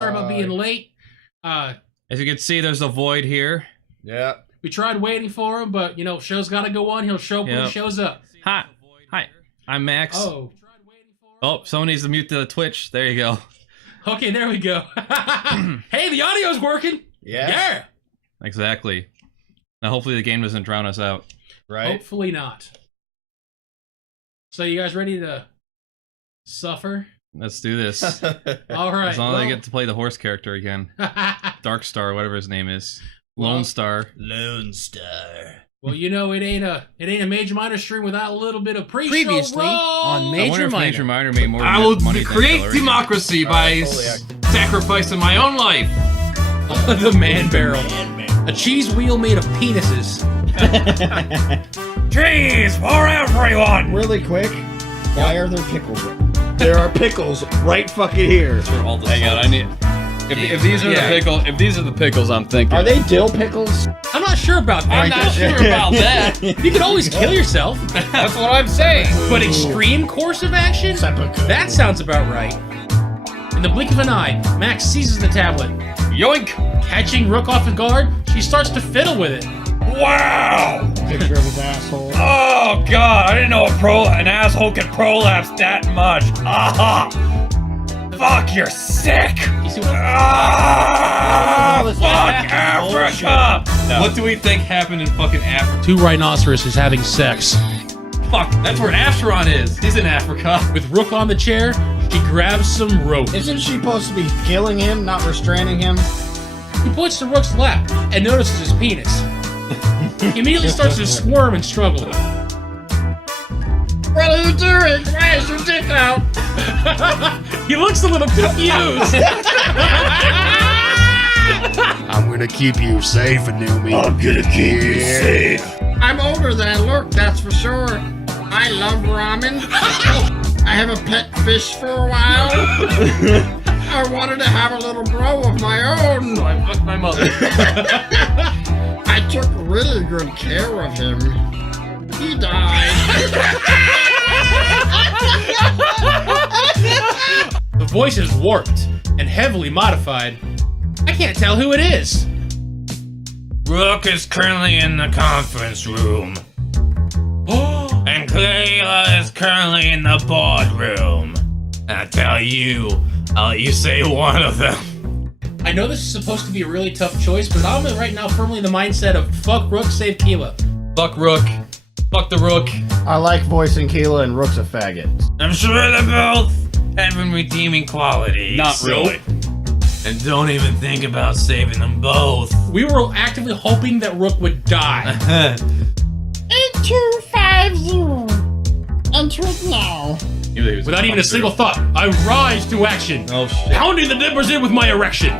Sorry about being late. As you can see, there's a void here. Yeah. We tried waiting for him, but, you know, show's got to go on. He'll show up when he shows up. Hi. I'm Max. Oh. Oh, someone needs to mute the Twitch. There you go. Okay, there we go. Hey, the audio's working. Yeah. Exactly. Now, hopefully the game doesn't drown us out. Right? Hopefully not. So, you guys ready to suffer? Let's do this. All right. As long as I get to play the horse character again. Dark Star, whatever his name is. Lone Star. Lone Star. Well, you know, it ain't a Major Minor stream without a little bit of pre-show Previously on Major Minor made more I will money create than democracy by sacrificing my own life. The man barrel. A cheese wheel made of penises. Cheese for everyone! really quick. Why are there pickles? There are pickles right fucking here. Hang on, I need. If these are if these are the pickles, I'm thinking. Are they dill pickles? I'm not sure about that. I'm not sure about that. You can always kill yourself. That's what I'm saying. But extreme course of action? That sounds about right. In the blink of an eye, Max seizes the tablet. Yoink! Catching Rook off his guard, she starts to fiddle with it. Wow! Picture of his asshole. Oh god, I didn't know an asshole could prolapse that much. Aha! Fuck, you're sick! You see what? Fuck Africa! What do we think happened in fucking Africa? Two rhinoceroses having sex. Fuck, that's where Asteron is. He's in Africa. With Rook on the chair, she grabs some rope. Isn't she supposed to be killing him, not restraining him? He points to Rook's lap and notices his penis. He immediately starts to squirm and struggle. What are you doing? Why is your dick out? He looks a little confused. I'm gonna keep you safe, Anumi. I'm gonna keep you safe. I'm older than I look, that's for sure. I love ramen. I have a pet fish for a while. I wanted to have a little bro of my own. So I fucked my mother. I took really good care of him. He died. The voice is warped and heavily modified. I can't tell who it is. Rook is currently in the conference room. And Clayla is currently in the boardroom. I tell you, I'll let you say one of them. I know this is supposed to be a really tough choice, but I'm right now firmly in the mindset of fuck Rook, save Keela. Fuck Rook. Fuck the Rook. I like voicing Keela and Rook's a faggot. I'm sure they both have some redeeming qualities. Not really. And don't even think about saving them both. We were actively hoping that Rook would die. 8250. Enter it now. Without even a single thought, I rise to action. Oh shit. Pounding the nippers in with my erection.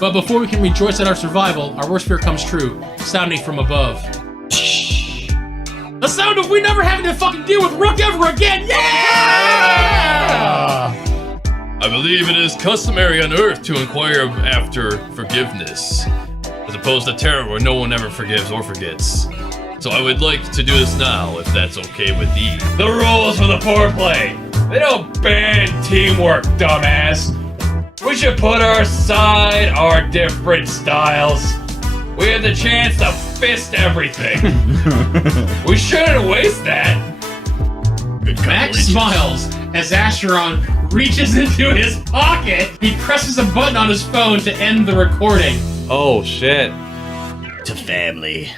But before we can rejoice at our survival, our worst fear comes true, sounding from above. The sound of we never having to fucking deal with Rook ever again! Yeah! I believe it is customary on Earth to inquire after forgiveness, as opposed to terror where no one ever forgives or forgets. So I would like to do this now, if that's okay with you. The rules for the foreplay. They don't ban teamwork, dumbass. We should put aside our different styles. We have the chance to fist everything. We shouldn't waste that. Max smiles as Asteron reaches into his pocket. He presses a button on his phone to end the recording. Oh shit. To family.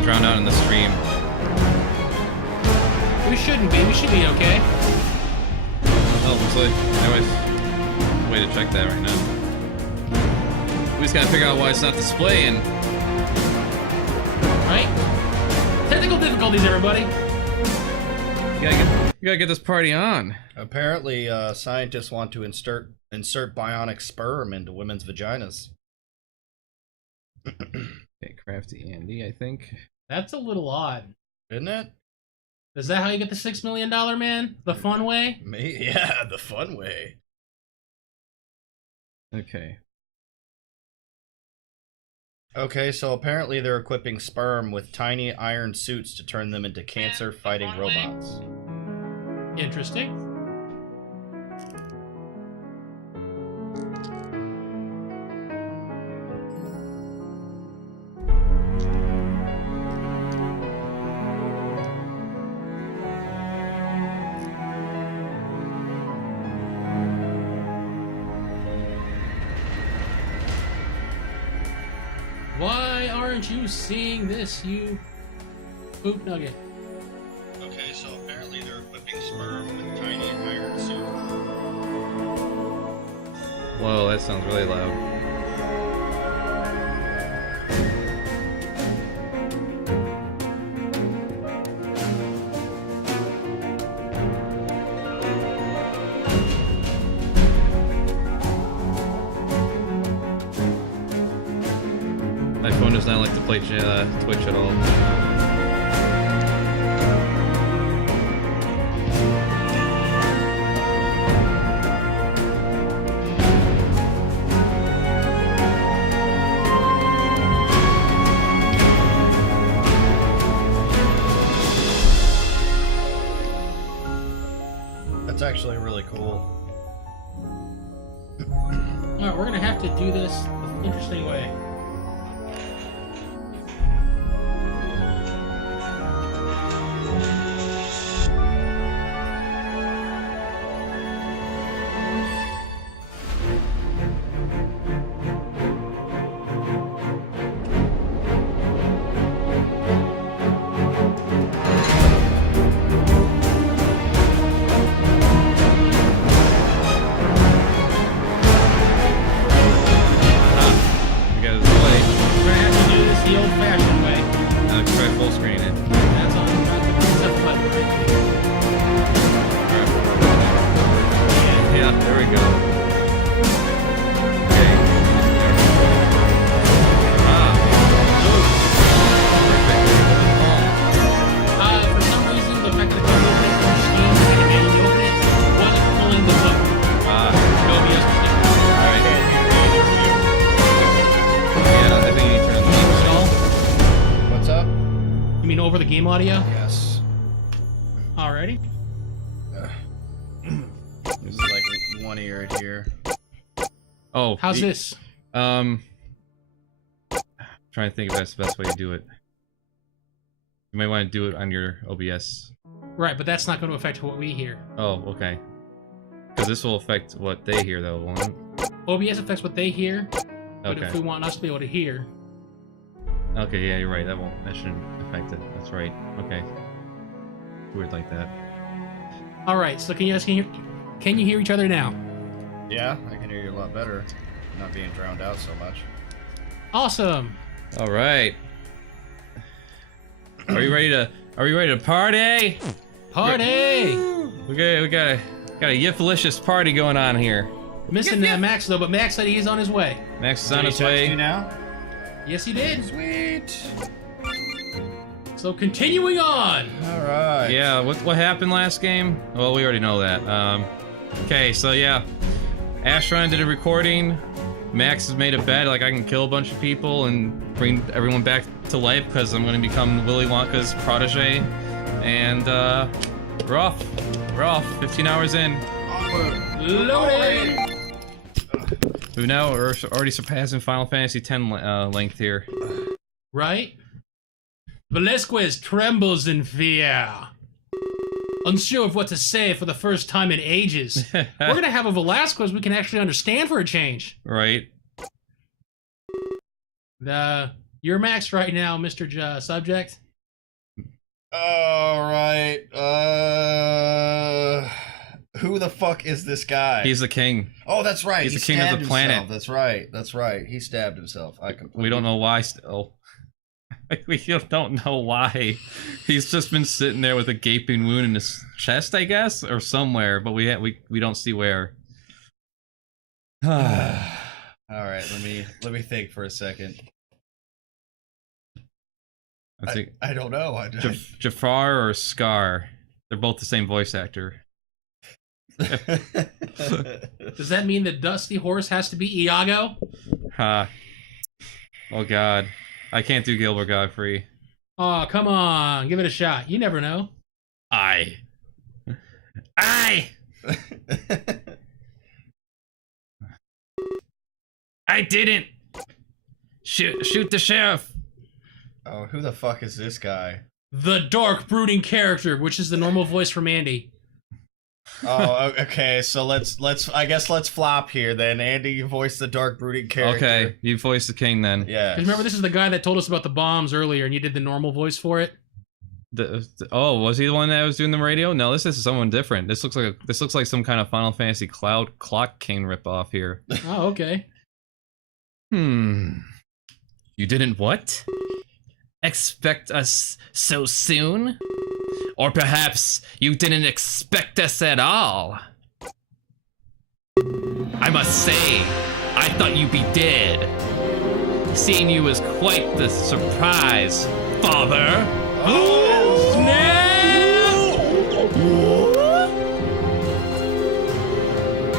getting drowned out in the stream. We shouldn't be. We should be okay. Oh, looks like anyways. Way to check that right now. We just gotta figure out why it's not displaying. Right? Technical difficulties, everybody. You gotta get this party on. Apparently, scientists want to insert bionic sperm into women's vaginas. Okay, CraftyAndy, I think. That's a little odd. Isn't it? Is that how you get the $6 million man? The fun way? Yeah, the fun way. Okay. Okay, so apparently they're equipping sperm with tiny iron suits to turn them into cancer-fighting robots. Interesting. Why aren't you seeing this, you poop nugget? Okay, so apparently they're equipping sperm with tiny iron suits. Whoa, that sounds really loud. My phone does not like to play Twitch at all. That's actually really cool. Alright, we're gonna have to do this the interesting way. We got a delay. We're gonna have to do this the old-fashioned way. Try full screen it. That's all. Except the button, right? Yeah, there we go. Okay. For some reason, the fact that the computer didn't Steam and manually open it wasn't pulling the book. OBS Alright. Yeah, I think you need to turn the game install. What's up? You mean over the game audio? Yes. Alrighty. This is like one ear here. Oh. How's this? Trying to think if that's the best way to do it. You might want to do it on your OBS. Right, but that's not going to affect what we hear. Oh, okay. Because this will affect what they hear, though, won't it? OBS affects what they hear, but Okay. if we want us to be able to hear, Okay, yeah, you're right. That shouldn't affect it. That's right. Okay. Weird like that. all right. So can you hear each other now? Yeah, I can hear you a lot better. Not being drowned out so much. Awesome. All right. Are we ready to party? Party. We got a Yifalicious party going on here. Missing Max though, but Max said he's on his way. Max is Did on he his text way. you now? Yes, he did. Sweet. So continuing on. All right. Yeah, what happened last game? Well, we already know that. Okay, so yeah. Ashron did a recording. Max has made a bet, like I can kill a bunch of people and bring everyone back to life because I'm going to become Willy Wonka's protege. And we're off. We're off. 15 hours in. Loading. We've now already surpassing Final Fantasy X length here. Right? Velasquez trembles in fear. Unsure of what to say for the first time in ages. We're gonna have a Velasquez we can actually understand for a change. Right. You're Max right now, Mr. Subject. All right. Who the fuck is this guy? He's the king. Oh, that's right. He's He the king of stabbed the planet. himself. That's right. That's right. He stabbed himself. We don't know why still. We don't know why. He's just been sitting there with a gaping wound in his chest, I guess, or somewhere, but we don't see where. All right, let me think for a second. I don't know. Jafar or Scar? They're both the same voice actor. Does that mean the dusty horse has to be Iago? Ha. Oh god. I can't do Gilbert Godfrey. Oh, come on. Give it a shot. You never know. I didn't shoot the sheriff. Oh, who the fuck is this guy? The dark, brooding character, which is the normal voice from Andy. Oh, okay. So let's flop here then. Andy, you voice the dark, brooding character. Okay, you voice the king then. Yeah. Because remember, this is the guy that told us about the bombs earlier, and you did the normal voice for it. Oh, was he the one that was doing the radio? No, this is someone different. This looks like some kind of Final Fantasy Cloud Clock King ripoff here. Oh, okay. You didn't what? Expect us so soon? Or perhaps you didn't expect us at all? I must say, I thought you'd be dead. Seeing you was quite the surprise, father. Oh, snap!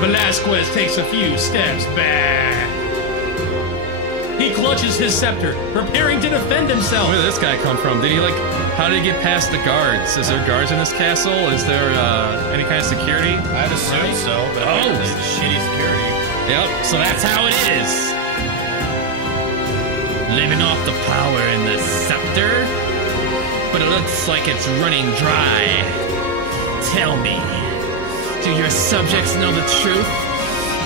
Velasquez takes a few steps back. He clutches his scepter, preparing to defend himself. Where did this guy come from? How did he get past the guards? Is there guards in this castle? Is there any kind of security? I'd assume so, but it's shitty security. Yep, so that's how it is. Living off the power in the scepter? But it looks like it's running dry. Tell me, do your subjects know the truth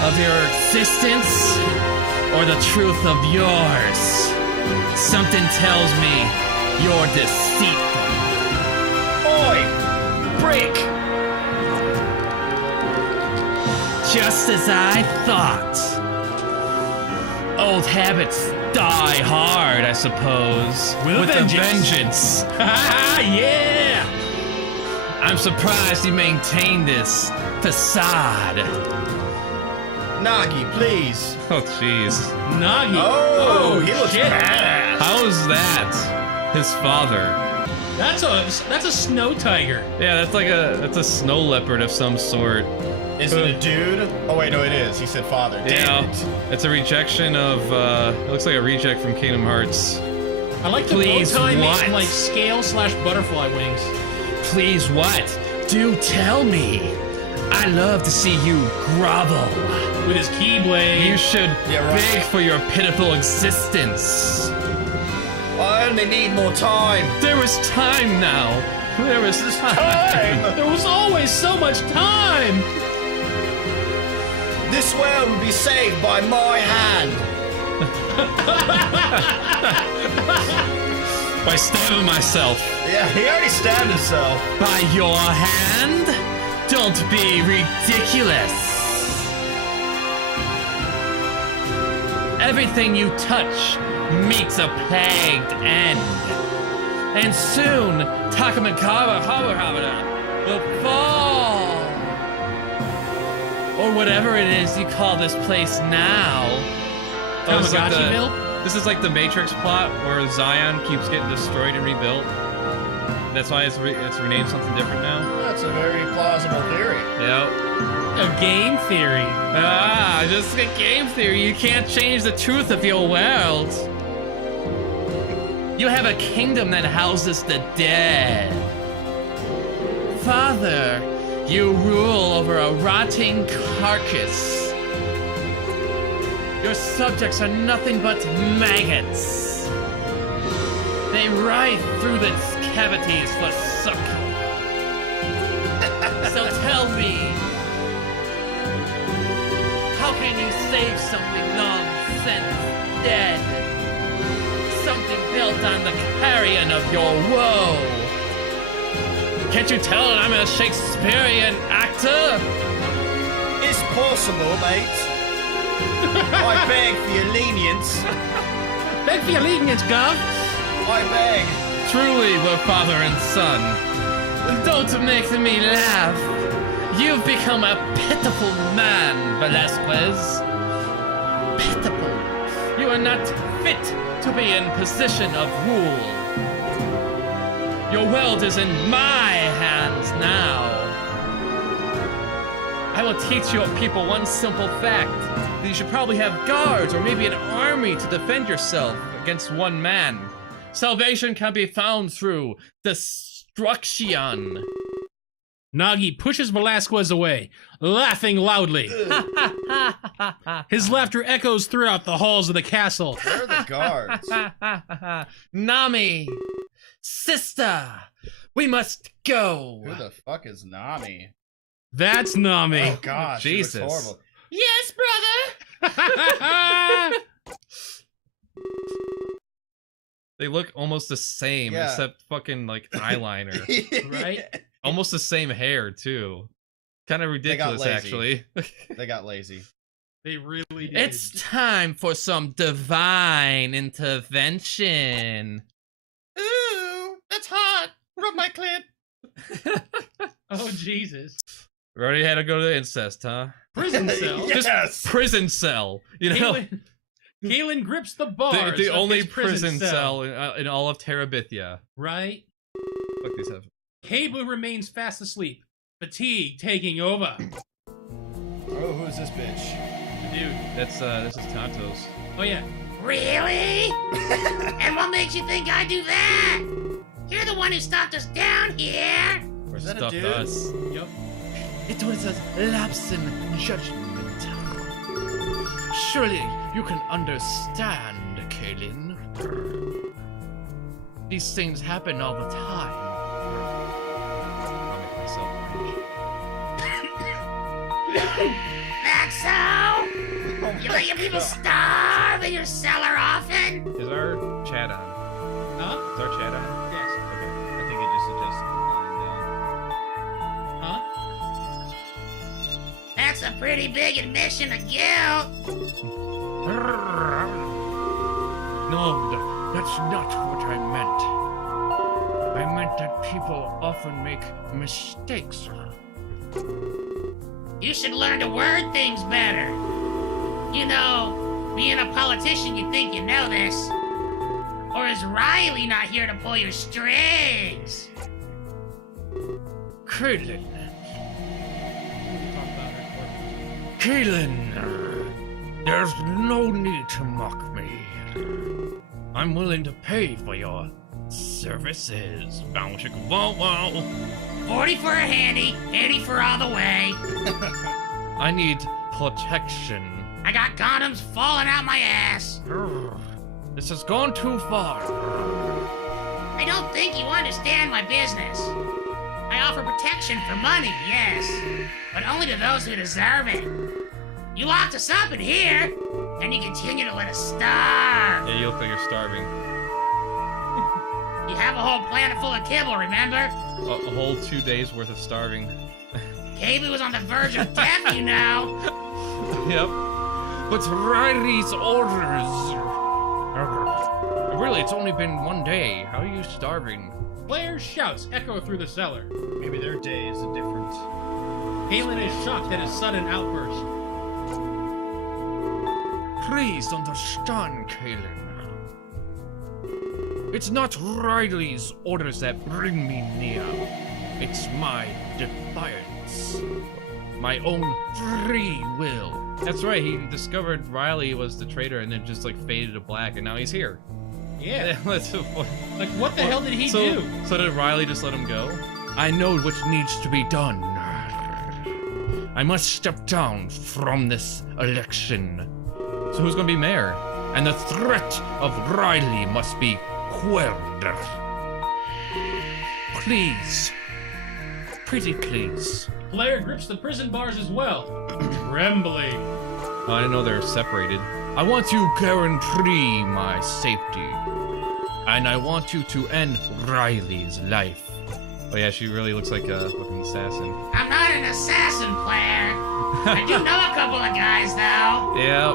of your existence? Or the truth of yours? Something tells me you're deceitful. Oi! Break! Just as I thought. Old habits die hard, I suppose. With a vengeance. Yeah! I'm surprised you maintain this facade. Nagi, please. Oh, jeez. Nagi. Oh, he looks shit. badass. How is that his father? That's a snow tiger. Yeah, that's a snow leopard of some sort. Is it a dude? Oh wait, no, it is. He said father. Yeah, Damn it. it's a rejection of. It looks like a reject from Kingdom Hearts. I like the bow tie makes like scale/butterfly wings. Please, what? Do tell me. I love to see you grovel. With his keyblade. You should beg for your pitiful existence. I only need more time. There was time now. There was time. There was always so much time. This world will be saved by my hand. By stabbing myself. Yeah, he already stabbed himself. By your hand? Don't be ridiculous. Everything you touch meets a plagued end. And soon, Takamakawa will fall. Or whatever it is you call this place now. Tamagotchiville? This is like the Matrix plot where Zion keeps getting destroyed and rebuilt. That's why it's renamed something different now. That's a very plausible theory. Yep. A game theory. Just a game theory. You can't change the truth of your world. You have a kingdom that houses the dead. Father, you rule over a rotting carcass. Your subjects are nothing but maggots. They writhe through the cavities for succor. So tell me, how can you save something long since dead? something built on the carrion of your woe. Can't you tell that I'm a Shakespearean actor? It's possible, mate. I beg for your lenience. Beg for your lenience, Gov. I beg. Truly, we're father and son. Don't make me laugh. You've become a pitiful man, Velasquez. Pitiful. You are not fit to be in position of rule. Your world is in my hands now. I will teach your people one simple fact. That you should probably have guards or maybe an army to defend yourself against one man. Salvation can be found through destruction. Nagi pushes Velasquez away, laughing loudly. His laughter echoes throughout the halls of the castle. Where are the guards? Nami, sister, we must go. Who the fuck is Nami? That's Nami. Oh god, Jesus. she looks horrible. Yes, brother. They look almost the same, Yeah. except fucking like eyeliner, Right? almost the same hair too. Kind of ridiculous, lazy. actually. They got lazy. They really did. It's time for some divine intervention. Ooh, that's hot. Rub my clit. Oh, Jesus. We already had to go to the incest, huh? Prison cell. Yes. Just prison cell, you know? Galen grips the bars. The of only his prison cell in all of Terabithia. Right? Fuck these have. Cable remains fast asleep, fatigue taking over. Oh, who's this bitch? Dude. This is Tonto's. Oh, yeah. Really? And what makes you think I do that? You're the one who stopped us down here. Or Is that a stuffed dude? us. Yep. It was a lapse in judgment. Surely you can understand, Kaylin. These things happen all the time. I'll make myself rich. That's so? You let your people starve in your cellar often? Is our chat on? Huh? Is our chat on? Yes. Okay. I think it just adjusted the volume Huh? That's a pretty big admission of guilt. down. No, that's not what I meant. I meant that people often make mistakes. You should learn to word things better. You know, being a politician, you think you know this. Or is Riley not here to pull your strings? Kaylin. Kaylin, therethere's no need to mock me. I'm willing to pay for your services. Bow chicka wow wow. 40 for a handy, 80 for all the way. I need protection. I got condoms falling out my ass. This has gone too far. I don't think you understand my business. I offer protection for money, yes, but only to those who deserve it. You locked us up in here, and you continue to let us starve. Yeah, you look like you're starving. You have a whole planet full of kibble, remember? A whole 2 days worth of starving. KB was on the verge of death, you know. Yep. But Riley's orders. Really, it's only been 1 day. How are you starving? Players' shouts echo through the cellar. Maybe their day is different. Galen is shocked at his sudden outburst. Please understand, Kaylin. It's not Riley's orders that bring me near. It's my defiance. My own free will. That's right, he discovered Riley was the traitor and then just like faded to black and now he's here. Yeah. Like What the hell did he do? So did Riley just let him go? I know what needs to be done. I must step down from this election. So who's gonna be mayor? And the threat of Riley must be quelled. Please. Pretty please. Player grips the prison bars as well, trembling. Oh, I didn't know they were separated. I want to guarantee my safety. and I want you to end Riley's life. Oh yeah, she really looks like a fucking assassin. I'm not an assassin, player. I do know a couple of guys, though. Yeah.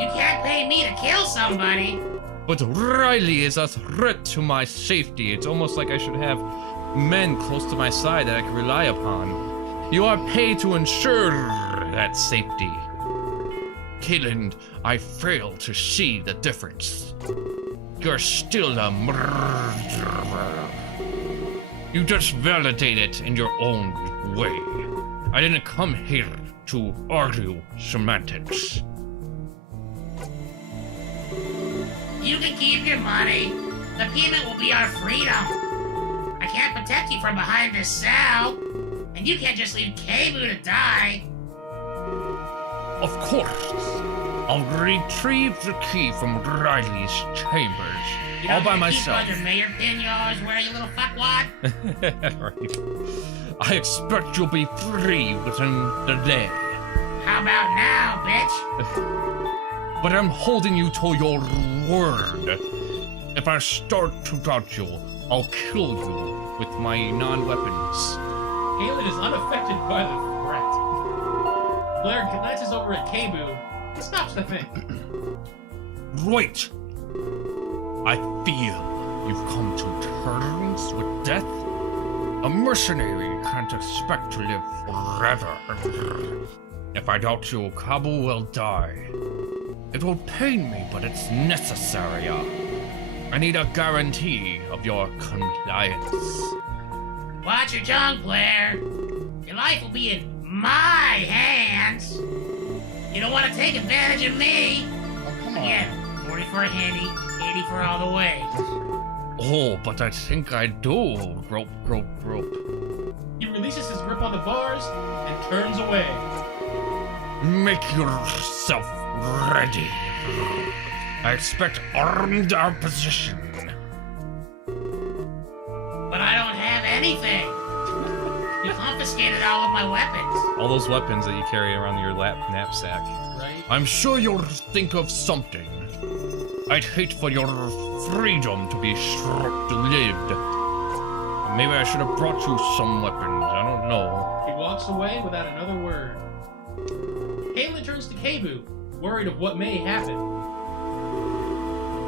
You can't pay me to kill somebody. But Riley is a threat to my safety. It's almost like I should have men close to my side that I can rely upon. You are paid to ensure that safety. Caitlin, I fail to see the difference. You're still a murderer. You just validate it in your own way. I didn't come here to argue semantics. You can keep your money. The payment will be our freedom. I can't protect you from behind this cell. And you can't just leave Kabu to die. Of course. I'll retrieve the key from Riley's chambers. You All don't by get to myself. keep on your mayor pin you always wear, you little fuckwad. Right. I expect you'll be free within the day. How about now, bitch? But I'm holding you to your word. If I start to doubt you, I'll kill you with my non-weapons. Caitlin is unaffected by the threat. Blair glances over at Kabu and stops to think. Right. I feel you've come to terms with death. A mercenary can't expect to live forever. If I doubt you, Kabu will die. It will pain me, but it's necessary. I need a guarantee of your compliance. Watch your tongue, Blair. Your life will be in my hands. You don't want to take advantage of me. Oh, come on. Again, 40 for a handy, 80 for all the way. Oh, but I think I do. Rope, rope, rope. He releases his grip on the bars and turns away. Make yourself ready. I expect armed opposition. But I don't have anything. You confiscated all of my weapons. All those weapons that you carry around your knapsack. Right? I'm sure you'll think of something. I'd hate for your freedom to be short-lived. Maybe I should have brought you some weapons. I don't know. He walks away without another word. Caitlin turns to Kabu, worried of what may happen.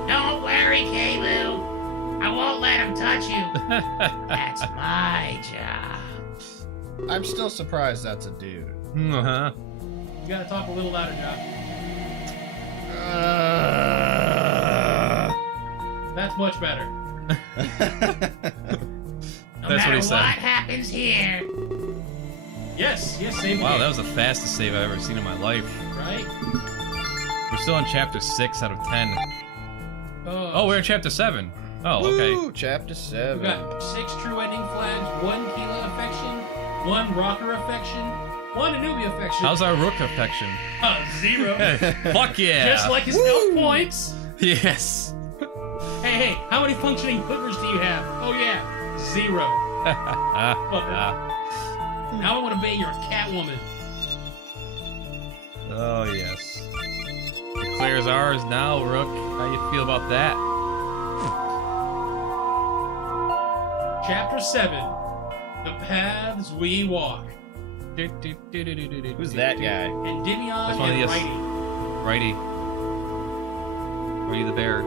Don't worry, Kabu. I won't let him touch you. That's my job. I'm still surprised that's a dude. Uh-huh. You gotta talk a little louder, Josh. That's much better. No That's matter what he said. what happens here, Yes, save the Wow, game. that was the fastest save I've ever seen in my life. Right? We're still on chapter 6 out of 10. Oh, we're in chapter 7. Oh, okay. Woo, chapter We 7. got 6 true ending flags, 1 Keela affection, 1 Rocker affection, 1 Anubia affection. How's our Rook affection? 0. Fuck yeah! Just like his elf points. Yes! Hey, how many functioning hookers do you have? Oh yeah, 0. Fucker. Now I want to bet you're a Catwoman. Oh, yes. The clear's ours now, Rook. How you feel about that? Chapter 7. The Paths We Walk. Who's that guy? Endymion That's one of and the- Righty. Righty. Are you the bear?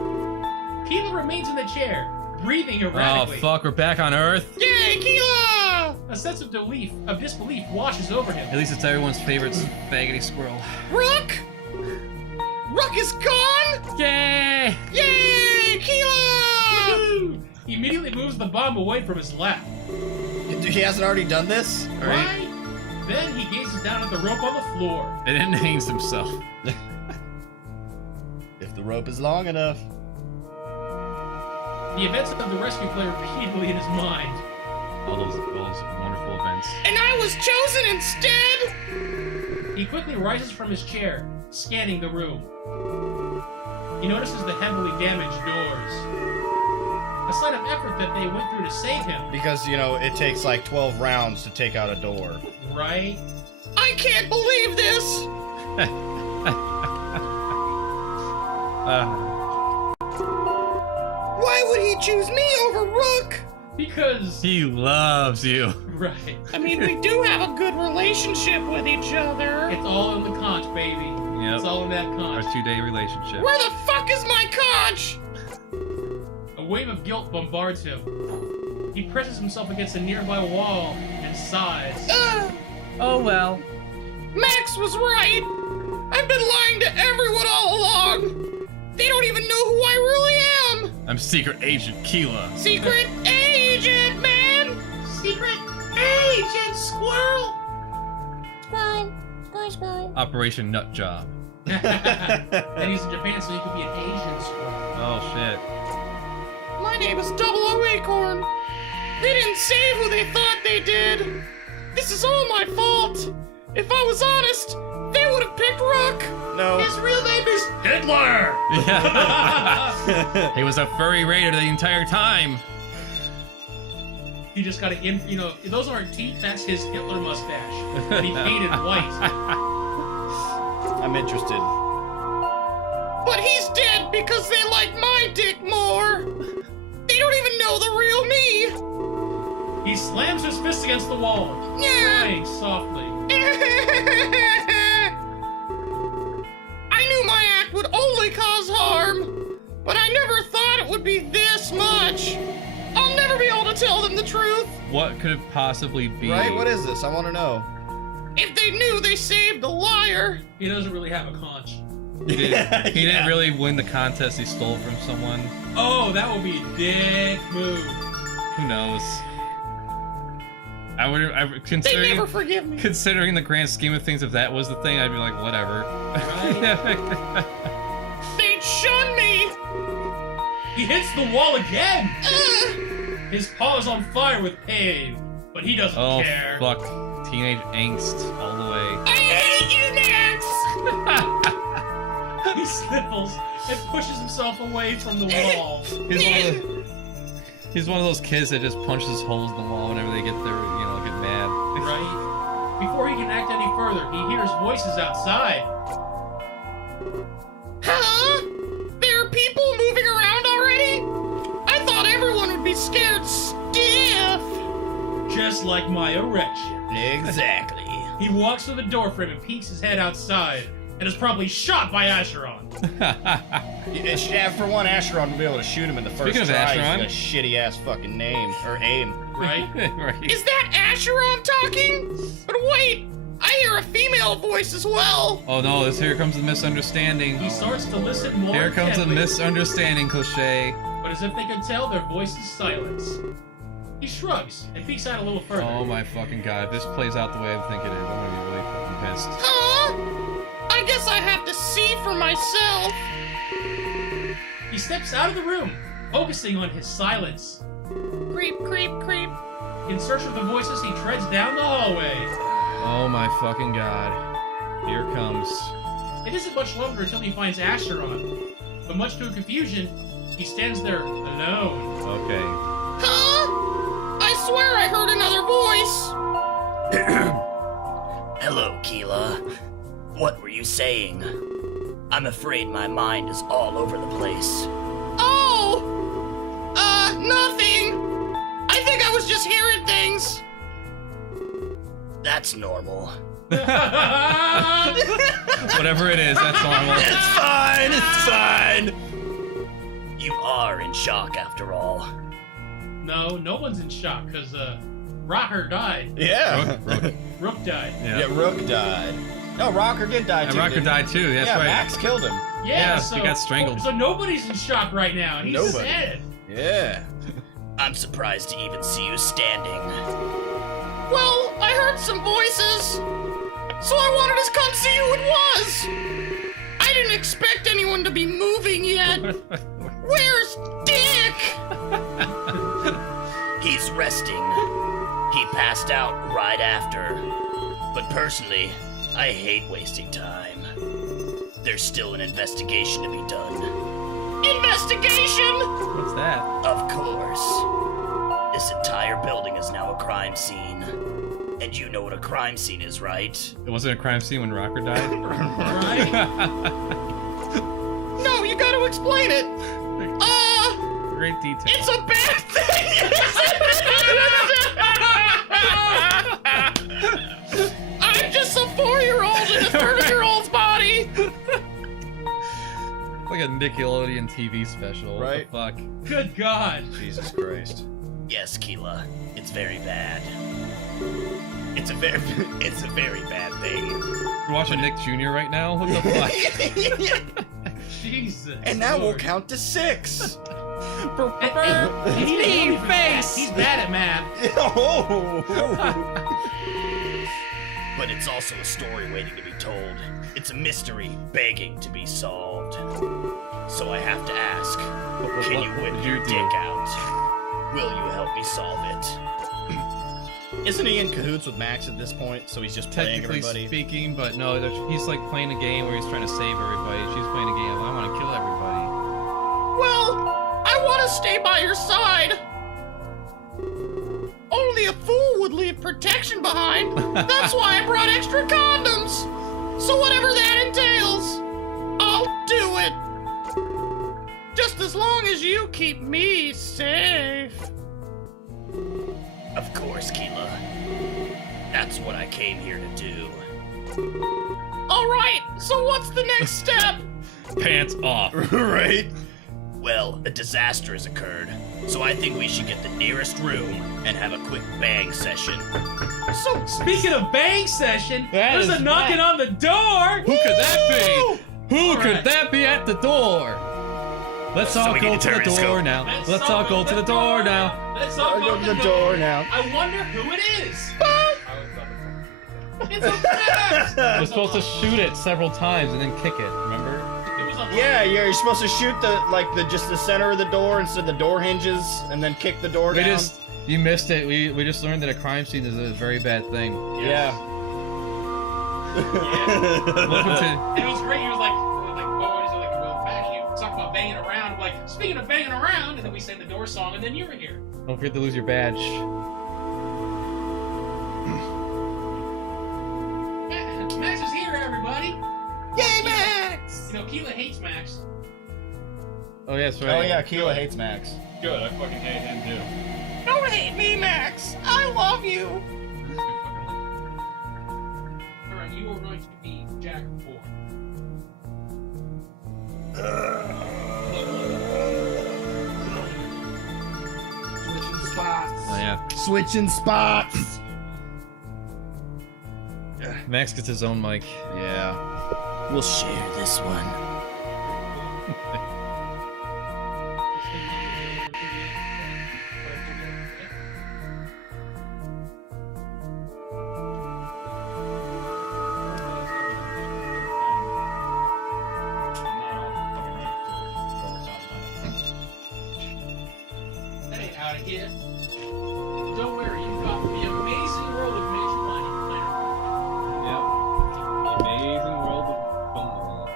Keela remains in the chair, breathing Oh, erratically. fuck, we're back on Earth? Yay, Keela! A sense of disbelief washes over him. At least it's everyone's favorite faggoty squirrel. Rook! Rook is gone! Yay! Yay, Keela! Woo! He immediately moves the bomb away from his lap. He hasn't already done this? Right? Then he gazes down at the rope on the floor. And then hangs himself. If the rope is long enough. The events of the rescue play repeatedly in his mind. All those wonderful events. And I was chosen instead! He quickly rises from his chair, scanning the room. He notices the heavily damaged doors. A sign of effort that they went through to save him, Because, you know, it takes like 12 rounds to take out a door. right? I can't believe this! Why would he you choose me over Rook? Because He loves you. right. I mean, we do have a good relationship with each other. It's all in the conch, baby. Yep. It's all in that Our conch. 2-day relationship. Where the fuck is my conch? A wave of guilt bombards him. He presses himself against a nearby wall and sighs. Oh well. Max was right. I've been lying to everyone all along. They don't even know who I really am. I'm Secret Agent Keela. Secret agent, man. Secret agent squirrel. Squirrel. Squirrel, squirrel. Operation Nut Job. And he's in Japan, so he could be an Asian squirrel. Oh shit. My name is 00 Acorn. They didn't say who they thought they did. This is all my fault. If I was honest, they would have picked Rook. No. His real name is Hitler! Yeah. He was a furry raider the entire time. He just got those aren't teeth, that's his Hitler mustache. And he painted white. I'm interested. But he's dead because they like my dick more. They don't even know the real me. He slams his fist against the wall, Yeah. crying softly. I knew my act would only cause harm, but I never thought it would be this much. I'll never be able to tell them the truth. What could it possibly be? Right? What is this? I want to know. If they knew they saved a liar. He doesn't really have a conch. He didn't really win the contest he stole from someone. Oh, that would be a dick move. Who knows? I They considering never forgive me. considering the grand scheme of things, if that was the thing, I'd be like, whatever. They'd shun me. He hits the wall again. Ugh. His paw is on fire with pain, but he doesn't Oh care. fuck! Teenage angst all the way. I hate you, Max. He sniffles and pushes himself away from the wall. He's one of those kids that just punches holes in the wall whenever they get their, get mad. Right? Before he can act any further, he hears voices outside. Huh? There are people moving around already? I thought everyone would be scared stiff. Just like my erection. Exactly. He walks to the doorframe and peeks his head outside, and is probably shot by Acheron. For one, Acheron will be able to shoot him in the first Speaking of try. Acheron. He's got a shitty ass fucking name or aim. Right? Right. Is that Acheron talking? But wait, I hear a female voice as well. Oh no! Here comes the misunderstanding. He starts to listen more Here comes the intently, misunderstanding cliche. but as if they can tell, their voice is silence. He shrugs and peeks out a little further. Oh my fucking god! If this plays out the way I think it is, I'm gonna be really fucking pissed. Huh? I guess I have to see for myself. He steps out of the room, focusing on his silence. Creep, creep, creep. In search of the voices, he treads down the hallway. Oh my fucking god! Here comes. It isn't much longer until he finds Acheron, but much to her confusion, he stands there alone. Okay. Huh? I swear I heard another voice. Hello, Keela. What were you saying? I'm afraid my mind is all over the place. Oh! Nothing. I think I was just hearing things. That's normal. Whatever it is, that's normal. It's fine, it's fine! You are in shock after all. No one's in shock, because, Rocker died. Yeah. Rook died. Yeah, Rook died. No, Rocker did die And too. Rocker didn't he? died too. That's yeah, right. Max killed him. Yeah, he got strangled. So nobody's in shock right now, and he's Nobody. dead. Yeah. I'm surprised to even see you standing. Well, I heard some voices, so I wanted to come see who it was. I didn't expect anyone to be moving yet. Where's Dick? He's resting. He passed out right after. But personally, I hate wasting time. There's still an investigation to be done. Investigation? What's that? Of course. This entire building is now a crime scene. And you know what a crime scene is, right? It wasn't a crime scene when Rocker died. Right? No, you gotta explain it. great detail. It's a bad thing! I'm just a 4-year-old in a 30-year-old's body! Like a Nickelodeon TV special. Right. What the fuck? Good God. Jesus Christ. Yes, Keela, it's very bad. It's a very bad thing. We're watching Nick Jr. right now? What the fuck? Jesus. And now we'll Lord. count to 6. He's face. He's bad at math. But it's also a story waiting to be told. It's a mystery begging to be solved. So I have to ask, can you whip your dick out? Will you help me solve it? Isn't he in cahoots with Max at this point? So he's just playing Technically everybody. speaking, but no, he's like playing a game where he's trying to save everybody. She's playing a game. I want to kill everybody. Well, I want to stay by your side. Only a fool would leave protection behind. That's why I brought extra condoms. So whatever that entails, I'll do it. Just as long as you keep me safe. Of course, Keela. That's what I came here to do. All right, so what's the next step? Pants off. Right? Well, a disaster has occurred, so I think we should get the nearest room and have a quick bang session. So, speaking of bang session, That there's is a knocking right. on the door. Who could that be? Who All could right. that be at the door? Let's So all we go need to to the turn this door go. now. Let's all go to the door now. Let's all go to the door now. I wonder who it is. It's a Max. We're supposed to shoot it several times and then kick it. Remember? It was a Yeah, you're supposed to shoot just the center of the door instead of the door hinges, and then kick the door down. You missed it. We just learned that a crime scene is a very bad thing. Yeah. Welcome to. And it was great. He was like, what is it like? Well, Max, you talk about banging around. I'm like, speaking of banging around, and then we sang the door song, and then you were here. Don't forget to lose your badge. Max is here, everybody. Yay, Max! You know, Keela hates Max. Oh yeah, that's right. Oh yeah, Keela hates Max. Good, I fucking hate him too. Don't hate me, Max. I love you. Alright, you are going to be Jack 4. Switching spots. Oh yeah. Switching spots. Max gets his own mic. Yeah. We'll share this one. That ain't out of here. Don't worry, you've got the amazing world of Major Planning. Yep. Amazing world of fun.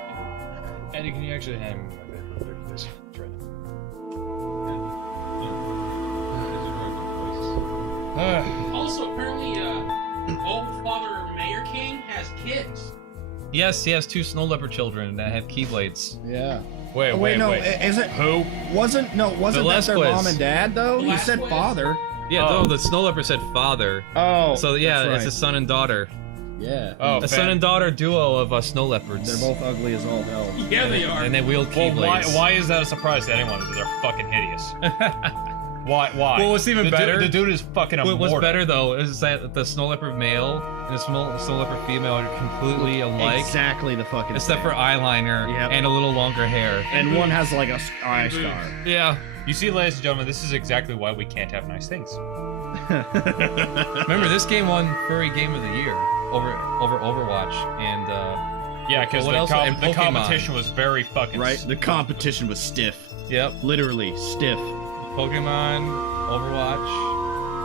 Andy, can you actually hand me my bed real quick, please? Try that. Also, apparently, old Father Mayor King has kids. Yes, he has 2 snow leopard children that have keyblades. Yeah. Wait, Wait, no, wait. isn't Who? wasn't that their Velasquez. mom and dad though? You said Velasquez. father. Yeah, Oh. no, the snow leopard said father. Oh. So yeah, that's it's a right. son and daughter. Yeah. Oh, A son and daughter duo of snow leopards. They're both ugly as all hell. Yeah, they are. And they wield Well, keyblades. why is that a surprise to anyone? Because they're fucking hideous. Why? Well, what's even better- The dude is fucking immortal. What's better though is that the snow leopard male and the snow leopard female are completely alike, Exactly the fucking. except for same. eyeliner Yep. and a little longer hair. And one has like a eye scar. Yeah. You see, ladies and gentlemen, this is exactly why we can't have nice things. Remember, this game won Furry Game of the Year over Overwatch, and Yeah, because What else? And the Pokemon. competition was very fucking Right. The competition was stiff. yep, Literally stiff. Pokemon, Overwatch,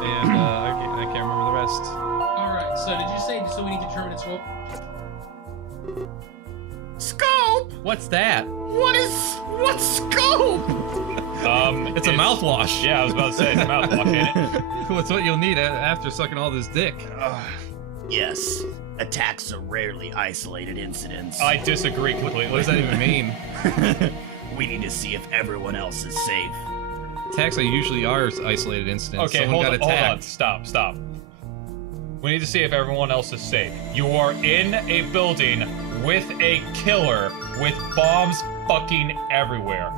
and I can't remember the rest. Alright, so did you say so we need determinate scope? Scope? What's that? What's scope? It's a mouthwash. Yeah, I was about to say it's a mouthwash, ain't it? What's what you'll need after sucking all this dick. Yes, attacks are rarely isolated incidents. I disagree completely. What does that even mean? We need to see if everyone else is safe. attacks usually are isolated incidents. Okay, Someone hold got on. attacked. Stop. We need to see if everyone else is safe. You are in a building with a killer with bombs fucking everywhere.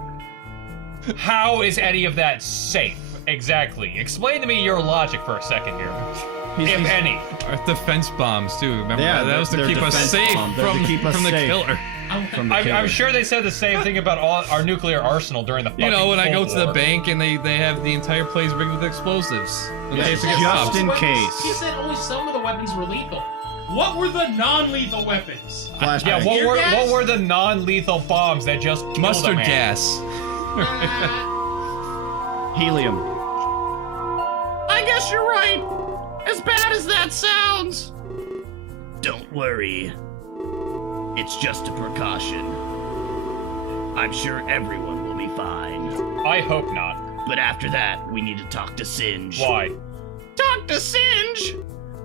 How is any of that safe? Exactly. Explain to me your logic for a second here. If any. Our defense bombs too. Remember Yeah, that was to they're keep us defense safe bombs. They're to from, keep us from the safe. killer. I'm sure they said the same thing about our nuclear arsenal during the fucking You know, when I go Cold to the War. bank and they have the entire place rigged with explosives. In Yeah, case it gets just robbed. in Weapons- case. He said only some of the weapons were lethal. What were the non-lethal weapons? Flashbang. Yeah, Tear gas? what were the non-lethal bombs that just killed Mustard a man? gas. Helium. I guess you're right. As bad as that sounds. Don't worry. It's just a precaution. I'm sure everyone will be fine. I hope not. But after that, we need to talk to Singe. Why? Talk to Singe?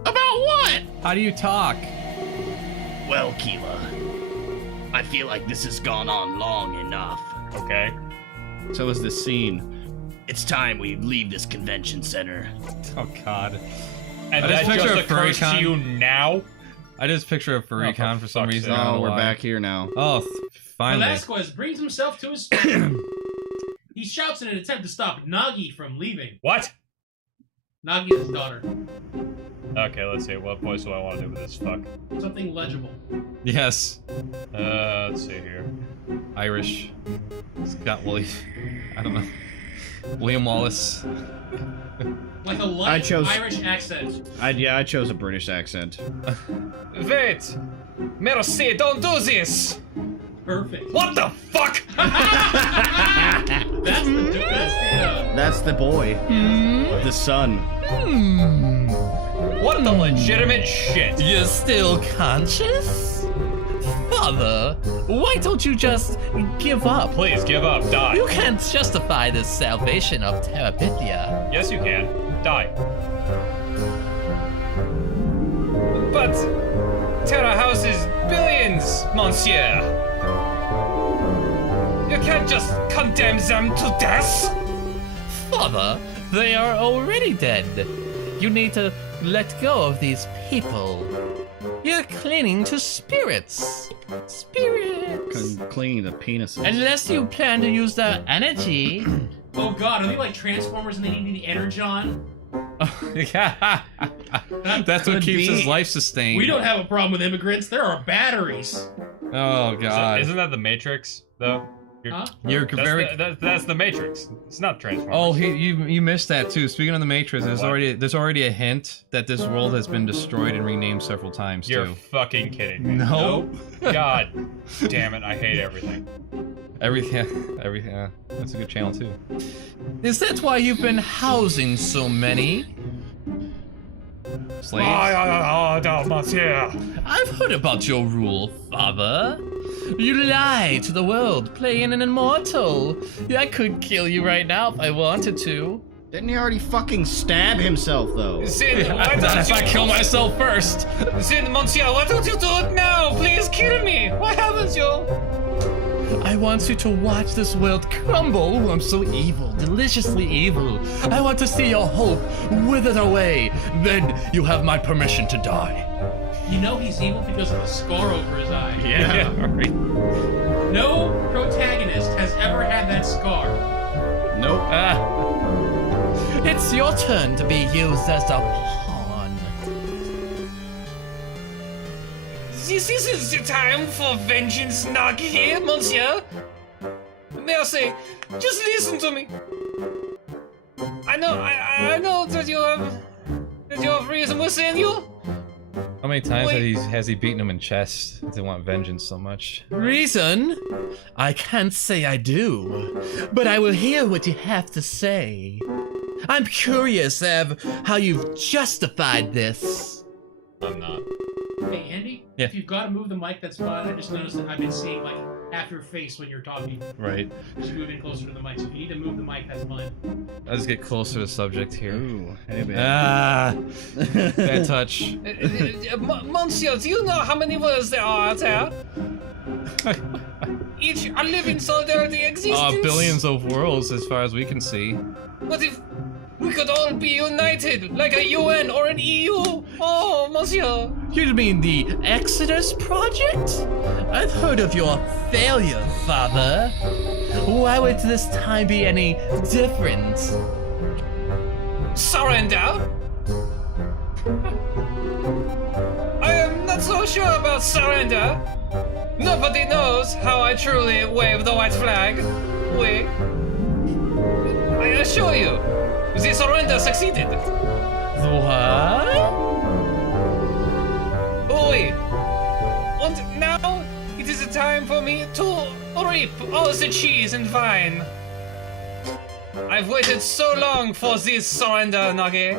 About what? How do you talk? Well, Keela, I feel like this has gone on long enough. Okay. So is this scene. It's time we leave this convention center. Oh God. And I that just picture just a occurs to furry you now? I just picture a furry con for some fuck's reason. sake. I don't Oh, know we're why. back here now. Oh, finally. Velasquez brings himself to his He shouts in an attempt to stop Nagi from leaving. What? Nagi is his daughter. Okay, let's see. What voice do I want to do with this fuck? Something legible. Yes. Let's see here. Irish. Scott William. I don't know. William Wallace. Like a light chose- Irish accent. I chose a British accent. Wait! Merci, don't do this! Perfect. What the fuck? That's the dude. That's the boy. The son. What the legitimate shit? You're still conscious? Father, why don't you just give up? Please give up. Die. You can't justify the salvation of Terabithia. Yes, you can. Die. But Terra houses billions, monsieur. You can't just condemn them to death. Father, they are already dead. You need to let go of these people. You're clinging to spirits. Spirits. Clinging to penises. Unless you plan to use their energy. Oh god, are they like Transformers and they need the energon? That's what Could keeps be. his life sustained. We don't have a problem with immigrants. There are batteries. Oh God. Isn't that the Matrix, though? Huh? You're very. That's the Matrix. It's not Transformers. Oh, you missed that too. Speaking of the Matrix, there's already a hint that this world has been destroyed and renamed several times You're too. fucking kidding me. No. God damn it, I hate everything. Everything. That's a good channel too. Is that why you've been housing so many? Slaves. Oh, monsieur. I've heard about your rule, Father. You lie to the world, playing an immortal. I could kill you right now if I wanted to. Didn't he already fucking stab himself though? Sin, why Not if don't I you kill myself first. Sin, monsieur, why don't you do it now? Please kill me. Why haven't you? I want you to watch this world crumble. I'm so evil, deliciously evil. I want to see your hope wither away. Then you have my permission to die. You know he's evil because of the scar over his eye. Yeah. Right. No protagonist has ever had that scar. Nope. It's your turn to be used as a pawn. This is the time for vengeance, Nagi, monsieur. Merci, just listen to me. I know that you have reason within you. How many times has he beaten him in chess? They want vengeance so much. Reason? I can't say I do, but I will hear what you have to say. I'm curious, Ev, how you've justified this. I'm not. Hey, Andy? Yeah. If you've got to move the mic, that's fine. I just noticed that I've been seeing, like, half your face when you're talking. Right. Just move in closer to the mic. So if you need to move the mic, that's fine. I'll just get closer to the subject here. Ooh, hey man. Ah, bad touch. Monsieur, do you know how many words there are there? each live in solidarity existence? Billions of worlds as far as we can see. What if we could all be united, like a UN or an EU? Oh, monsieur. You mean the Exodus Project? I've heard of your failure, Father. Why would this time be any different? Surrender? I am not so sure about surrender. Nobody knows how I truly wave the white flag. We. I assure you, the surrender succeeded. What? Oui. And now it is time for me to reap all the cheese and vine. I've waited so long for this surrender, Nage.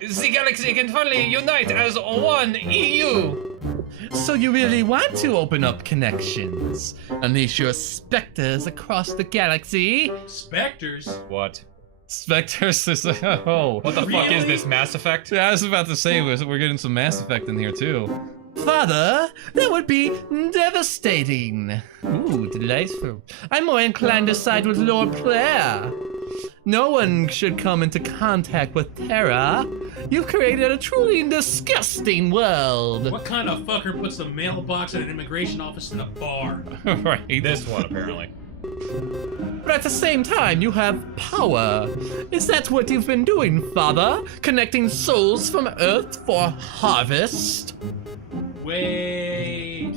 The galaxy can finally unite as one EU. So you really want to open up connections? Unleash your specters across the galaxy? Specters? What? Spectres is oh. What the fuck is this, Mass Effect? Yeah, I was about to say we're getting some Mass Effect in here too. Father, that would be devastating. Ooh, delightful. I'm more inclined to side with Lord Claire. No one should come into contact with Terra. You've created a truly disgusting world. What kind of fucker puts a mailbox at an immigration office in a bar? Right. This one, apparently. But at the same time, you have power. Is that what you've been doing, Father? Connecting souls from Earth for harvest? Wait,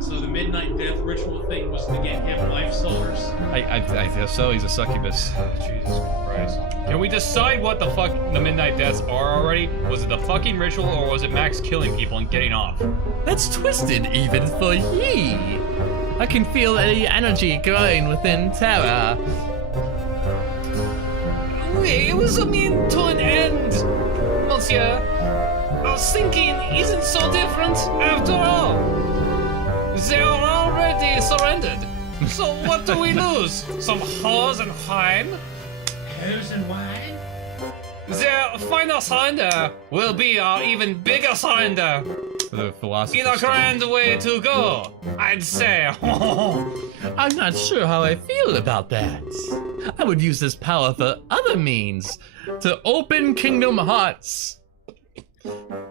so the Midnight Death ritual thing was to get him life solars? I guess so. He's a succubus. Jesus Christ. Can we decide what the fuck the Midnight Deaths are already? Was it the fucking ritual or was it Max killing people and getting off? That's twisted even for ye. I can feel the energy growing within Terra. It was a mean to an end, monsieur. Our thinking isn't so different after all. They are already surrendered. So what do we lose? Some hose and wine? Hose and wine? Their final surrender will be our even bigger surrender. The philosophy. In a grand way to go, I'd say. I'm not sure how I feel about that. I would use this power for other means. To open Kingdom Hearts.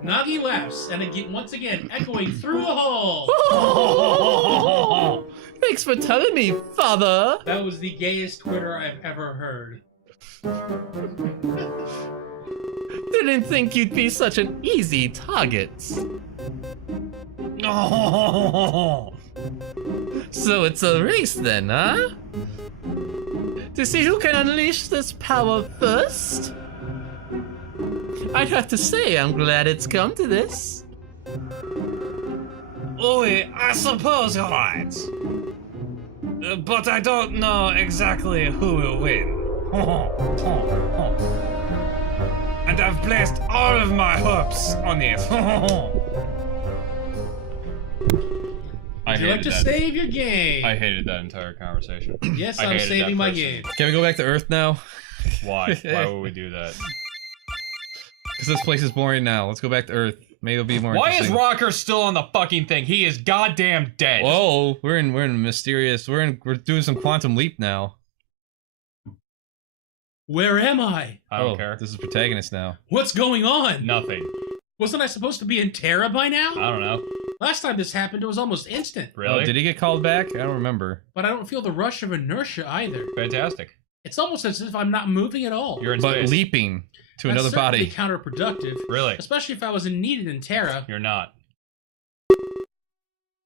Nagi laughs, and again, once again, echoing through the hall. Thanks for telling me, Father. That was the gayest Twitter I've ever heard. Didn't think you'd be such an easy target. So it's a race then, huh? To see who can unleash this power first? I'd have to say I'm glad it's come to this. Oui, I suppose you're right. But I don't know exactly who will win. And I've placed all of my hopes on it. Would you like to save your game? I hated that entire conversation. Yes, I I'm hated saving that my person. game. Can we go back to Earth now? Why? Why would we do that? Because this place is boring now. Let's go back to Earth. Maybe it'll be more Why is interesting. Rocker still on the fucking thing? He is goddamn dead. Whoa, we're in mysterious. We're doing some quantum leap now. Where am I? I don't care. This is protagonist now. What's going on? Nothing. Wasn't I supposed to be in Terra by now? I don't know. Last time this happened, it was almost instant. Really? Oh, did he get called back? I don't remember. But I don't feel the rush of inertia either. Fantastic. It's almost as if I'm not moving at all. You're in But space. leaping to That's another certainly body. counterproductive. Really? Especially if I was needed in Terra. You're not.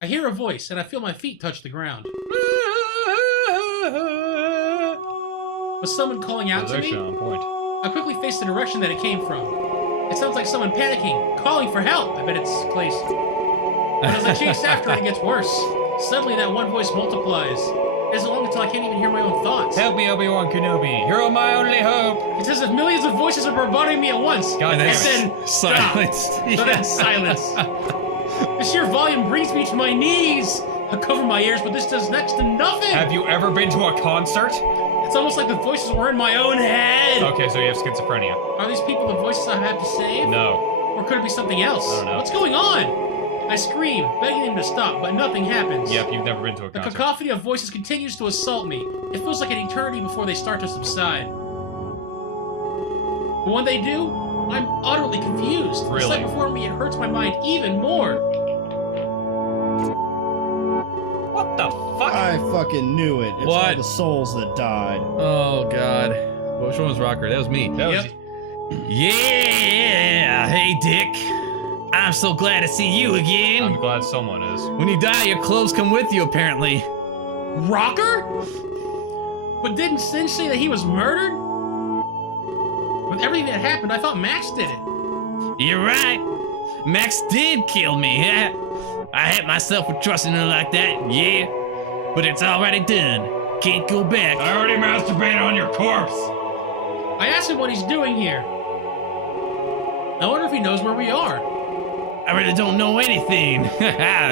I hear a voice, and I feel my feet touch the ground. Was someone calling out to me? Position on point. I quickly faced the direction that it came from. It sounds like someone panicking, calling for help. I bet it's Clace. But as I chase after it, it gets worse. Suddenly, that one voice multiplies. It isn't long until I can't even hear my own thoughts. Help me, Obi-Wan Kenobi. You're my only hope. It's as if millions of voices are bombarding me at once. God and damn it. then Silence. stop. And then silence. The sheer volume brings me to my knees. I cover my ears, but this does next to nothing. Have you ever been to a concert? It's almost like the voices were in my own head. Okay, so you have schizophrenia. Are these people the voices I have to save? No. Or could it be something else? I don't know. What's going on? I scream, begging him to stop, but nothing happens. Yep, you've never been to a The concert. cacophony of voices continues to assault me. It feels like an eternity before they start to subside. But when they do, I'm utterly confused. The sight before me, it hurts my mind even more. What the fuck? I fucking knew it. It's What? all the souls that died. Oh god. Which one was Rocker? That was me. Yep. Yeah! Hey, Dick. I'm so glad to see you again. I'm glad someone is. When you die, your clothes come with you, apparently. Rocker? But didn't Sin say that he was murdered? With everything that happened, I thought Max did it. You're right. Max did kill me. I hate myself for trusting her like that, yeah. But it's already done. Can't go back. I already masturbated on your corpse. I asked him what he's doing here. I wonder if he knows where we are. I really don't know anything.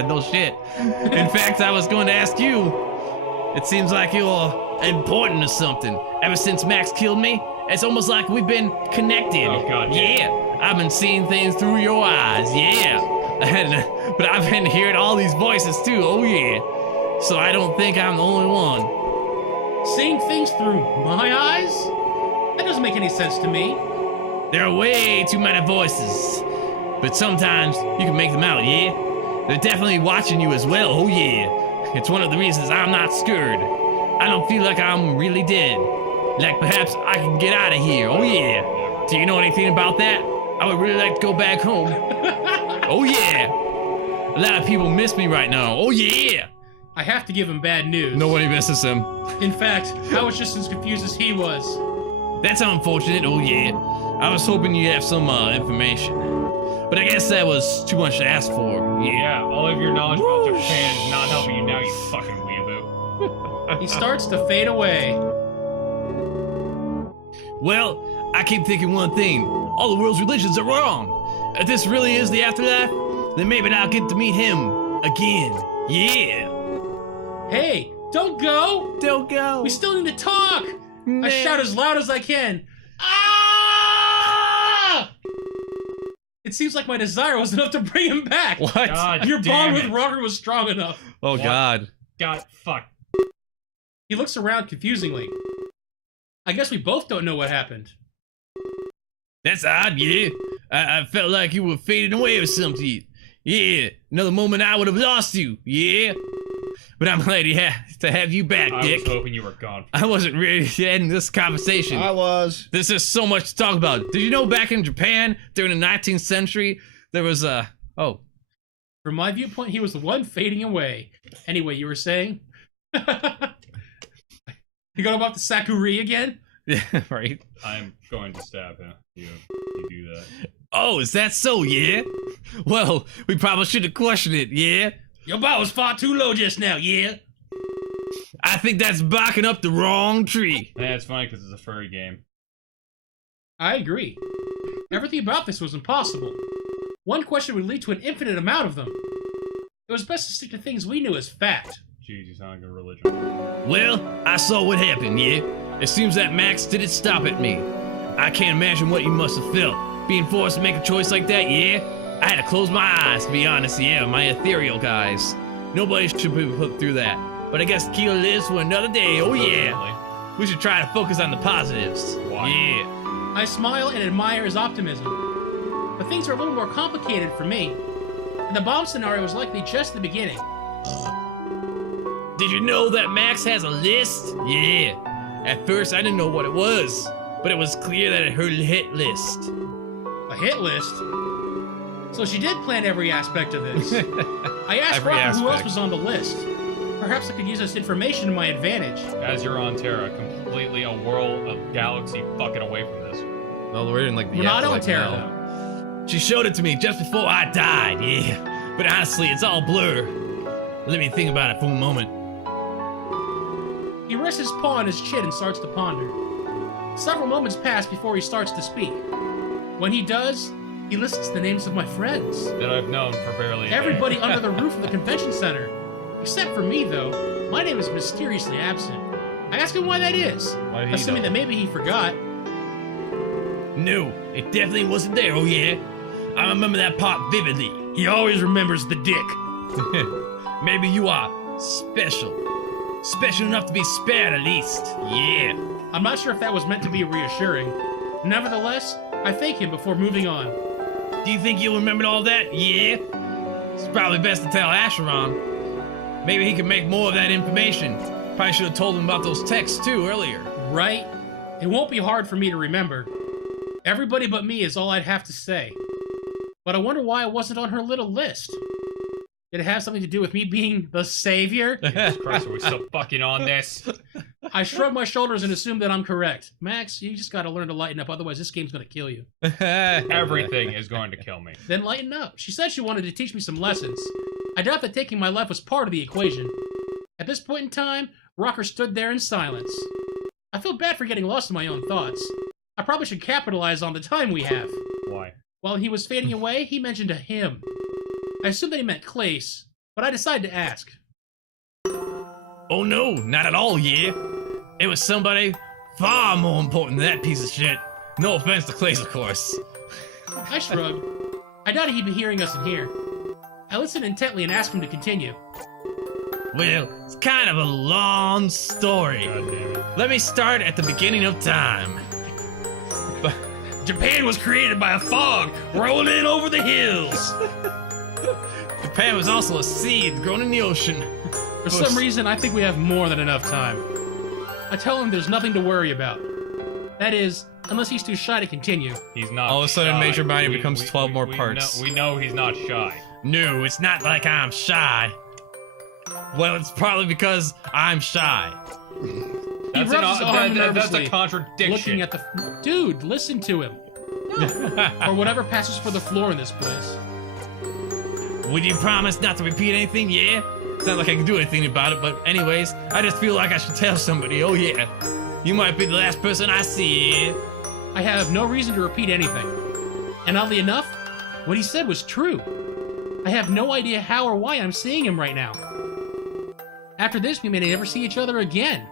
No shit. In fact, I was going to ask you. It seems like you're important or something. Ever since Max killed me, it's almost like we've been connected. Oh, God, yeah. I've been seeing things through your eyes, yeah. But I've been hearing all these voices too, oh yeah. So I don't think I'm the only one. Seeing things through my eyes? That doesn't make any sense to me. There are way too many voices. But sometimes you can make them out, yeah? They're definitely watching you as well, oh yeah. It's one of the reasons I'm not scared. I don't feel like I'm really dead. Like perhaps I can get out of here, oh yeah. Do you know anything about that? I would really like to go back home. Oh yeah. A lot of people miss me right now, oh yeah. I have to give him bad news. Nobody misses him. In fact, I was just as confused as he was. That's unfortunate, oh yeah. I was hoping you'd have some information. But I guess that was too much to ask for, yeah. Yeah, all of your knowledge about Japan is not helping you now, you fucking weeaboo. He starts to fade away. Well, I keep thinking one thing. All the world's religions are wrong. If this really is the afterlife, then maybe I'll get to meet him again. Yeah. Hey, don't go! Don't go. We still need to talk! I shout as loud as I can. Ah! It seems like my desire was enough to bring him back. What? God Your damn bond with it. Rocker was strong enough. Oh god. God, fuck. He looks around confusingly. I guess we both don't know what happened. That's odd, yeah. I felt like you were fading away or something. Yeah, another moment I would have lost you, yeah. But I'm glad to have you back, I Dick. was hoping you were gone. I wasn't ready to end this conversation. I was. There's just so much to talk about. Did you know back in Japan during the 19th century, there was oh. From my viewpoint, he was the one fading away. Anyway, you were saying? You got about the Sakuri again? Yeah, right. I'm going to stab him. You do that. Oh, is that so, yeah? Well, we probably should have questioned it, yeah? Your bar was far too low just now, yeah? I think that's barking up the wrong tree. Yeah, it's funny because it's a furry game. I agree. Everything about this was impossible. One question would lead to an infinite amount of them. It was best to stick to things we knew as fact. Jeez, you sound like a religion. Well, I saw what happened, yeah? It seems that Max didn't stop at me. I can't imagine what you must have felt. Being forced to make a choice like that, yeah? I had to close my eyes, to be honest, yeah, my ethereal guys. Nobody should be put through that. But I guess Keela lives for another day, oh yeah. We should try to focus on the positives. Why? Yeah. I smile and admire his optimism. But things are a little more complicated for me. And the bomb scenario was likely just the beginning. Did you know that Max has a list? Yeah. At first, I didn't know what it was, but it was clear that it her hit list. A hit list? So she did plan every aspect of this. I asked Every Rocker who else aspect. was on the list. Perhaps I could use this information to my advantage. As you're on Terra, completely a world of galaxy fucking away from this. No, we're in like the We're not on afterlife Terra, now. though. She showed it to me just before I died, yeah. But honestly, it's all blur. Let me think about it for a moment. He rests his paw on his chin and starts to ponder. Several moments pass before he starts to speak. When he does, he lists the names of my friends. That I've known for barely a day. Everybody under the roof of the convention center. Except for me, though. My name is mysteriously absent. I ask him why that is, Why did he assuming know? that maybe he forgot. No, it definitely wasn't there, oh yeah. I remember that part vividly. He always remembers the dick. Maybe you are special. Special enough to be spared, at least. Yeah. I'm not sure if that was meant to be reassuring. Nevertheless, I thank him before moving on. Do you think you'll remember all that? Yeah. It's probably best to tell Asheron. Maybe he can make more of that information. Probably should have told him about those texts too earlier. Right? It won't be hard for me to remember. Everybody but me is all I'd have to say. But I wonder why it wasn't on her little list. Did it have something to do with me being the savior? Jesus Christ, are we still fucking on this? I shrug my shoulders and assume that I'm correct. Max, you just gotta learn to lighten up, otherwise this game's gonna kill you. Everything is going to kill me. Then lighten up. She said she wanted to teach me some lessons. I doubt that taking my life was part of the equation. At this point in time, Rocker stood there in silence. I feel bad for getting lost in my own thoughts. I probably should capitalize on the time we have. Why? While he was fading away, he mentioned a hymn. I assumed that he meant Clace, but I decided to ask. Oh no, not at all, yeah. It was somebody far more important than that piece of shit. No offense to Clace, of course. I shrugged. I doubted he'd be hearing us in here. I listened intently and asked him to continue. Well, it's kind of a long story. Let me start at the beginning of time. Japan was created by a fog rolling in over the hills. Japan was also a seed grown in the ocean. For some reason, I think we have more than enough time. I tell him there's nothing to worry about. That is, unless he's too shy to continue. He's not. All of a sudden, shy. Major Minor becomes 12 more we parts. We know he's not shy. No, it's not like I'm shy. Well, it's probably because I'm shy. He rubs his arm that's nervously, a contradiction. looking at the... Dude, listen to him. Or whatever passes for the floor in this place. Would you promise not to repeat anything, yeah? It's not like I can do anything about it, but anyways, I just feel like I should tell somebody, oh yeah. You might be the last person I see, yeah? I have no reason to repeat anything. And oddly enough, what he said was true. I have no idea how or why I'm seeing him right now. After this, we may never see each other again.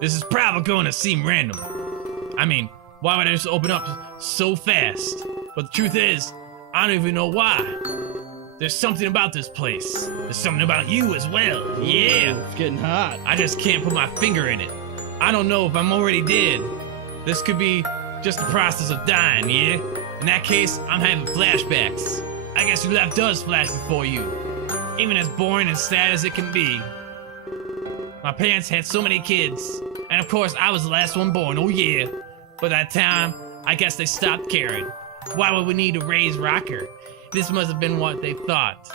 This is probably going to seem random. I mean, why would I just open up so fast? But the truth is, I don't even know why. There's something about this place. There's something about you as well. Yeah. It's getting hot. I just can't put my finger in it. I don't know if I'm already dead. This could be just the process of dying, yeah? In that case, I'm having flashbacks. I guess your life does flash before you. Even as boring and sad as it can be. My parents had so many kids. And of course, I was the last one born, oh yeah. By that time, I guess they stopped caring. Why would we need to raise Rocker? This must have been what they thought.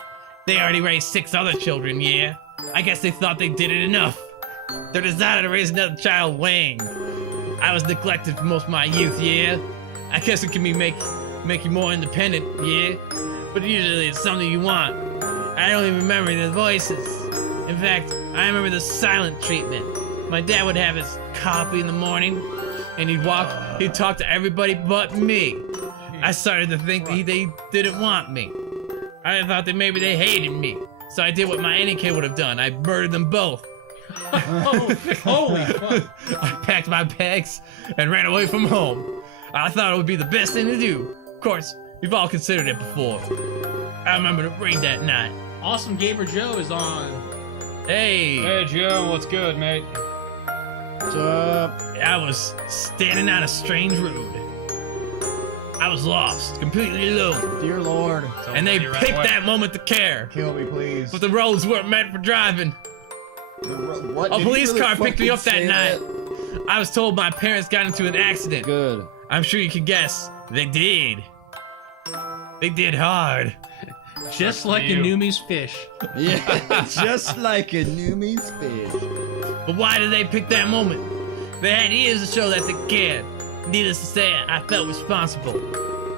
They already raised 6 other children, yeah? I guess they thought they did it enough. Their desire to raise another child waned. I was neglected for most of my youth, yeah? I guess it can be make you more independent, yeah? But usually it's something you want. I don't even remember the voices. In fact, I remember the silent treatment. My dad would have his coffee in the morning, and he'd talk to everybody but me. I started to think that they didn't want me. I thought that maybe they hated me. So I did what any kid would have done. I murdered them both. Holy fuck. I packed my bags and ran away from home. I thought it would be the best thing to do. Of course, we've all considered it before. I remember the rain that night. Awesome Gamer Joe is on. Hey. Hey, Joe, what's good, mate? What's up? I was standing on a strange road. I was lost, completely alone. Dear Lord. And they picked that moment to care. Kill me, please. But the roads weren't meant for driving. What? A Did police you really car picked me up that fucking night. say I was told my parents got into an accident. Good. I'm sure you can guess. They did. They did hard. Just like a Numi's fish. Yeah, just like a Numi's fish. But why did they pick that moment? They had years to show that they cared. Needless to say, I felt responsible.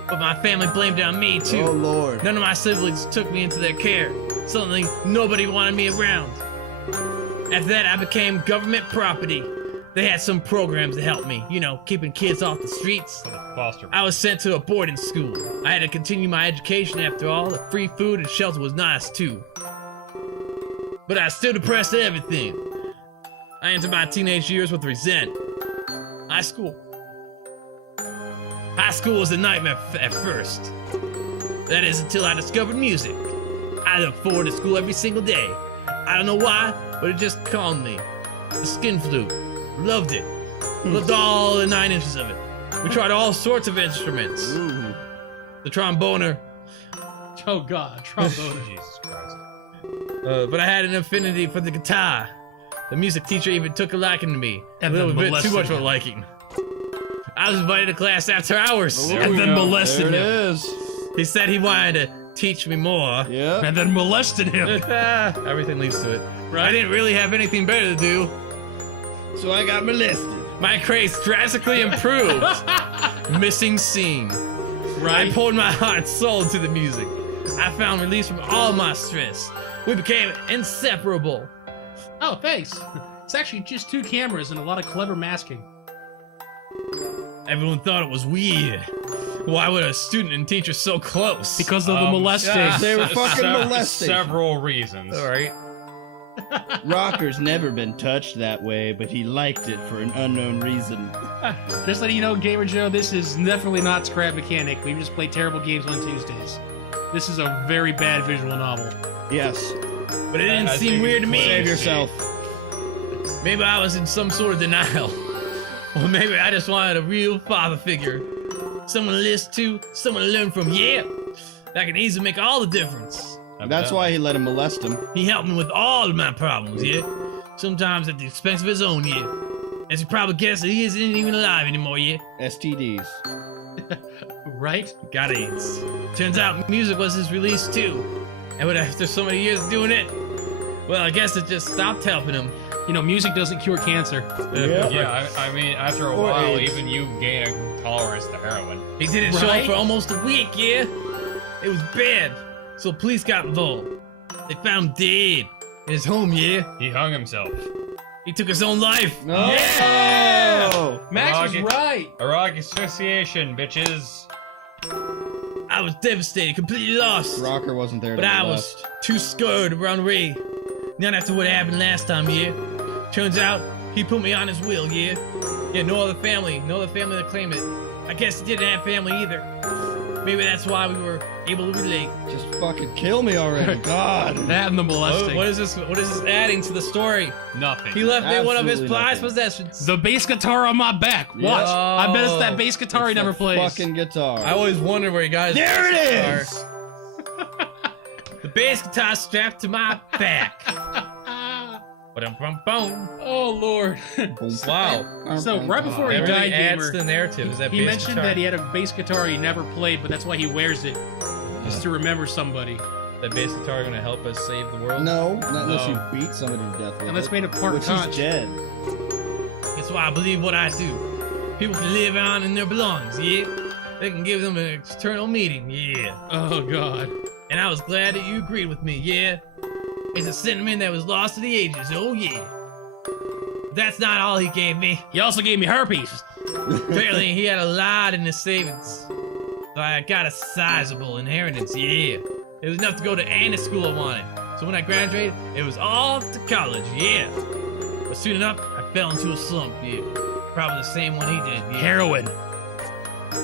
But my family blamed it on me, too. Oh, Lord. None of my siblings took me into their care. Suddenly, nobody wanted me around. After that, I became government property. They had some programs to help me, you know, keeping kids off the streets. Foster. I was sent to a boarding school. I had to continue my education after all. The free food and shelter was nice, too. But I was still depressed at everything. I entered my teenage years with resent. High school was a nightmare at first. That is until I discovered music. I look forward to school every single day. I don't know why, but it just calmed me. The skin flute. Loved it. Loved all the 9 inches of it. We tried all sorts of instruments. Ooh. The tromboner. Oh God, trombone. Jesus Christ. But I had an affinity for the guitar. The music teacher even took a liking to me. And a little then bit too much of a molested liking. I was invited to class after hours. And then There molested it him. is. He said he wanted to teach me more. Yep. And then molested him. Everything leads to it. Right. I didn't really have anything better to do. So I got molested. My craze drastically improved. Missing scene. I poured my heart and soul into the music. I found release from all my stress. We became inseparable. Oh, thanks. It's actually just 2 cameras and a lot of clever masking. Everyone thought it was weird. Why would a student and teacher so close? Because of the molesting. They were fucking molesting. Several reasons. All right. Rocker's never been touched that way, but he liked it for an unknown reason. Just letting you know, Gamer Joe, this is definitely not Scrap Mechanic. We just play terrible games on Tuesdays. This is a very bad visual novel. Yes. But it didn't seem weird to me. Save yourself. Maybe I was in some sort of denial. Or maybe I just wanted a real father figure. Someone to listen to, someone to learn from, yeah. That can easily make all the difference. That's why he let him molest him. He helped me with all of my problems, yeah. Sometimes at the expense of his own, yeah. As you probably guessed, he isn't even alive anymore, yeah. STDs. Right? Got AIDS. Turns out music was his release too. And but after so many years of doing it, well, I guess it just stopped helping him. You know, music doesn't cure cancer. Yeah, I mean, after a Or while, AIDS. even you gain a tolerance to heroin. He didn't show Right? up for almost a week, yeah. It was bad. So police got involved. They found him dead in his home, yeah. He hung himself. He took his own life. No. Yeah! Max was Rocket. right. Iraq Association, bitches. I was devastated, completely lost. Rocker wasn't there to But I molest. was too scared to run away. Not after what happened last time, yeah. Turns out, he put me on his will, yeah. Yeah, no other family to claim it. I guess he didn't have family either. Maybe that's why we were able to relate. Just fucking kill me already. God. That and the molesting. What is this adding to the story? Nothing. He left me one of his Absolutely prized nothing. possessions. The bass guitar on my back. Watch. Yeah. I bet it's that bass guitar he It's never the plays. Fucking guitar. I always wondered where he got his There bass it guitar. is! The bass guitar strapped to my back. Ba-dum-bum-bum. Oh, Lord. Wow. So, right before he That really died, adds Gamer, to the narrative. Is that he bass mentioned guitar. that he had a bass guitar he never played, but that's why he wears it. Just to remember somebody. That bass guitar gonna help us save the world? No, not unless No. you beat somebody to death with And that's it. made a part Which conch. he's dead. That's why I believe what I do. People can live on in their belongings, yeah? They can give them an external meaning, yeah. Oh, God. And I was glad that you agreed with me, yeah? It's a sentiment that was lost to the ages, oh yeah. That's not all he gave me. He also gave me herpes. Apparently he had a lot in his savings. So I got a sizable inheritance, yeah. It was enough to go to any school I wanted. So when I graduated, it was off to college, yeah. But soon enough, I fell into a slump, yeah. Probably the same one he did, yeah. Heroin.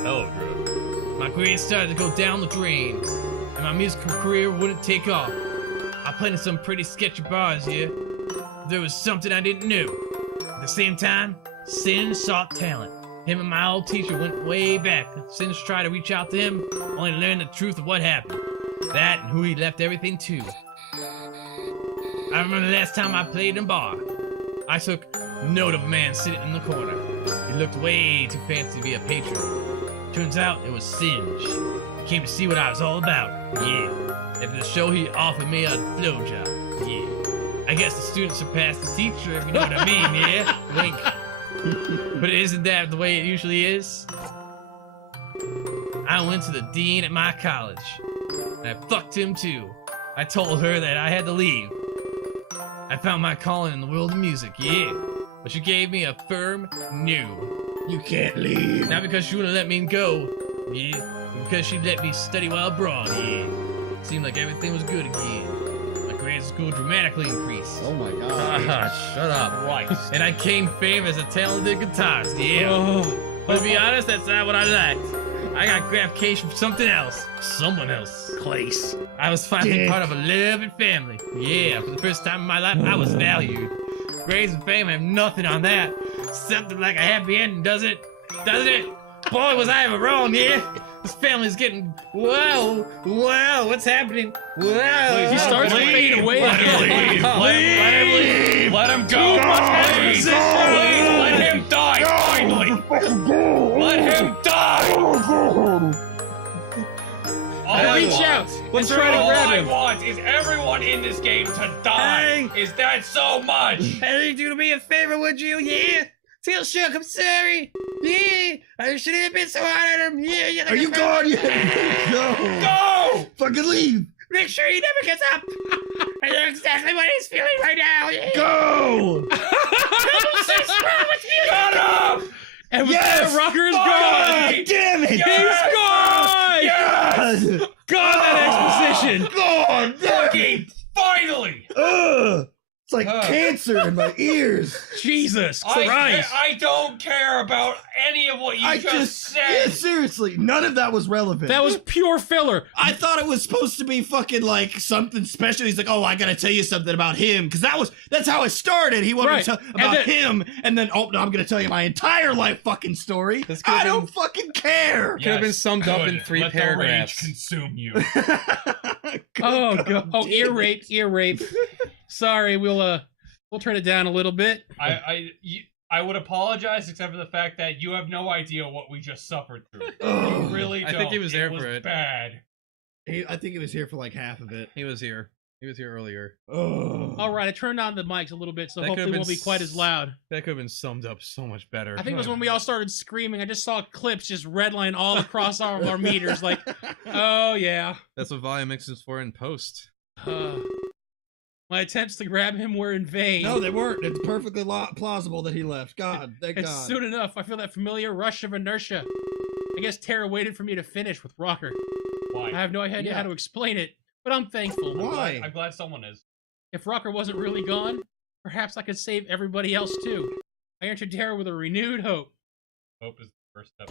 Hell, bro. My grades started to go down the drain, and my musical career wouldn't take off. I played in some pretty sketchy bars, yeah. There was something I didn't know. At the same time, Sin sought talent. Him and my old teacher went way back. Sin's tried to reach out to him, only to learn the truth of what happened. That and who he left everything to. I remember the last time I played in a bar. I took note of a man sitting in the corner. He looked way too fancy to be a patron. Turns out it was Singe. He came to see what I was all about. Yeah. After the show, he offered me a blowjob. Yeah. I guess the student surpassed the teacher, if you know what I mean, yeah? Wink. But isn't that the way it usually is? I went to the dean at my college. And I fucked him too. I told her that I had to leave. I found my calling in the world of music, yeah. But she gave me a firm no. You can't leave. Not because she wouldn't let me go, yeah. But because she let me study while abroad, yeah. Seemed like everything was good again. My grades at school dramatically increased. Oh my god. Shut up. Right. And I became famous as a talented guitarist, yeah. But to be honest, that's not what I liked. I got gratification for something else. Someone else. Place. I was finally part of a loving family. Yeah, for the first time in my life, I was valued. Grades and fame have nothing on that. Something like a happy ending, does it? Doesn't it? Boy, was I ever wrong, yeah? This family's getting... Whoa! Whoa! What's happening? Whoa! He starts to fade away again. Let him go! Please, let him die! Finally! Let him die! Reach out! Let's try to grab him. All I want is everyone in this game to die! Hey. Is that so much? Hey, do me a favor, would you? Yeah? Feel shook, I'm sorry. Yeah, I should have been so hard at him. Yeah, yeah. Are you gone yet? No. Go! Fucking leave. Make sure he never gets up. I know exactly what he's feeling right now. Yeah. Go. Shut up! And with that, Rocker is gone! Damn it. He's gone! Yes! Gone, that exposition! Gone. Fucking finally! It's like cancer in my ears. Jesus Christ! I don't care about any of what you just said. Yeah, seriously, none of that was relevant. That was pure filler. I thought it was supposed to be fucking like something special. He's like, oh, I gotta tell you something about him. Because that's how it started. He wanted to tell about him. And then, oh, no, I'm gonna tell you my entire life fucking story. I don't fucking care. Could have been summed up in 3 paragraphs. The rage consume you. Oh, God. Oh, ear rape, ear rape. Sorry, we'll turn it down a little bit. I would apologize, except for the fact that you have no idea what we just suffered through. You really don't. I think he was there for it. Bad. I think he was here for like half of it. He was here. He was here earlier. All right, I turned on the mics a little bit, so hopefully it won't be quite as loud. That could have been summed up so much better. I think it was when we all started screaming. I just saw clips just redline all across our meters, like, oh yeah. That's what volume mix is for in post. My attempts to grab him were in vain. No, they weren't. It's perfectly plausible that he left. God, thank it's God. Soon enough, I feel that familiar rush of inertia. I guess Tara waited for me to finish with Rocker. Why? I have no idea how to explain it, but I'm thankful. Why? I'm glad someone is. If Rocker wasn't really gone, perhaps I could save everybody else too. I entered Tara with a renewed hope. Hope is the first step.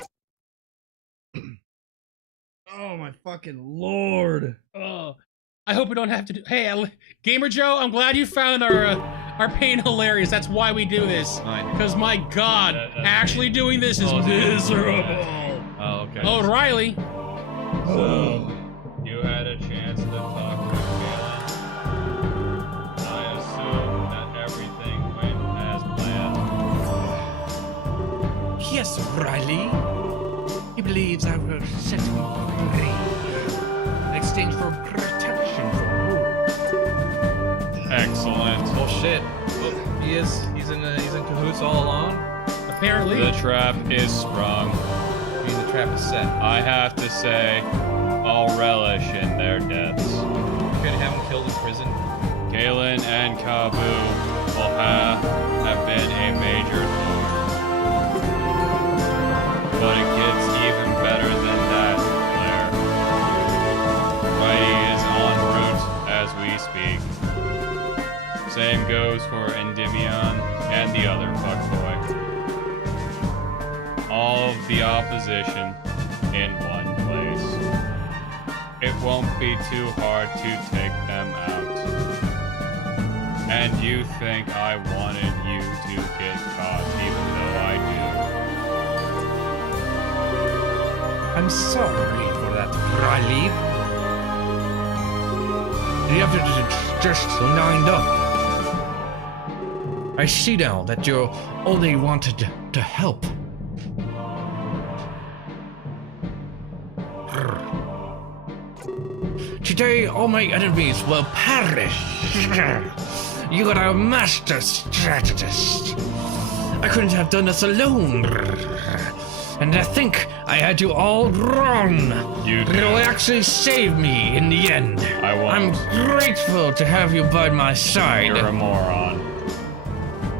Oh my fucking Lord. Oh, I hope we don't have to do. Hey, Gamer Joe, I'm glad you found our pain hilarious. That's why we do this. Because my God, actually doing this is miserable. Oh, okay. Oh, Riley. So, you had a chance to talk to Galen. I assume that everything went as planned. Yes, Riley. He believes I will set him free in exchange for protection from you. Excellent. Oh shit. Well, he's in cahoots all along. Apparently. The trap is sprung. I mean, the trap is set. I have to say, I'll relish in their deaths. You're gonna have him killed in prison. Galen and Kabu will have been a major thorn. But it gets even better than that, Blair. Whitey is en route as we speak. Same goes for Endymion and the other fuckboy. All of the opposition in one place. It won't be too hard to take them out. And you think I wanted you to get caught, even though I do. I'm sorry for that, Riley. The evidence is just lined up. I see now that you only wanted to help. Today, all my enemies will perish. You are a master strategist. I couldn't have done this alone. And I think I had you all wrong. You did. You actually saved me in the end. I won't. I'm grateful to have you by my side. You're a moron.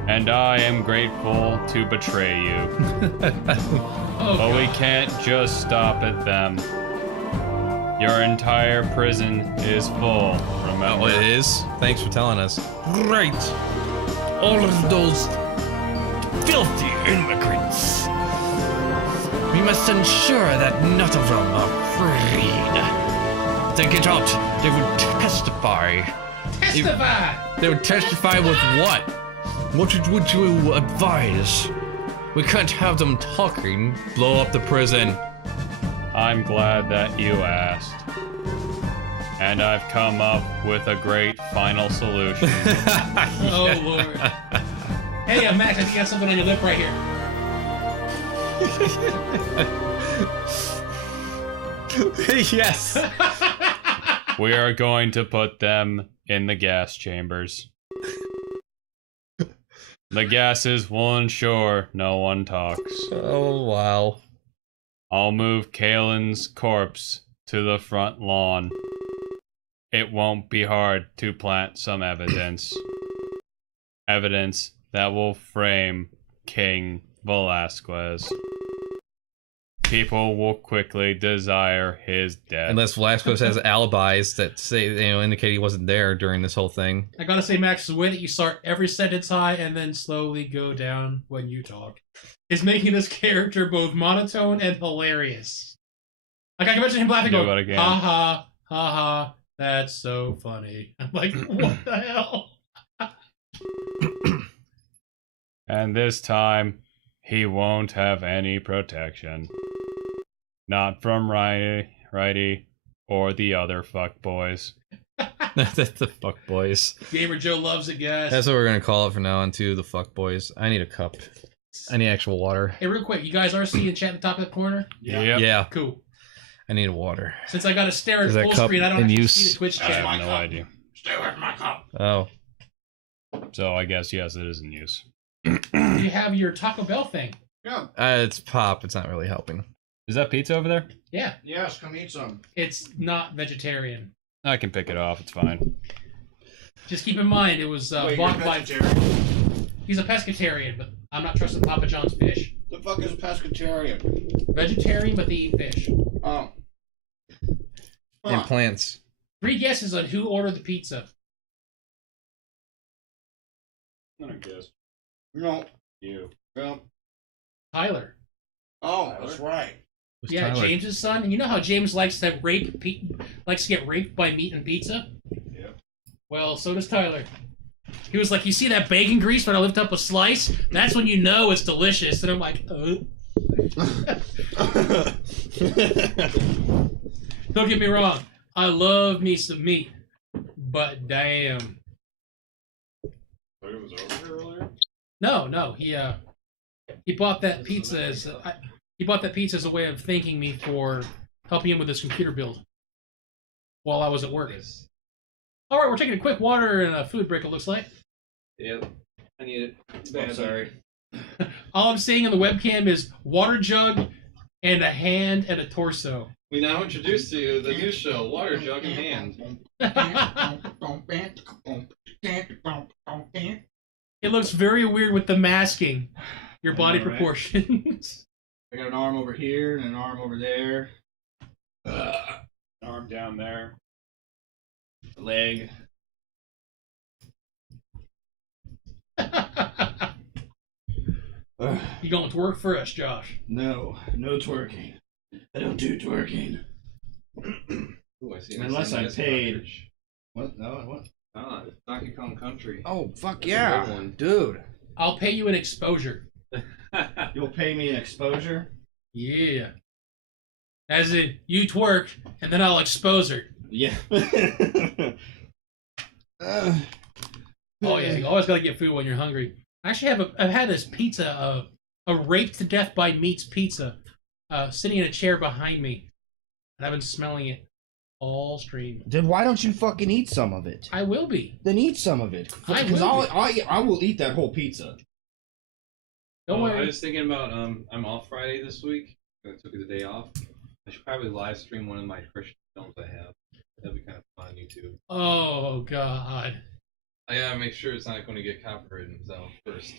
And I am grateful to betray you. But we can't just stop at them. Your entire prison is full, remember? Oh, it is? Thanks for telling us. Right. All of those filthy immigrants. We You must ensure that none of them are freed. If they get out, they would testify. Testify! They would testify with what? What would you advise? We can't have them talking. Blow up the prison. I'm glad that you asked. And I've come up with a great final solution. Oh, Lord. Hey, Max, I think you got something on your lip right here. Yes. We are going to put them in the gas chambers. The gases will ensure no one talks. Oh, wow. I'll move Kalen's corpse to the front lawn. It won't be hard to plant some evidence. Evidence that will frame King Velasquez. People will quickly desire his death. Unless Velasquez has alibis that say, indicate he wasn't there during this whole thing. I gotta say, Max, the way that you start every sentence high and then slowly go down when you talk is making this character both monotone and hilarious. Like, I can imagine him laughing, going, ha ha, ha ha, that's so funny. I'm like, what the hell? And this time, he won't have any protection. Not from Righty or the other fuckboys. The fuckboys. Gamer Joe loves it, guys. That's what we're gonna call it from now on, too. The fuckboys. I need a cup. I need actual water. Hey, real quick, you guys are seeing chat in the top of the corner? Yeah. Cool. I need water. Since I got to stare Is at that full cup screen, I don't in actually use? see the Twitch I chat. have no idea. Stay away from my cup. Oh. So I guess, yes, it is in use. You have your Taco Bell thing. Yeah. It's pop. It's not really helping. Is that pizza over there? Yeah. Yes, come eat some. It's not vegetarian. I can pick it off, it's fine. Just keep in mind, it was Wait, bought you're by... vegetarian? He's a pescatarian, but I'm not trusting Papa John's fish. The fuck is a pescatarian? Vegetarian, but they eat fish. Oh. And plants. 3 guesses on who ordered the pizza. I don't guess. No. You. Well. Tyler. Oh, that's right. Yeah, Tyler? James's son. And you know how James likes to likes to get raped by meat and pizza? Yep. Well, so does Tyler. He was like, you see that bacon grease when I lift up a slice? That's when you know it's delicious. And I'm like, Don't get me wrong. I love me some meat. But damn. It was over here earlier? No. He bought that pizza as a way of thanking me for helping him with his computer build while I was at work. All right, we're taking a quick water and a food break. It looks like. Yep. I need it. I'm sorry. All I'm seeing on the webcam is water jug and a hand and a torso. We now introduce to you the new show, Water Jug in Hand. It looks very weird with the masking. Your body All right. proportions. I got an arm over here and an arm over there. Arm down there. A leg. You going to work for us, Josh? No twerking. I don't do twerking. Ooh, I see. Unless I paid. What? No, what? Ah, Donkey Kong Country. Oh, fuck That's a yeah. good one. Dude. I'll pay you an exposure. You'll pay me an exposure? Yeah. As in, you twerk, and then I'll expose her. Yeah. Oh yeah, you always gotta get food when you're hungry. I actually I've had this pizza, a raped to death by meats pizza, sitting in a chair behind me, and I've been smelling it all stream. Then why don't you fucking eat some of it? I will be. Then eat some of it. I Because will I will eat that whole pizza. Don't I worry. was thinking about I'm off Friday this week. I took the day off. I should probably live stream one of my Christian films I have. That'd be kind of fun on YouTube. Oh God. I gotta make sure it's not going to get copyrighted so first.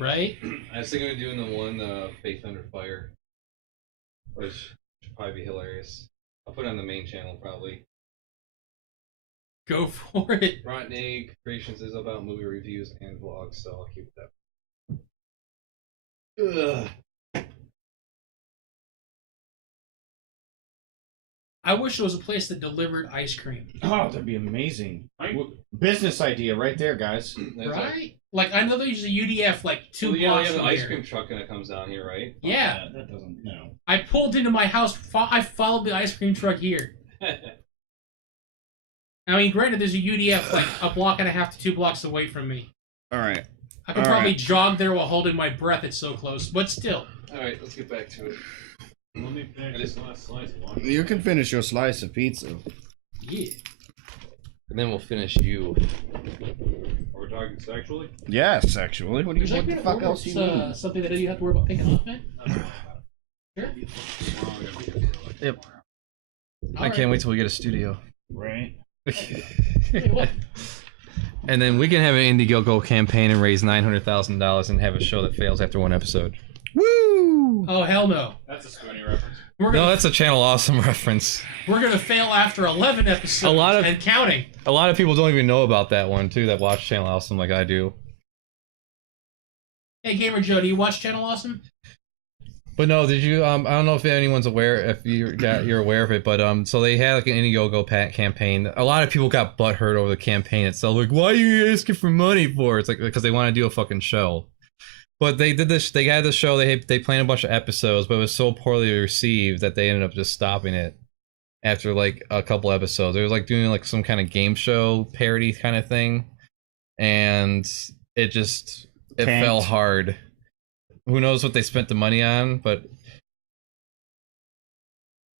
Right? I was thinking of doing the one Faith Under Fire, which should probably be hilarious. I'll put it on the main channel probably. Go for it. Rotten Egg Creations is about movie reviews and vlogs, so I'll keep that. Ugh. I wish there was a place that delivered ice cream. Oh, that'd be amazing. Business idea right there, guys. Right? Like, I know there's a UDF like 2 blocks from an ice here. cream truck that comes down here, right? Yeah. That doesn't, no. I pulled into my house. I followed the ice cream truck here. I mean, granted, there's a UDF like a block and a half to 2 blocks away from me. All right. I could probably jog there while holding my breath. It's so close, but still. All right, let's get back to it. Let me finish this last slice. You can finish your slice of pizza. Yeah. And then we'll finish you. Are we talking sexually? Yes, actually. What Would you like the me to fuck order else you need? something that you have to worry about picking up, man? Sure. Yep. I can't wait till we get a studio. Right. And then we can have an Indiegogo campaign and raise $900,000 and have a show that fails after 1 episode. Woo! Oh, hell no. That's a Spoonie reference. No, that's a Channel Awesome reference. We're gonna fail after 11 episodes and counting. A lot of people don't even know about that one too, that watch Channel Awesome like I do. Hey, Gamer Joe, do you watch Channel Awesome? But no, did you? I don't know if anyone's aware, if you're aware of it, but so they had like an Indiegogo campaign. A lot of people got butthurt over the campaign itself. Like, why are you asking for money for? It's like because they want to do a fucking show. But they did this. They had the show. They planned a bunch of episodes, but it was so poorly received that they ended up just stopping it after like a couple episodes. It was like doing like some kind of game show parody kind of thing, and it fell hard. Who knows what they spent the money on, but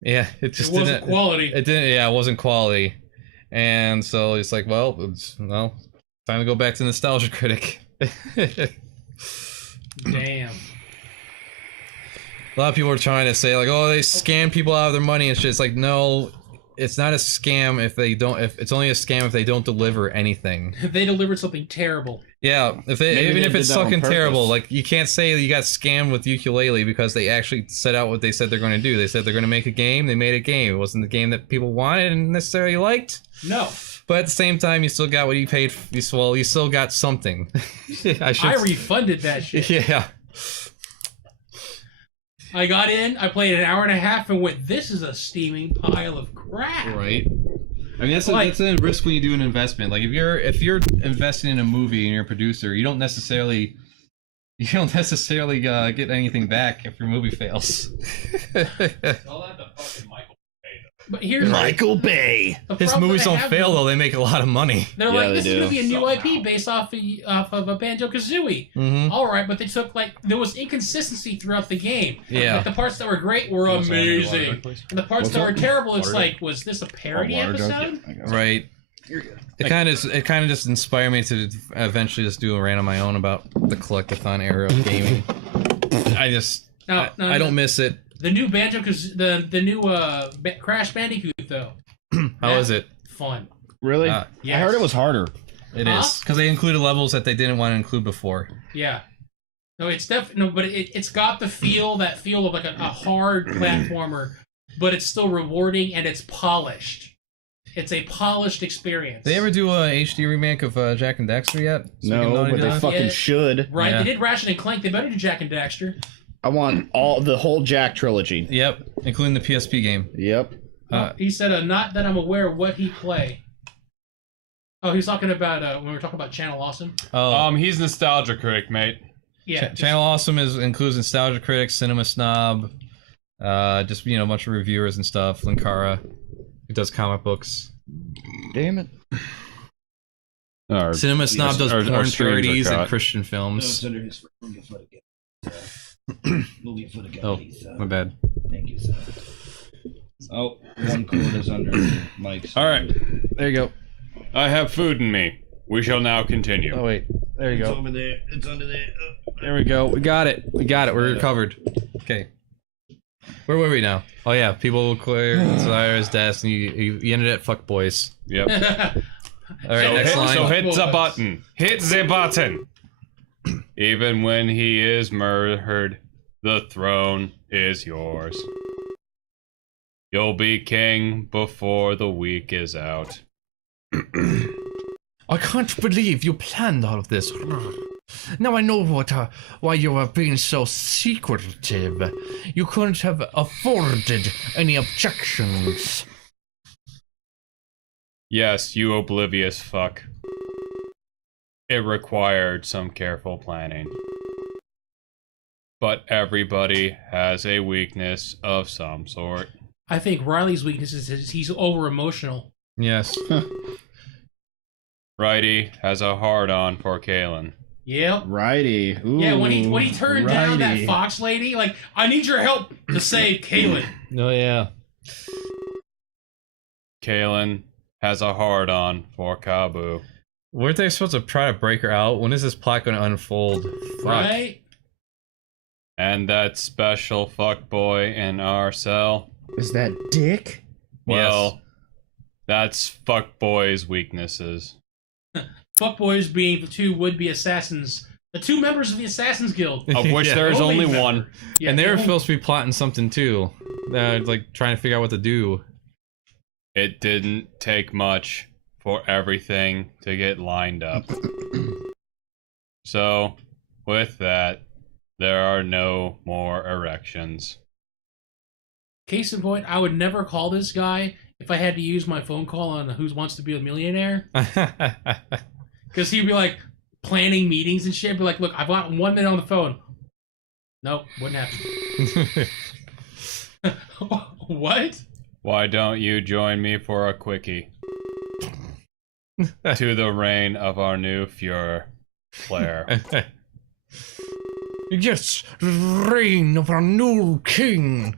yeah, it wasn't quality. It didn't. Yeah, it wasn't quality, and so it's like, well, time to go back to Nostalgia Critic. Damn. A lot of people are trying to say like, oh, they scam people out of their money and shit. It's like, no, it's not a scam if they don't. If it's only a scam if they don't deliver anything. They delivered something terrible. Yeah, even if it's fucking terrible, like you can't say you got scammed with Ukulele because they actually set out what they said they're going to do. They said they're going to make a game. They made a game. It wasn't the game that people wanted and necessarily liked. No. But at the same time, you still got what you paid. You still got something. I refunded that shit. Yeah. I got in, I played an hour and a half, and went, this is a steaming pile of crap. Right. I mean, that's a risk when you do an investment. Like if you're investing in a movie and you're a producer, you don't necessarily get anything back if your movie fails. But here's Michael Bay. His movies don't fail though; they make a lot of money. They're like, this is gonna be a new IP based off of a Banjo-Kazooie. Mm-hmm. All right, but they took there was inconsistency throughout the game. Yeah. Like the parts that were great were amazing, and the parts that were terrible, it's like, was this a parody episode? Right. It kind of just inspired me to eventually just do a rant on my own about the collectathon era of gaming. I don't miss it. The new the new Crash Bandicoot though. How is it? Fun. Really? Yes. I heard it was harder. It is because they included levels that they didn't want to include before. Yeah. No, it's but it's got the feel of like a hard platformer, but it's still rewarding and it's polished. It's a polished experience. They ever do a HD remake of Jak and Daxter yet? No, but they fucking should. Right? Yeah. They did Ratchet and Clank. They better do Jak and Daxter. I want the whole Jak trilogy. Yep, including the PSP game. Yep. He said, "Not that I'm aware of what he play." Oh, he's talking about when we were talking about Channel Awesome. Oh, He's Nostalgia Critic, mate. Yeah. Channel Awesome includes Nostalgia Critic, Cinema Snob, just a bunch of reviewers and stuff. Linkara, who does comic books. Damn it. Cinema Snob does porn parodies and Christian films. Oh, my bad. Thank you, sir. Oh, one cord is under Mike's. All right, there you go. I have food in me. We shall now continue. Oh wait, there you It's go. over there. It's under there. There we go. We got it. We're recovered. Okay. Where were we now? Oh yeah, people will clear Cyrus' desk, and you ended at fuck boys. Yep. All right, next line. So hit the button. Hit the button. Even when he is murdered, the throne is yours. You'll be king before the week is out. I can't believe you planned all of this. Now I know why you are being so secretive. You couldn't have afforded any objections. Yes, you oblivious fuck. It required some careful planning. But everybody has a weakness of some sort. I think Riley's weakness is he's over emotional. Yes. Righty has a hard-on for Kalen. Yep. Righty. Ooh, Yeah, when he turned down that righty. Fox lady, like, I need your help to save Kalen. Oh yeah. Kalen has a hard-on for Kabu. Weren't they supposed to try to break her out? When is this plot going to unfold? Fuck. Right? And that special fuckboy in our cell. Is that Dick? Well, that's fuckboy's weaknesses. Fuckboys being the two would-be assassins. The two members of the Assassin's Guild. Of which Yeah. there's only member. one. Yeah, And they were the only- supposed to be plotting something too. Like trying to figure out what to do. It didn't take much for everything to get lined up. So, with that, there are no more erections. Case in point, I would never call this guy if I had to use my phone call on Who Wants to Be a Millionaire. Because he'd be like planning meetings and shit. I'd be like, look, I've got 1 minute on the phone. Nope, wouldn't happen. What? Why don't you join me for a quickie? To the reign of our new Fuhrer, Claire. Yes, reign of our new king.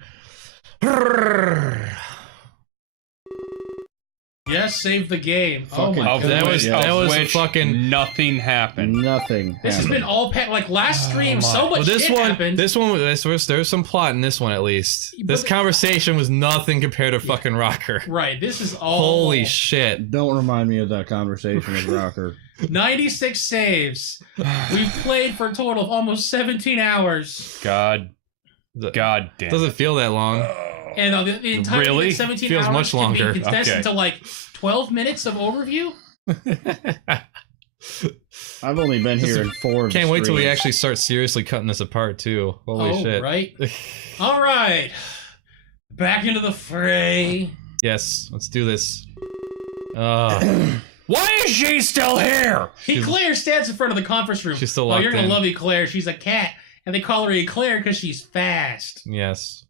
Yes, save the game. Oh Fucking my Of god. That was- which- that of was which fucking- nothing happened. Nothing. This has been all like last stream. So much Well, shit happened. this one, there's some plot in this one at least. This But- conversation was nothing compared to fucking Rocker. Right. This is all. Holy shit! Don't remind me of that conversation with Rocker. 96 saves. We've played for a total of almost 17 hours. God damn. Doesn't feel that long. And the entire Really? 17 Feels hours much longer. can be condensed Okay. into like 12 minutes of overview. I've only been here in 4 of the Can't wait till we streams. actually start seriously cutting this apart too. Holy shit! Right. All right. Back into the fray. Yes, let's do this. Why is she still here? Eclair stands in front of the conference room. She's still Oh, locked you're gonna in. love Eclair. She's a cat, and they call her Eclair because she's fast. Yes.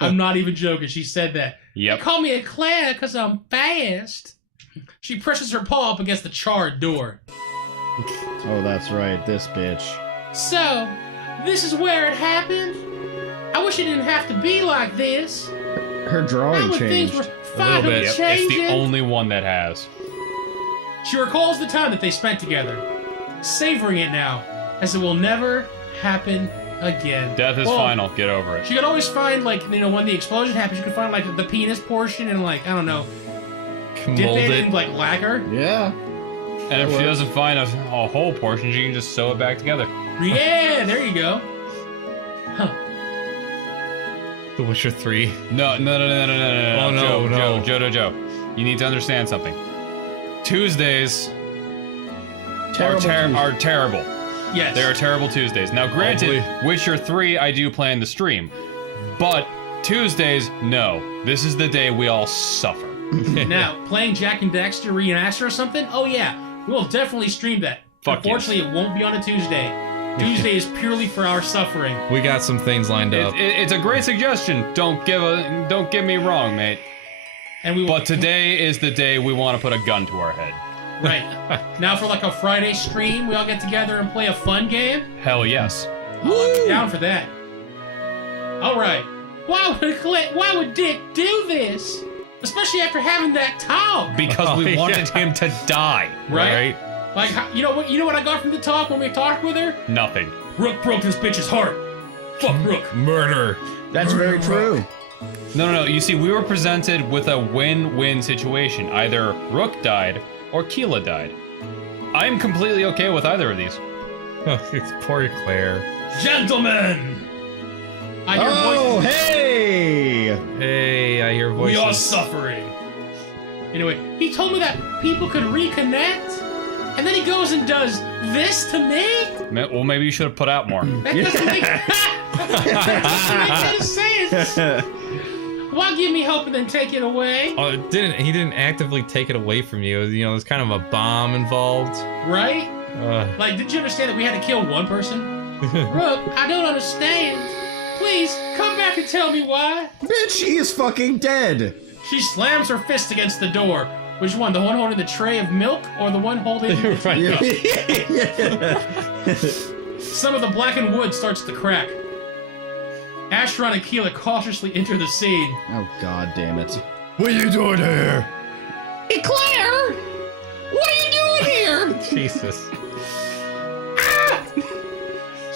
I'm not even joking. She said that. Yep. They call me Eclair because I'm fast. She presses her paw up against the charred door. Oh, that's right. This bitch. So, this is where it happened? I wish it didn't have to be like this. Her drawing How would things changed. were finally bit. Yep, changing? it's the only one that has. She recalls the time that they spent together, savoring it now, as it will never happen again. Death is Well, final. Get over it. She could always find, like, you know, when the explosion happens, you could find, like, the penis portion and, like, I don't know, dip Mold it it. in, like, lacquer. Yeah. And if she doesn't find a whole portion, she can just sew it back together. Yeah, there you go. Huh. The Witcher 3. No. Oh, no, no. Joe. You need to understand something. Tuesdays Terrible. are terrible. Yes. They are terrible Tuesdays. Now, granted, Witcher 3 I do play in the stream, but Tuesdays, no. This is the day we all suffer. Now, playing Jack and Daxter remaster or something? Oh, yeah. We'll definitely stream that. Fuck Unfortunately, it won't be on a Tuesday. Tuesday is purely for our suffering. We got some things lined up. It's a great suggestion. Don't get me wrong, mate. And we will, But today is the day we want to put a gun to our head. Right. Now for like a Friday stream, we all get together and play a fun game? Hell yes. I'm down for that. Alright. Why would Dick do this? Especially after having that talk. Because we wanted him to die. Right? Like, you know what I got from the talk when we talked with her? Nothing. Rook broke this bitch's heart. Fuck Rook. Murder. That's very true. No. You see, we were presented with a win-win situation. Either Rook died or Keela died. I'm completely okay with either of these. Poor Claire. Gentlemen! I hear Oh, voices. hey! Hey, I hear voices. We are suffering. Anyway, he told me that people could reconnect, and then he goes and does this to me? Well, maybe you should have put out more. That doesn't make, that doesn't make any sense. Why give me hope and then take it away? Oh, he didn't actively take it away from you. You know, there's kind of a bomb involved. Right? Like, did you understand that we had to kill one person? Rook, I don't understand. Please, come back and tell me why. Bitch, he is fucking dead. She slams her fist against the door. Which one? The one holding the tray of milk or the one holding... Some of the blackened wood starts to crack. Ashron and Keela cautiously enter the scene. Oh, god damn it. What are you doing here? Eclair! What are you doing here? Jesus. Ah!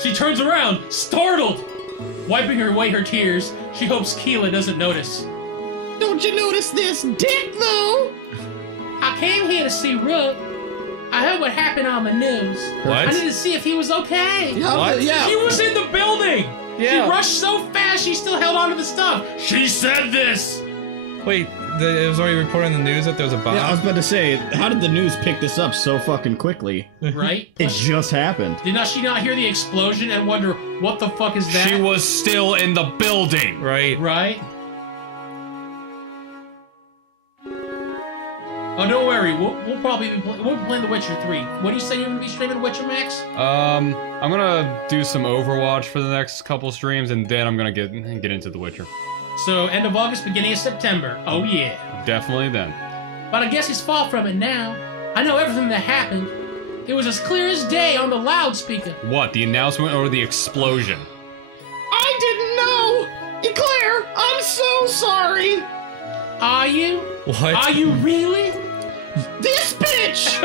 She turns around, startled. Wiping away her tears, she hopes Keela doesn't notice. Don't you notice this dick, though? I came here to see Rook. I heard what happened on the news. What? I need to see if he was okay. What? Yeah. She was in the building! Yeah. She rushed so fast she still held on to the stuff. She said this! Wait, it was already reported on the news that there was a bomb? Yeah, I was about to say, how did the news pick this up so fucking quickly? Right? It just happened. Did not she not hear the explosion and wonder, what the fuck is that? She was still in the building. Right. Right? Oh, don't worry. We'll probably be playing The Witcher 3. When do you say you're going to be streaming Witcher, Max? I'm gonna do some Overwatch for the next couple streams, and then I'm gonna get into The Witcher. So, end of August, beginning of September. Oh, yeah. Definitely then. But I guess he's far from it now. I know everything that happened. It was as clear as day on the loudspeaker. What, the announcement or the explosion? I didn't know! Eclair, I'm so sorry! Are you? What? Are you really? This bitch!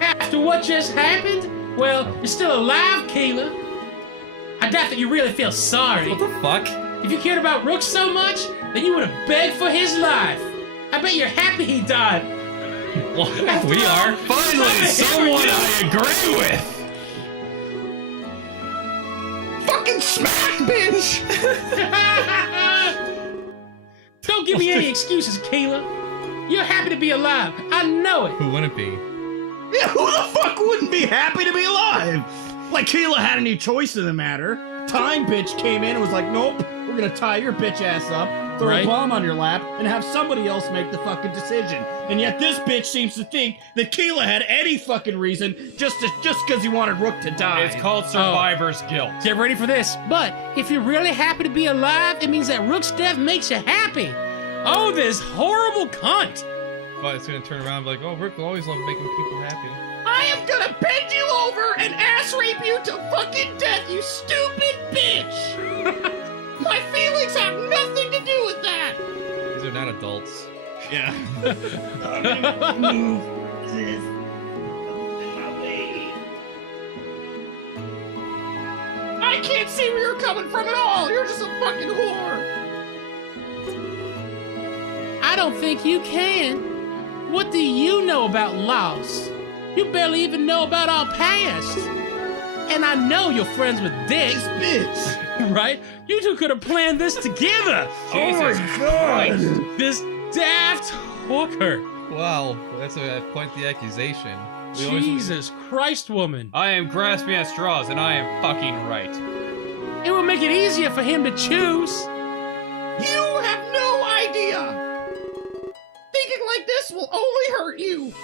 After what just happened? Well, you're still alive, Kayla. I doubt that you really feel sorry. What the fuck? If you cared about Rook so much, then you would have begged for his life. I bet you're happy he died. Well, we are. Finally, someone I agree with. Fucking smack, bitch! Don't give me any excuses, Kayla. You're happy to be alive. I know it. Who wouldn't be? Yeah, who the fuck wouldn't be happy to be alive? Like Keela had any choice in the matter. Time bitch came in and was like, nope, we're gonna tie your bitch ass up, throw a bomb on your lap, and have somebody else make the fucking decision. And yet this bitch seems to think that Keela had any fucking reason just because he wanted Rook to die. It's called survivor's guilt. Get ready for this. But if you're really happy to be alive, it means that Rook's death makes you happy. Oh, this horrible cunt. But it's gonna turn around and be like, oh, Rick will always love making people happy. I am gonna bend you over and ass rape you to fucking death, you stupid bitch! My feelings have nothing to do with that! These are not adults. Yeah. Move this my way. I can't see where you're coming from at all! You're just a fucking whore! I don't think you can. What do you know about loss? You barely even know about our past. And I know you're friends with Dick. Bitch. Right? You two could have planned this together. Jesus God. This daft hooker. Wow, that's quite the accusation. Jesus Christ, woman. I am grasping at straws, and I am fucking right. It will make it easier for him to choose. You have no idea! Thinking like this will only hurt you!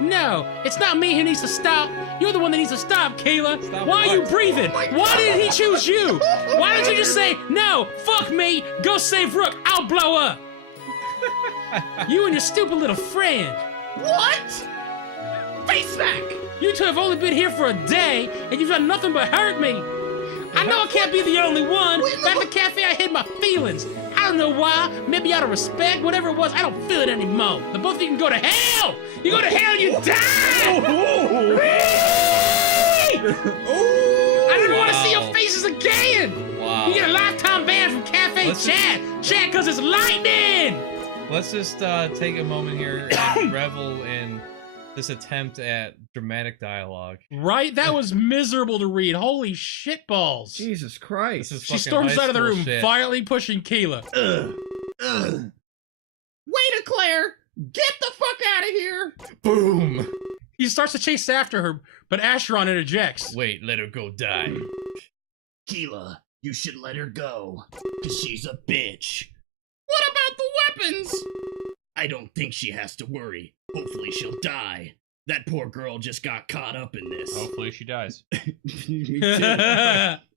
No, it's not me who needs to stop. You're the one that needs to stop, Kayla. Stop Why are you what? breathing? Why did he choose you? Why didn't you just say, no, fuck me, go save Rook, I'll blow up? You and your stupid little friend. What? Face back! You two have only been here for a day, and you've done nothing but hurt me. I know I can't be the only one. Back at the cafe, I hid my feelings. I don't know why. Maybe out of respect, whatever it was, I don't feel it anymore. The both of you can go to hell. You go to hell, you die. I didn't want to see your faces again. Wow. You get a lifetime ban from Cafe Chat. Chat, because it's lightning. Let's just take a moment here and revel in this attempt at dramatic dialogue. Right? That was miserable to read. Holy shitballs. Jesus Christ. This is She fucking storms high out of the school room, shit. violently pushing Kayla. Wait a Claire! Get the fuck out of here! Boom. He starts to chase after her, but Acheron interjects. Wait, let her go die. Keela, you should let her go, cause she's a bitch. What about the weapons? I don't think she has to worry. Hopefully she'll die. That poor girl just got caught up in this. Hopefully she dies. Me too.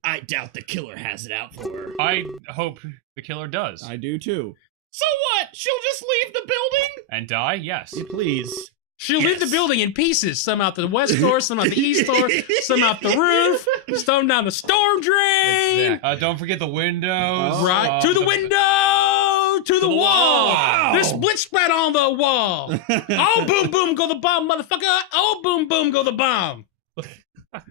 I doubt the killer has it out for her. I hope the killer does. I do too. So what? She'll just leave the building? And die? Yes. Yeah, please. She'll leave the building in pieces. Some out the west door, some out the east door, some out the roof, some down the storm drain. Exactly. Don't forget the windows. Right. To the window! To the wall! Wow. There's blitz spread on the wall! Oh, boom, boom, go the bomb, motherfucker! Oh, boom, boom, go the bomb!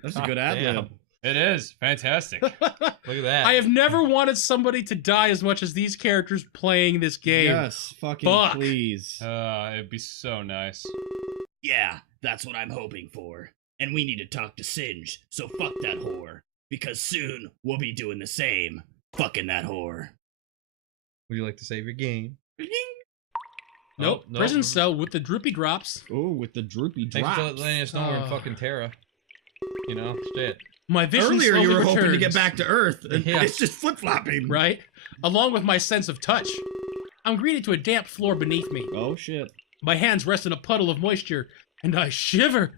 That's a good ad-lib. It is. Fantastic. Look at that. I have never wanted somebody to die as much as these characters playing this game. Yes, fucking please. It'd be so nice. Yeah, that's what I'm hoping for. And we need to talk to Singe, so fuck that whore. Because soon, we'll be doing the same. Fucking that whore. Would you like to save your game? Nope. Prison cell with the droopy drops. Oh, with the droopy drops. Thanks for letting us know we're in fucking Terra. You know, shit. My vision Earlier, slowly you were returns. hoping to get back to Earth, and Yeah. it's just flip-flopping. Right? Along with my sense of touch. I'm greeted to a damp floor beneath me. Oh, shit. My hands rest in a puddle of moisture, and I shiver.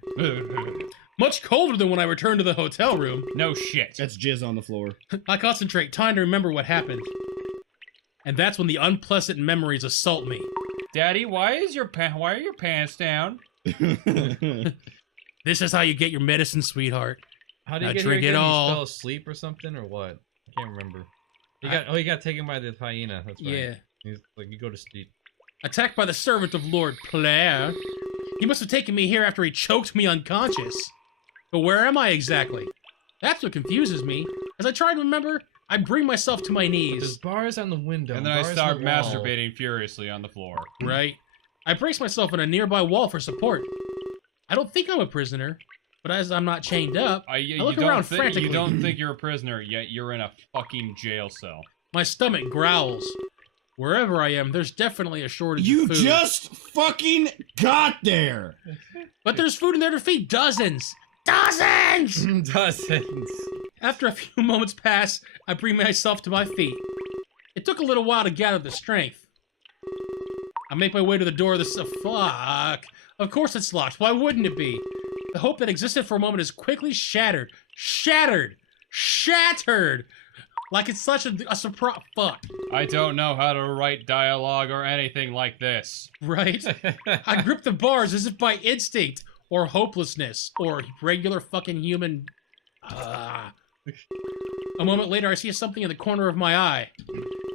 Much colder than when I returned to the hotel room. No shit. That's jizz on the floor. I concentrate, trying to remember what happened. And that's when the unpleasant memories assault me. Daddy, why are your pants down? This is how you get your medicine, sweetheart. How did Now you get drink here it again? all. You fell asleep or something, or what? I can't remember. He got taken by the hyena. That's right. Yeah. He's like, you go to sleep. Attacked by the servant of Lord Claire. He must have taken me here after he choked me unconscious. But where am I exactly? That's what confuses me. As I try to remember, I bring myself to my knees. There's bars on the window. And then I bars start on the wall. masturbating furiously on the floor. Right. I brace myself on a nearby wall for support. I don't think I'm a prisoner, but as I'm not chained up, I look around frantically. You don't think you're a prisoner, yet you're in a fucking jail cell. My stomach growls. Wherever I am, there's definitely a shortage You of food. just fucking got there! But there's food in there to feed dozens! Dozens! Dozens. After a few moments pass, I bring myself to my feet. It took a little while to gather the strength. I make my way to the door of the fuck. Of course it's locked. Why wouldn't it be? The hope that existed for a moment is quickly shattered. Shattered! Shattered! Like it's such a surprise. Fuck. I don't know how to write dialogue or anything like this. Right? I grip the bars as if by instinct, or hopelessness, or regular fucking human. A moment later, I see something in the corner of my eye.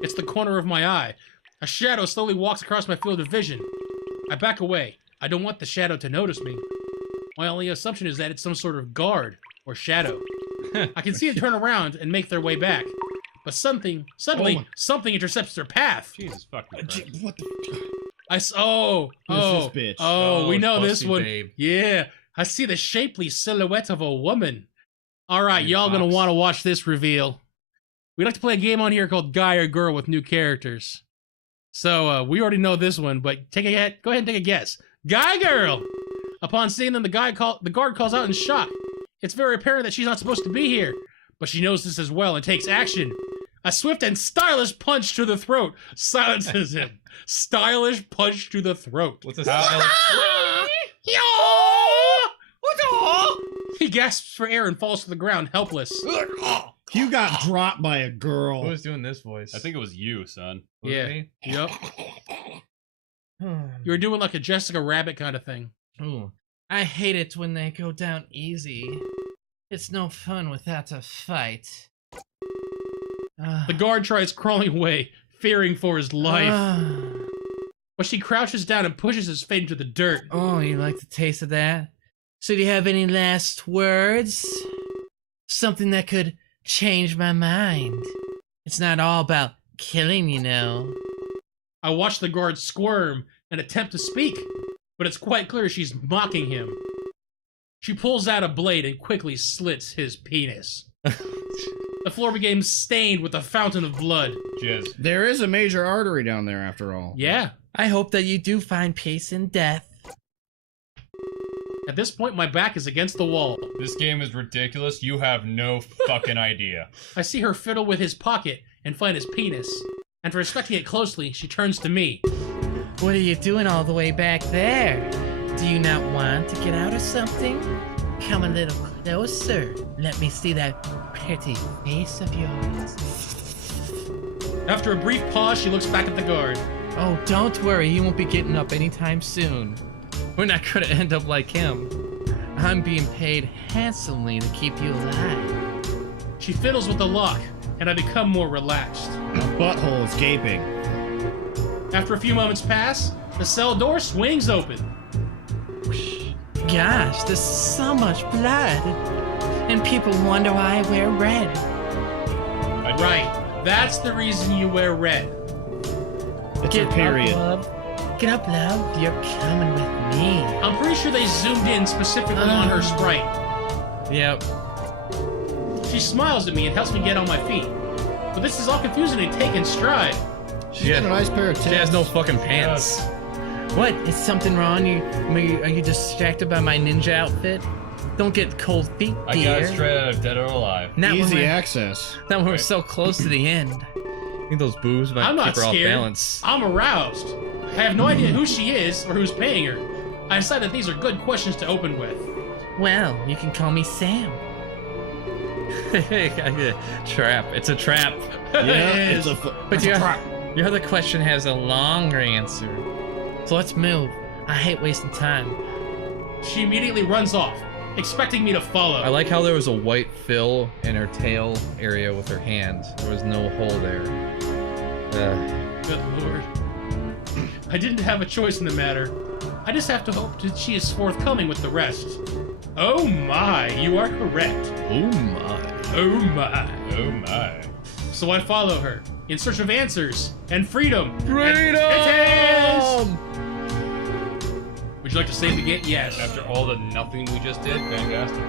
It's the corner of my eye. A shadow slowly walks across my field of vision. I back away. I don't want the shadow to notice me. My only assumption is that it's some sort of guard, or shadow. I can see it turn around and make their way back. But suddenly, something intercepts their path. Jesus fucking Christ. What the? This bitch. Oh, We know Busty this one. Babe. Yeah, I see the shapely silhouette of a woman. All right, y'all gonna Fox. want to watch this reveal. We like to play a game on here called Guy or Girl with new characters. So we already know this one, but go ahead and take a guess. Guy, girl. Upon seeing them, the guard calls out in shock. It's very apparent that she's not supposed to be here, but she knows this as well and takes action. A swift and stylish punch to the throat silences him. Stylish punch to the throat. What's this? He gasps for air and falls to the ground, helpless. You got dropped by a girl. Who was doing this voice? I think it was you, son. Was it Yeah. me? Yep. You were doing like a Jessica Rabbit kind of thing. Ooh, I hate it when they go down easy. It's no fun without a fight. The guard tries crawling away, fearing for his life. But she crouches down and pushes his face into the dirt. Oh, you like the taste of that? So do you have any last words? Something that could change my mind. It's not all about killing, you know. I watch the guard squirm and attempt to speak, but it's quite clear she's mocking him. She pulls out a blade and quickly slits his penis. The floor became stained with a fountain of blood. Jizz. There is a major artery down there, after all. Yeah. I hope that you do find peace in death. At this point, my back is against the wall. This game is ridiculous. You have no fucking idea. I see her fiddle with his pocket and find his penis. And for inspecting it closely, she turns to me. What are you doing all the way back there? Do you not want to get out or something? Come a little closer. Let me see that pretty face of yours. After a brief pause, she looks back at the guard. Oh, don't worry. He won't be getting up anytime soon. We're not gonna end up like him. I'm being paid handsomely to keep you alive. She fiddles with the lock, and I become more relaxed. Butthole is gaping. After a few moments pass, the cell door swings open. Gosh, there's so much blood. And people wonder why I wear red. Right. That's the reason you wear red. It's a period. Get up, love. You're coming with me. I'm pretty sure they zoomed in specifically on her sprite. Yep. She smiles at me and helps me get on my feet. But this is all confusing to take in stride. She's got a nice pair of tits. She has no fucking pants. What? Is something wrong? Are you distracted by my ninja outfit? Don't get cold feet, dear. I got it straight out of Dead or Alive. Easy access. Now we're so close to the end. I think those boobs might I'm not keep her off scared. balance. I'm aroused. I have no idea who she is or who's paying her. I decide that these are good questions to open with. Well, you can call me Sam. Trap. It's a trap. Yeah, it's a But your other question has a longer answer. So let's move. I hate wasting time. She immediately runs off, expecting me to follow. I like how there was a white fill in her tail area with her hand. There was no hole there. Good lord. I didn't have a choice in the matter. I just have to hope that she is forthcoming with the rest. Oh my, you are correct. Oh my. Oh my. Oh my. So I follow her, in search of answers and freedom. Freedom! And would you like to save the game? Yes. After all the nothing we just did, fantastic.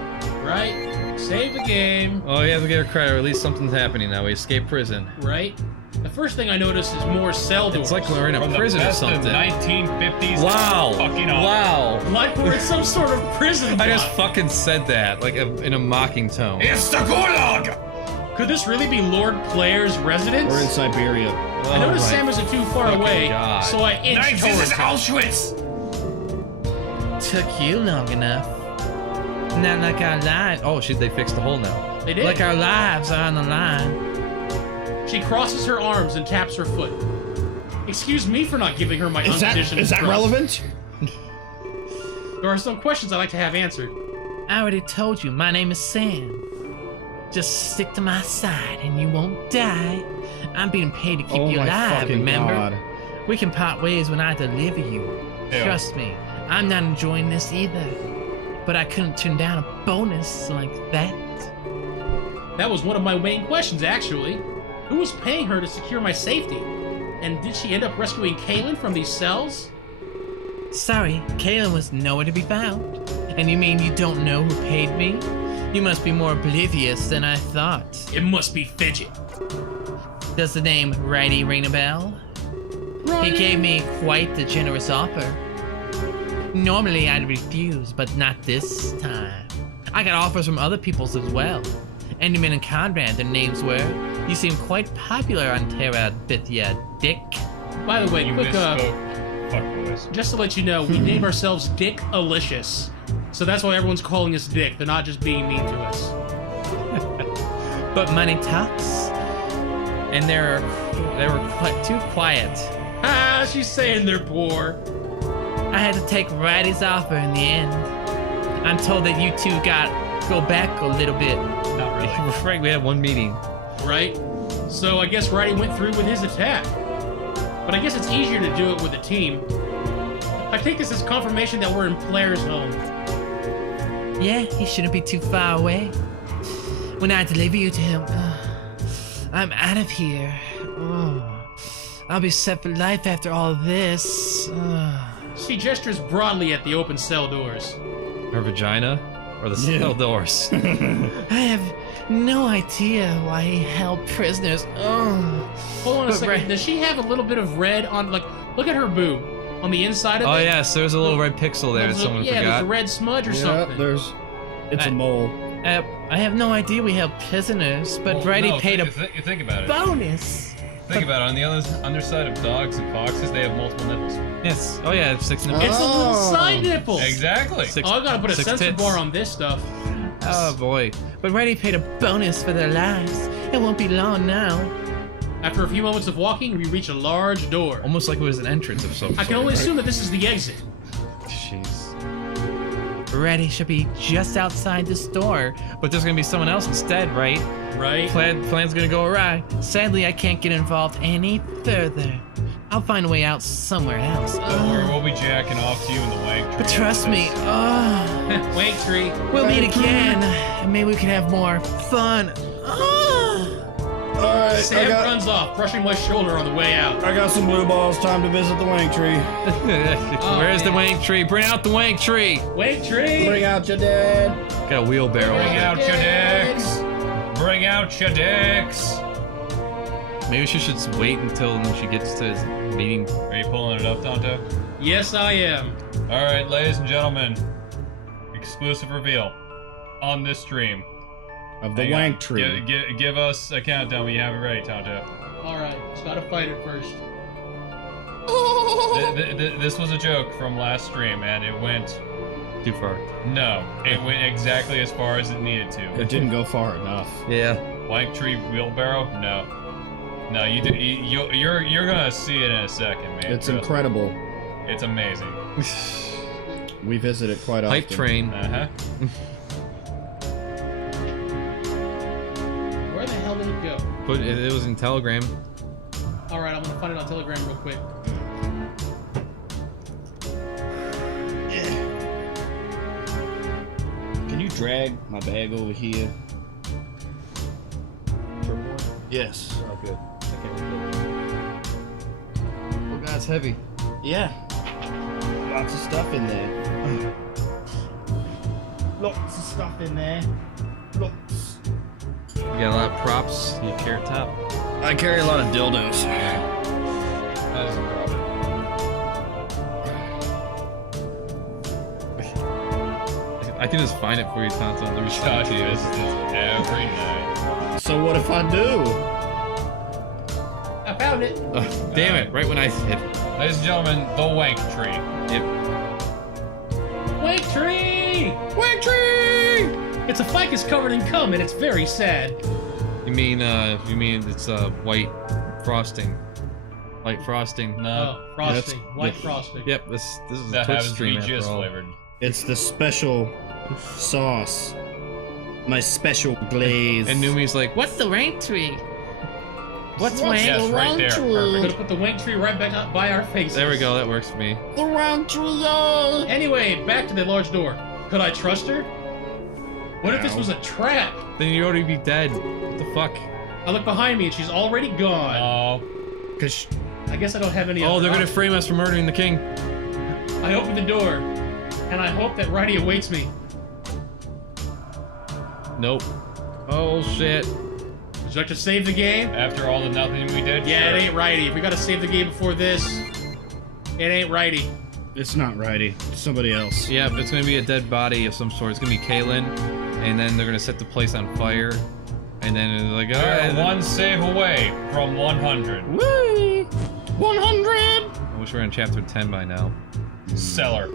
Right? Save the game. Oh, you have to give her credit, or at least something's happening now. We escaped prison. Right? The first thing I notice is more cell doors. It's like we're in a From prison the or best of something. 1950s. Wow. Fucking awesome. Wow. Like we're in some sort of prison. I just block. fucking said that, like in a mocking tone. It's the Gulag! Could this really be Lord Player's residence? We're in Siberia. I noticed Sam isn't too far away, God. so I inch towards her. Auschwitz! Took you long enough. Not like our lives. Oh, they fixed the hole now. They did. Like our lives are on the line. She crosses her arms and taps her foot. Excuse me for not giving her my unconditional Is that trust. relevant? There are some questions I'd like to have answered. I already told you, my name is Sam. Just stick to my side and you won't die. I'm being paid to keep Oh you my alive, fucking remember? God. We can part ways when I deliver you. Yeah. Trust me, I'm not enjoying this either. But I couldn't turn down a bonus like that. That was one of my main questions, actually. Who was paying her to secure my safety? And did she end up rescuing Kaylin from these cells? Sorry, Kaylin was nowhere to be found. And you mean you don't know who paid me? You must be more oblivious than I thought. It must be Fidget. Does the name Righty ring a bell? He gave me quite the generous offer. Normally I'd refuse, but not this time. I got offers from other peoples as well. Enderman and Conrad, their names were. You seem quite popular on Terra Bithya, Dick. By the way, You quick, misspoke. Fuck boys. just to let you know, we name ourselves Dick-alicious. So that's why everyone's calling us Dick. They're not just being mean to us. But money talks. And they were quite too quiet. Ah, she's saying they're poor. I had to take Righty's offer in the end. I'm told that you two go back a little bit. Not really. Frank, we had one meeting. Right? So I guess Righty went through with his attack. But I guess it's easier to do it with a team. I take this as confirmation that we're in Player's home. Yeah, he shouldn't be too far away. When I deliver you to him, I'm out of here. I'll be set for life after all this. She gestures broadly at the open cell doors. Her vagina? Or the cell doors? I have no idea why he held prisoners. Hold on a second. Does she have a little bit of red on, like, look at her boob. on the inside of it. Oh yes, there's a little red pixel there. Someone yeah, forgot. there's a red smudge or Yeah, something. it's a mole. I have no idea we have prisoners, but Brady paid a You think about it. bonus. Think about it. On the underside of dogs and foxes, they have multiple nipples. Yes. Oh yeah, 6 nipples. It's a little side nipple. Exactly. Oh, I gotta put a sensor tits. bar on this stuff. Oh boy. But Brady paid a bonus for their lives. It won't be long now. After a few moments of walking, we reach a large door. Almost like it was an entrance of some sort. I can only assume that this is the exit. Jeez. Brady should be just outside this door. But there's gonna be someone else instead, right? Right? Plan's gonna go awry. Sadly, I can't get involved any further. I'll find a way out somewhere else. Don't worry, we'll be jacking off to you in the wank tree. But trust me, Wank tree. we'll meet again, and maybe we can have more fun. Alright, Sam runs off, brushing my shoulder on the way out. I got some blue balls. Time to visit the wank tree. Where's the wank tree? Bring out the wank tree. Wank tree! Bring out your dad. Got a wheelbarrow. Bring out your dicks. Bring out your dicks. Maybe she should just wait until she gets to his meeting. Are you pulling it up, Tonto? Yes, I am. All right, ladies and gentlemen, exclusive reveal on this stream. Of the wank tree. Give us a countdown when you have it ready, Tonto. Alright, just gotta fight it first. This was a joke from last stream, and it went too far. No, it went exactly as far as it needed to. It didn't go far enough. Yeah. Wank tree wheelbarrow? No. No, you do. You're gonna see it in a second, man. It's incredible. It's amazing. We visit it quite often. Hype train. Where the hell did it go? But it was in Telegram. Alright, I'm gonna find it on Telegram real quick. Can you drag my bag over here? Yes. Oh, good. Oh, God, it's heavy. Yeah. Lots of stuff in there. Lots of stuff in there. Lots. You got a lot of props. You carrot top. I carry a lot of dildos. That is a problem. I can just find it for you, Tonto. Let me show it to you. This every night. So what if I do? I found it. Damn it! Right when I hit. Ladies and gentlemen, the wank tree. Yep. Wank tree! Wank tree! It's a ficus covered in cum, and it's very sad. You mean it's white frosting? White frosting? No. Oh, frosting. White frosting. Yep. This is That a Twitch happens to stream be after just all. flavored. It's the special sauce. My special glaze. And Numi's like, What's the rank tree? What's Yes, rank? right there. We're Perfect. gonna put the wank tree right back up by our faces. there we go. That works for me. The rank tree, yay! Anyway, back to the large door. Could I trust her? What if this was a trap? Then you'd already be dead. What the fuck? I look behind me and she's already gone. Oh. Cause I guess I don't have any Oh, other they're gonna option. frame us for murdering the king. I open the door, and I hope that Righty awaits me. Nope. Oh shit. Would you like to save the game? After all the nothing we did. Yeah, sure. it ain't Righty. If we gotta save the game before this, it ain't Righty. it's not righty. It's somebody else. Yeah, it's gonna be a dead body of some sort. It's gonna be Kaylin, and then they're gonna set the place on fire, and then they're like, We're oh, one save away from 100. Woo! 100! I wish we were in chapter 10 by now. Cellar.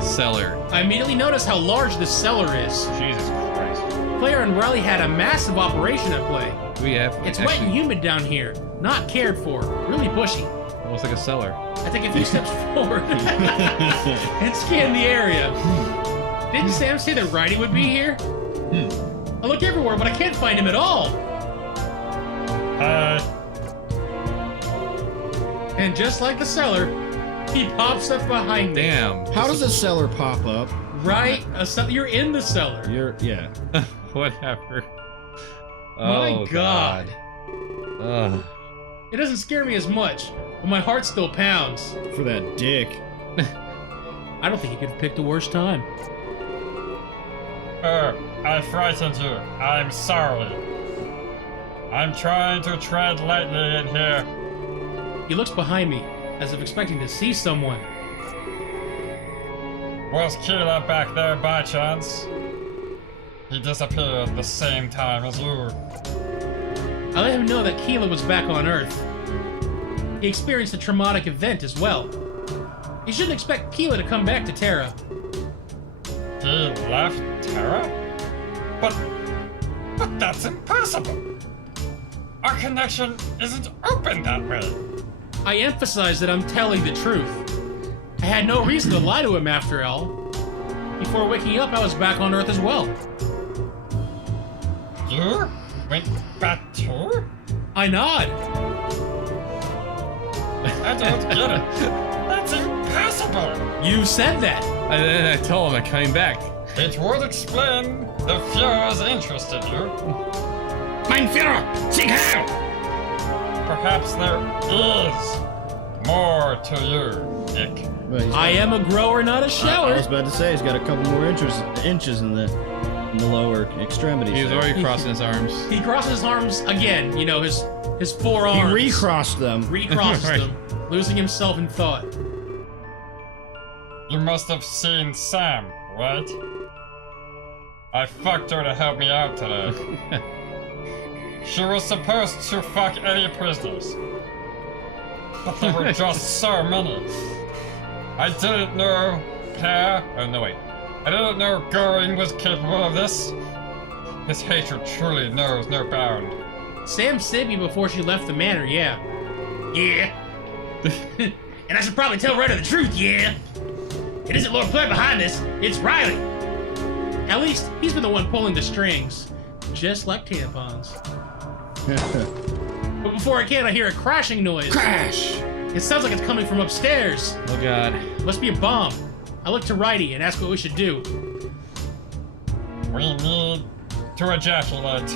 Cellar. I immediately noticed how large this cellar is. Jesus Christ. Claire and Riley had a massive operation at play. We have It's wet and humid down here, not cared for, really bushy. almost like a cellar. I take a few steps forward and scan the area. Didn't Sam say that Righty would be here? I look everywhere, but I can't find him at all. And just like the cellar, he pops up behind me. Damn. How does a cellar pop up? Right? You're in the cellar. Yeah. Whatever. My Oh, God. Ugh. It doesn't scare me as much, but my heart still pounds. For that dick. I don't think he could have picked a worse time. I frightened you. I'm sorry. I'm trying to tread lightly in here. He looks behind me, as if expecting to see someone. Was Keela back there by chance? He disappeared the same time as you. I let him know that Keela was back on Earth. He experienced a traumatic event as well. You shouldn't expect Keela to come back to Terra. He left Terra? But that's impossible! Our connection isn't open that way! I emphasize that I'm telling the truth. I had no reason to lie to him after all. Before waking up, I was back on Earth as well. You went back too? I nod. I don't get it. That's impossible! You said that. And then I told him I came back. It would explain the Führer's interest in you. Mein Führer, sieg heil! Perhaps there is more to you, Nick. I am a grower, not a shower. I was about to say he's got a couple more inches in the lower extremities. He was already crossing his arms. He crosses his arms again. You know, his forearms. He recrossed them. Recrosses Right. them, losing himself in thought. You must have seen Sam, right? I fucked her to help me out today. She was supposed to fuck any prisoners. But there were just so many. I didn't know I didn't know Goring was capable of this. His hatred truly knows no bound. Sam saved me before she left the manor, yeah. Yeah. And I should probably tell Ryder the truth, yeah. It isn't Lord Blair behind this, it's Riley. At least, he's been the one pulling the strings. Just like tampons. But before I can, I hear a crashing noise. Crash! It sounds like it's coming from upstairs. Oh god. Must be a bomb. I look to Righty and ask what we should do. We need to ejaculate.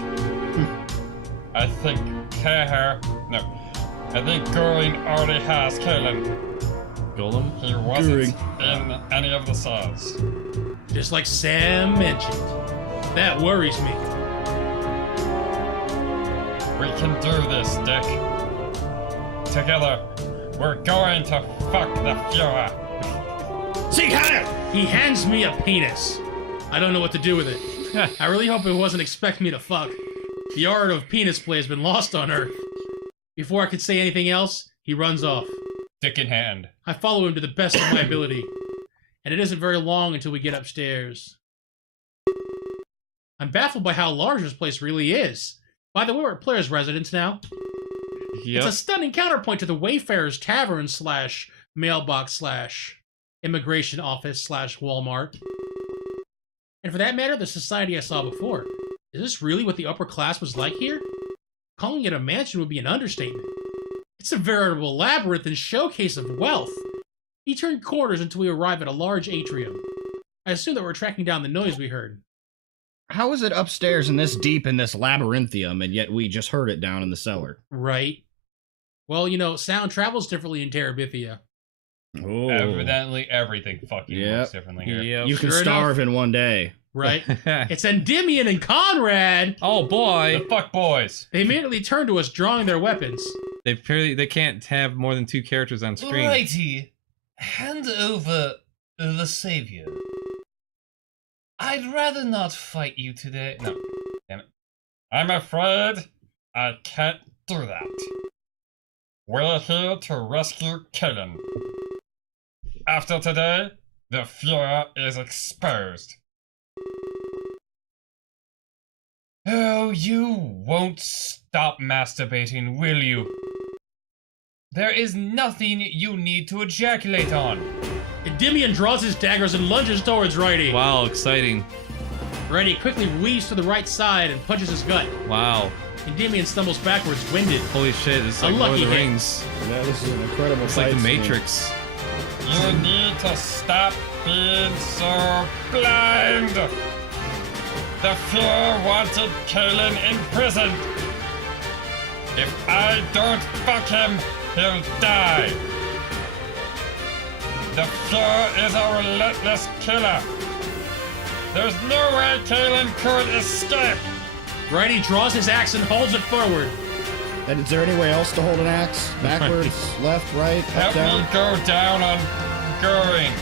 I think I think Goring already has Kalen. Golem? He wasn't in any of the cells. Just like Sam mentioned. That worries me. We can do this, Dick. Together, we're going to fuck the Führer. Sieg heil! He hands me a penis. I don't know what to do with it. I really hope it wasn't expecting me to fuck. The art of penis play has been lost on Earth. Before I could say anything else, he runs off. Dick in hand. I follow him to the best of my ability. And it isn't very long until we get upstairs. I'm baffled by how large this place really is. By the way, we're at Player's residence now. Yep. It's a stunning counterpoint to the Wayfarer's Tavern / mailbox / immigration office / Walmart. And for that matter, the society I saw before. Is this really what the upper class was like here? Calling it a mansion would be an understatement. It's a veritable labyrinth and showcase of wealth. We turn corners until we arrive at a large atrium. I assume that we're tracking down the noise we heard. How is it upstairs and this deep in this labyrinthium, and yet we just heard it down in the cellar? Right. Well, you know, sound travels differently in Terabithia. Oh. Evidently, everything fucking Yep. works differently here. Yep. You can Sure starve enough. in one day. Right? It's Endymion and Conrad! Oh boy. The fuck boys. They immediately turn to us, drawing their weapons. They can't have more than 2 characters on screen. Righty, hand over the savior. I'd rather not fight you today. No, damn it. I'm afraid I can't do that. We're here to rescue Kellen. After today, the Führer is exposed. Oh, you won't stop masturbating, will you? There is nothing you need to ejaculate on. Endymion draws his daggers and lunges towards Righty. Wow, exciting. Righty quickly weaves to the right side and punches his gut. Wow. Endymion stumbles backwards, winded. Holy shit, this is like A Lord of lucky the hit. Rings. Yeah, this is an incredible It's like the fight scene. Matrix. You need to stop being so blind. The Führer wanted Kalen in prison. If I don't fuck him, he'll die. The Führer is a relentless killer. There's no way Kalen could escape. Righty draws his axe and holds it forward. And is there any way else to hold an axe? Backwards, left, right, up, Help down? me go down on Goring.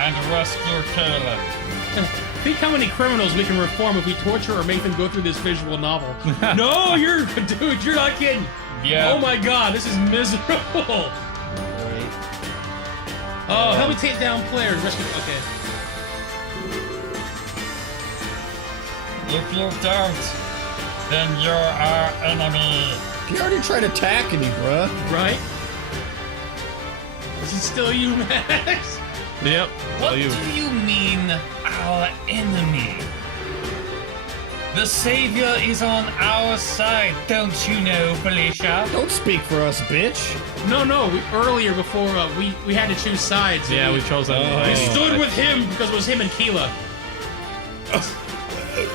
and rescue Kalen. Think how many criminals we can reform if we torture or make them go through this visual novel. No, dude, you're not kidding. Yeah. Oh my god, this is miserable. Oh, help me take down players. Rescue. Okay. If you don't, then you're our enemy. He already tried attacking you, bruh. Right? This is still you, Max. Yep. What do you mean, our enemy? The Savior is on our side, don't you know, Felicia? Don't speak for us, bitch. No. Earlier, before we had to choose sides. Yeah, we chose that. We stood with him because it was him and Keela.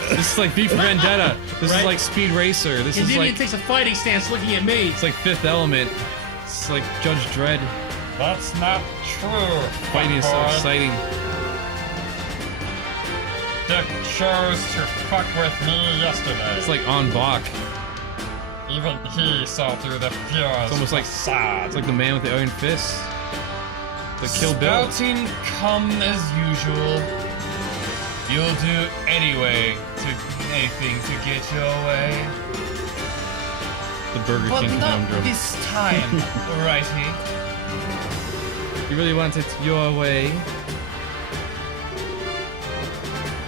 This is like V for Vendetta. This Right? is like Speed Racer. This is Indian like takes a fighting stance looking at me. it's like Fifth Element. It's like Judge Dredd. That's not true. Fighting is so fuckboy. exciting. Dick chose to fuck with me yesterday. It's like on Bach. Even he saw through the fuse. It's almost like facade. It's like the man with the iron fist. The Kill Bill. Scouting come as usual. You'll do anything to get your way. The Burger But King not conundrum. this time, righty? You really want it your way?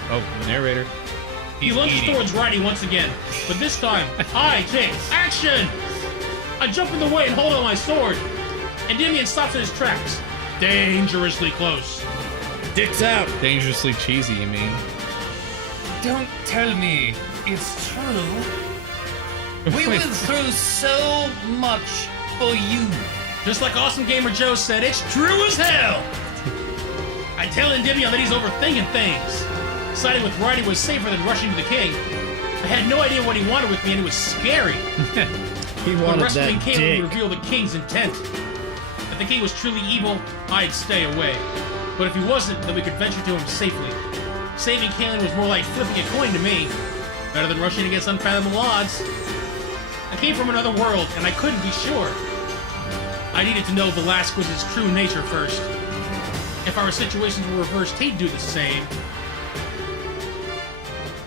Oh, narrator. He lunges towards Righty once again, but this time, I take action! I jump in the way and hold on my sword. Endymion stops in his tracks. Dangerously close. Dicks out. Dangerously cheesy, you mean? Don't tell me it's true. We went through so much for you. Just like Awesome Gamer Joe said, it's true as hell! I tell Endymion that he's overthinking things. Siding with Righty was safer than rushing to the king. I had no idea what he wanted with me, and it was scary. He When wanted rescuing that Caleb dick. would reveal the king's intent. If the king was truly evil, I'd stay away. But if he wasn't, then we could venture to him safely. Saving Kalen was more like flipping a coin to me. Better than rushing against unfathomable odds. I came from another world, and I couldn't be sure. I needed to know Velasquez's true nature first. If our situations were reversed, he'd do the same.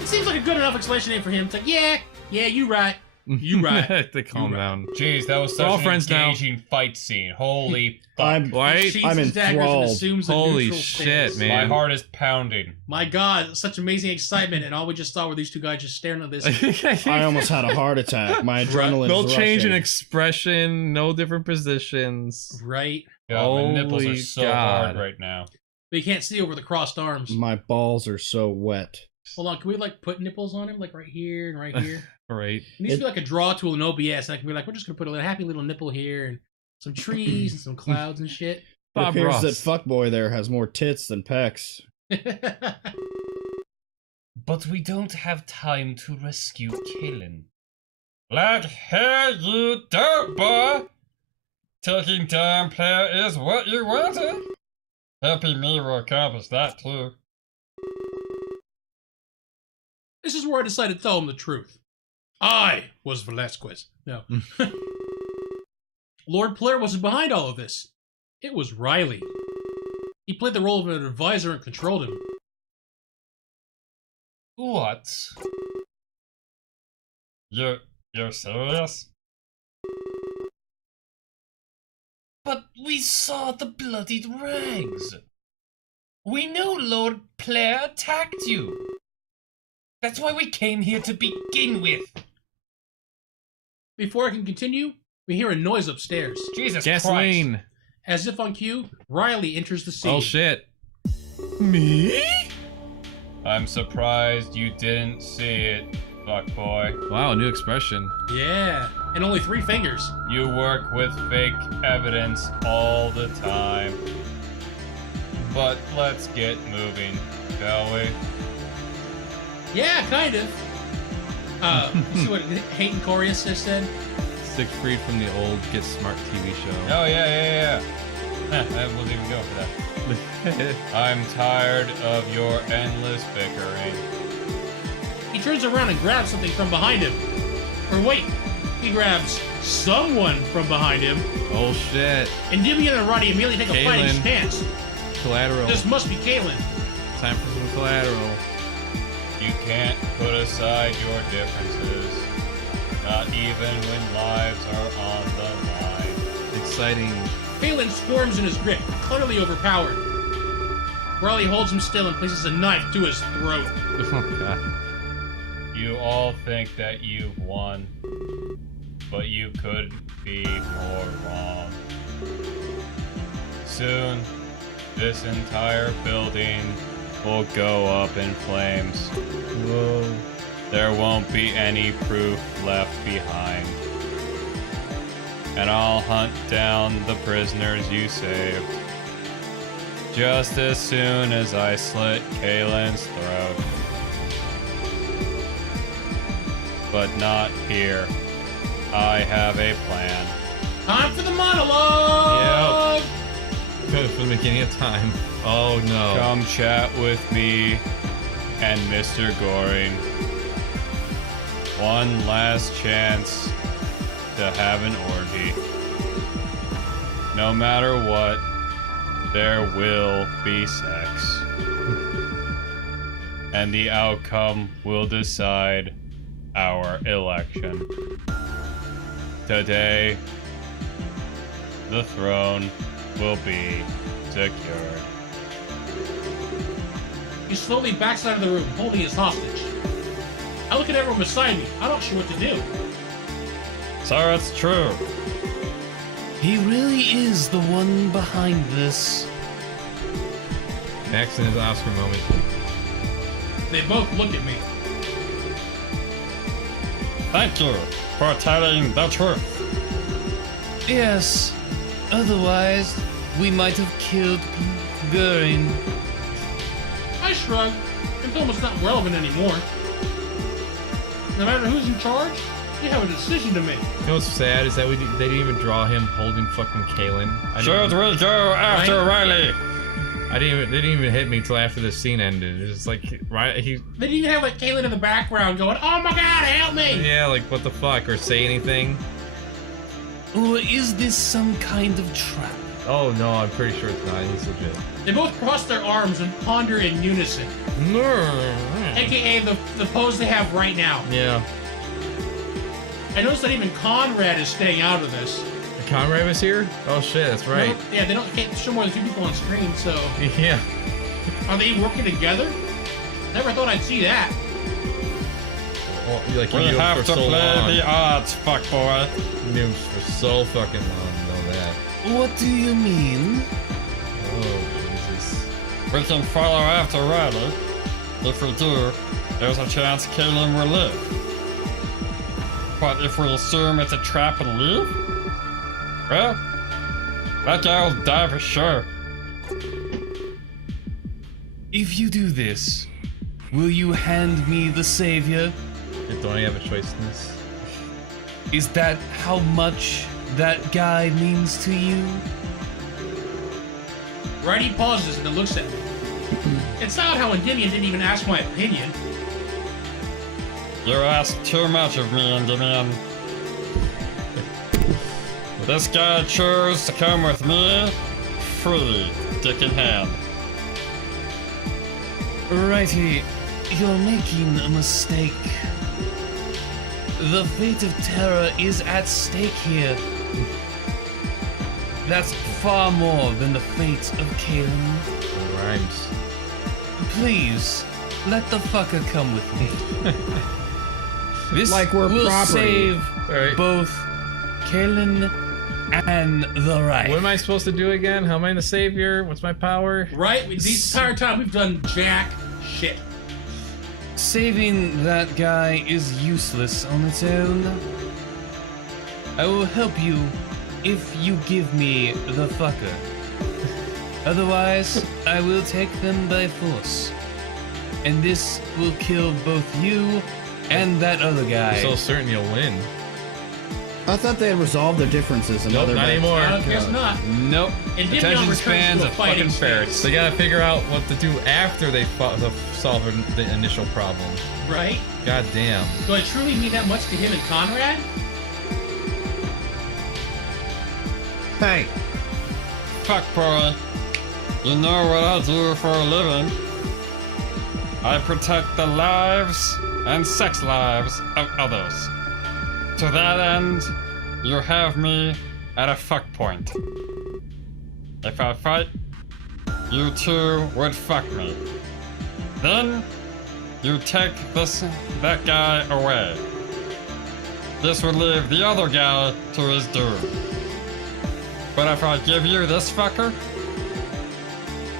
It seems like a good enough explanation for him. It's like, yeah, you right. You right. They calm down. Jeez, that was We're all such an friends now. engaging fight scene. Holy fuck. I'm Right? Sheathes I'm his daggers and enthralled. assumes a Holy neutral shit, stance. man. My heart is pounding. My God, such amazing excitement, and all we just saw were these two guys just staring at this. I almost had a heart attack. My adrenaline. No change in expression, no different positions. Right? God, my nipples are Holy so God. hard right now. But you can't see over the crossed arms. My balls are so wet. Hold on, can we like put nipples on him, like right here and right here? Right. It needs to be like a draw tool in OBS, and I can be like, we're just gonna put a happy little nipple here, and some trees and some clouds and shit. It Bob appears Ross. that fuckboy there has more tits than pecs. But we don't have time to rescue Kalen. Let hear you do, boy! Taking down player is what you wanted. Helping me will accomplish that too. This is where I decided to tell him the truth. I was Velasquez. No. Lord Blair wasn't behind all of this. It was Riley. He played the role of an advisor and controlled him. What? You're serious? But we saw the bloodied rags. We know Lord Blair attacked you. That's why we came here to begin with. Before I can continue, we hear a noise upstairs. Jesus Gasoline. Christ. As if on cue, Riley enters the scene. Oh shit. Me? I'm surprised you didn't see it, fuckboy. Wow, new expression. Yeah, and only 3 fingers. You work with fake evidence all the time. But let's get moving, shall we? Yeah, kind of. See what Hayden Corius just said? Stick freed from the old Get Smart TV show. Oh, yeah. I won't even go for that. I'm tired of your endless bickering. He turns around and grabs something from behind him. Or wait, he grabs someone from behind him. Oh shit. And Endymion and Roddy immediately take a fighting Kalen. stance. Collateral. This must be Kalen. Time for some collateral. You can't put aside your differences, not even when lives are on the line. Exciting. Kalen squirms in his grip, clearly overpowered. Riley holds him still and places a knife to his throat. Oh, God. You all think that you've won, but you could be more wrong. Soon, this entire building will go up in flames. Whoa. There won't be any proof left behind. And I'll hunt down the prisoners you saved. Just as soon as I slit Kalen's throat. But not here. I have a plan. Time for the monologue! Yep. From the beginning of time. Oh no. Come chat with me and Mr. Goring. One last chance to have an orgy. No matter what, there will be sex. And the outcome will decide our election. Today, the throne will be secured. He slowly backs out of the room, holding his hostage. I look at everyone beside me. I'm not sure what to do. So it's true. He really is the one behind this. Max in his Oscar moment. They both look at me. Thank you for telling the truth. Yes. Otherwise, we might have killed Goring. I shrug. The film is not relevant anymore. No matter who's in charge, we have a decision to make. You know what's sad is that they didn't even draw him holding fucking Kalen. Should we go after Riley? They didn't even hit me till after the scene ended. It's just like, right? They didn't even have like Kalen in the background going, "Oh my God, help me!" Yeah, like what the fuck, or say anything. Or is this some kind of trap? Oh no, I'm pretty sure it's not. He's legit. They both cross their arms and ponder in unison. AKA the pose they have right now. Yeah. I noticed that even Conrad is staying out of this. Conrad was here? Oh shit, that's right. Yeah, they can't show more than 2 people on screen, so. Yeah. Are they working together? Never thought I'd see that. Well, like, we have to play the odds, fuckboy. You knew him for so fucking long to know that. What do you mean? Oh, Jesus. We can follow after Riley. If we do, there's a chance Kalen will live. But if we assume it's a trap and leave, well, that guy will die for sure. If you do this, will you hand me the savior? Don't I have a choice in this? Is that how much that guy means to you? Righty pauses and then looks at me. It's odd how Endymion didn't even ask my opinion. You ask too much of me, Endymion. This guy chose to come with me, free, dick in hand. Righty, you're making a mistake. The fate of Terra is at stake here. That's far more than the fate of Kalen. It rhymes. Please, let the fucker come with me. This Like we're will property. save Right. both Kalen and the Reich. What am I supposed to do again? How am I the savior? What's my power? Right? This entire time we've done jack shit. Saving that guy is useless on its own. I will help you if you give me the fucker. Otherwise, I will take them by force. And this will kill both you and that other guy. I'm so certain you'll win. I thought they had resolved their differences in Nope, other not ways. anymore. I guess not. Nope. Endymion Attention returns spans to a of fighting fucking ferrets. stance. They gotta figure out what to do after they solve the initial problem. Right? God damn. Do I truly mean that much to him and Conrad? Hey, Fuck, boy. You know what I do for a living. I protect the lives and sex lives of others. To that end, you have me at a fuck point. If I fight, you two would fuck me. Then, you take that guy away. This would leave the other guy to his doom. But if I give you this fucker,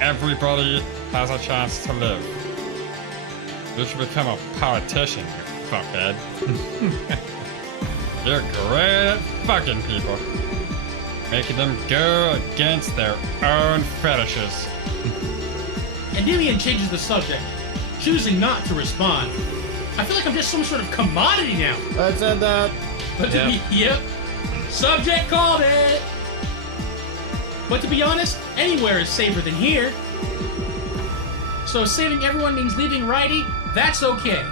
everybody has a chance to live. You should become a politician, you fuckhead. You're great at fucking people. Making them go against their own fetishes. Endymion changes the subject, choosing not to respond. I feel like I'm just some sort of commodity now. I said that. But to be, yep. Subject called it. But to be honest, anywhere is safer than here. So saving everyone means leaving Righty, that's okay.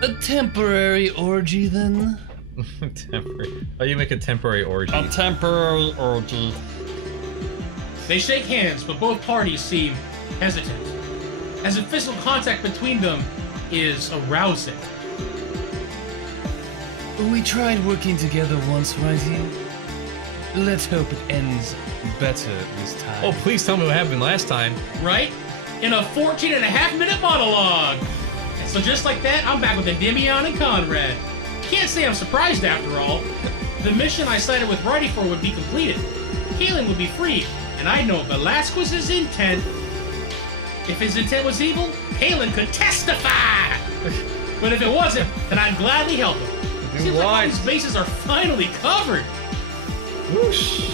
A temporary orgy, then? Temporary. Oh, you make a temporary orgy. A temporary orgy. They shake hands, but both parties seem hesitant, as if physical contact between them is arousing. We tried working together once, Righty. Let's hope it ends better this time. Oh, please tell me what happened last time. Right? In a 14.5-minute monologue. And so just like that, I'm back with Endymion and Conrad. Can't say I'm surprised after all. The mission I sided with Righty for would be completed. Kaelin would be freed, and I'd know Velasquez's intent. If his intent was evil, Kaelin could testify! But if it wasn't, then I'd gladly help him. Seems like all these bases are finally covered. Whoosh.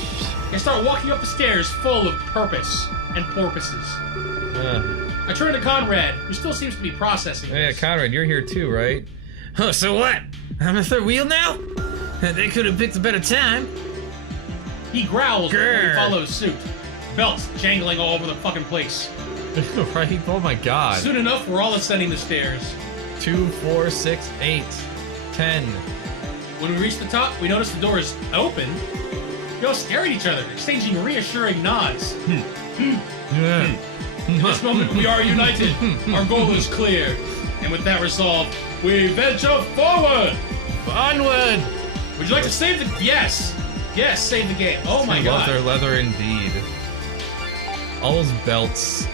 I start walking up the stairs full of purpose and porpoises. I turn to Conrad, who still seems to be processing Yeah, this. Conrad, you're here too, right? Oh, so what? I'm a third wheel now? They could have picked a better time. He growls before he Grr. follows suit. Belts jangling all over the fucking place. Right? Oh my god. Soon enough, we're all ascending the stairs. 2, 4, 6, 8, 10. When we reach the top, we notice the door is open. We all stare at each other, exchanging reassuring nods. In this moment, we are united. Our goal is clear. And with that resolve, we venture forward! Onward! Would you like to save the... Yes! Yes, save the game. Oh my god. Leather indeed. All those belts.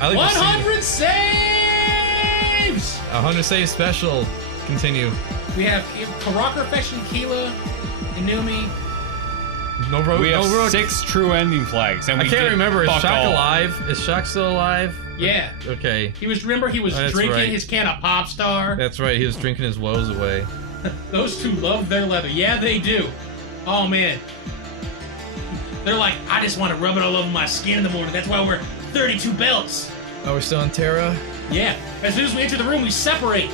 I like 100 saves! 100 save special. Continue. We have Karak Affection, Keela, Inumi. No road. We no have road. 6 true ending flags, and I we can't did remember. Is fuck Shock all. alive? Is Shock still alive? Yeah. Okay. He was drinking right. his can of Pop Star. That's right. He was drinking his woes away. Those two love their leather. Yeah, they do. Oh man. They're like, I just want to rub it all over my skin in the morning. That's why we're 32 belts. Oh, we're still on Terra? Yeah. As soon as we enter the room, we separate.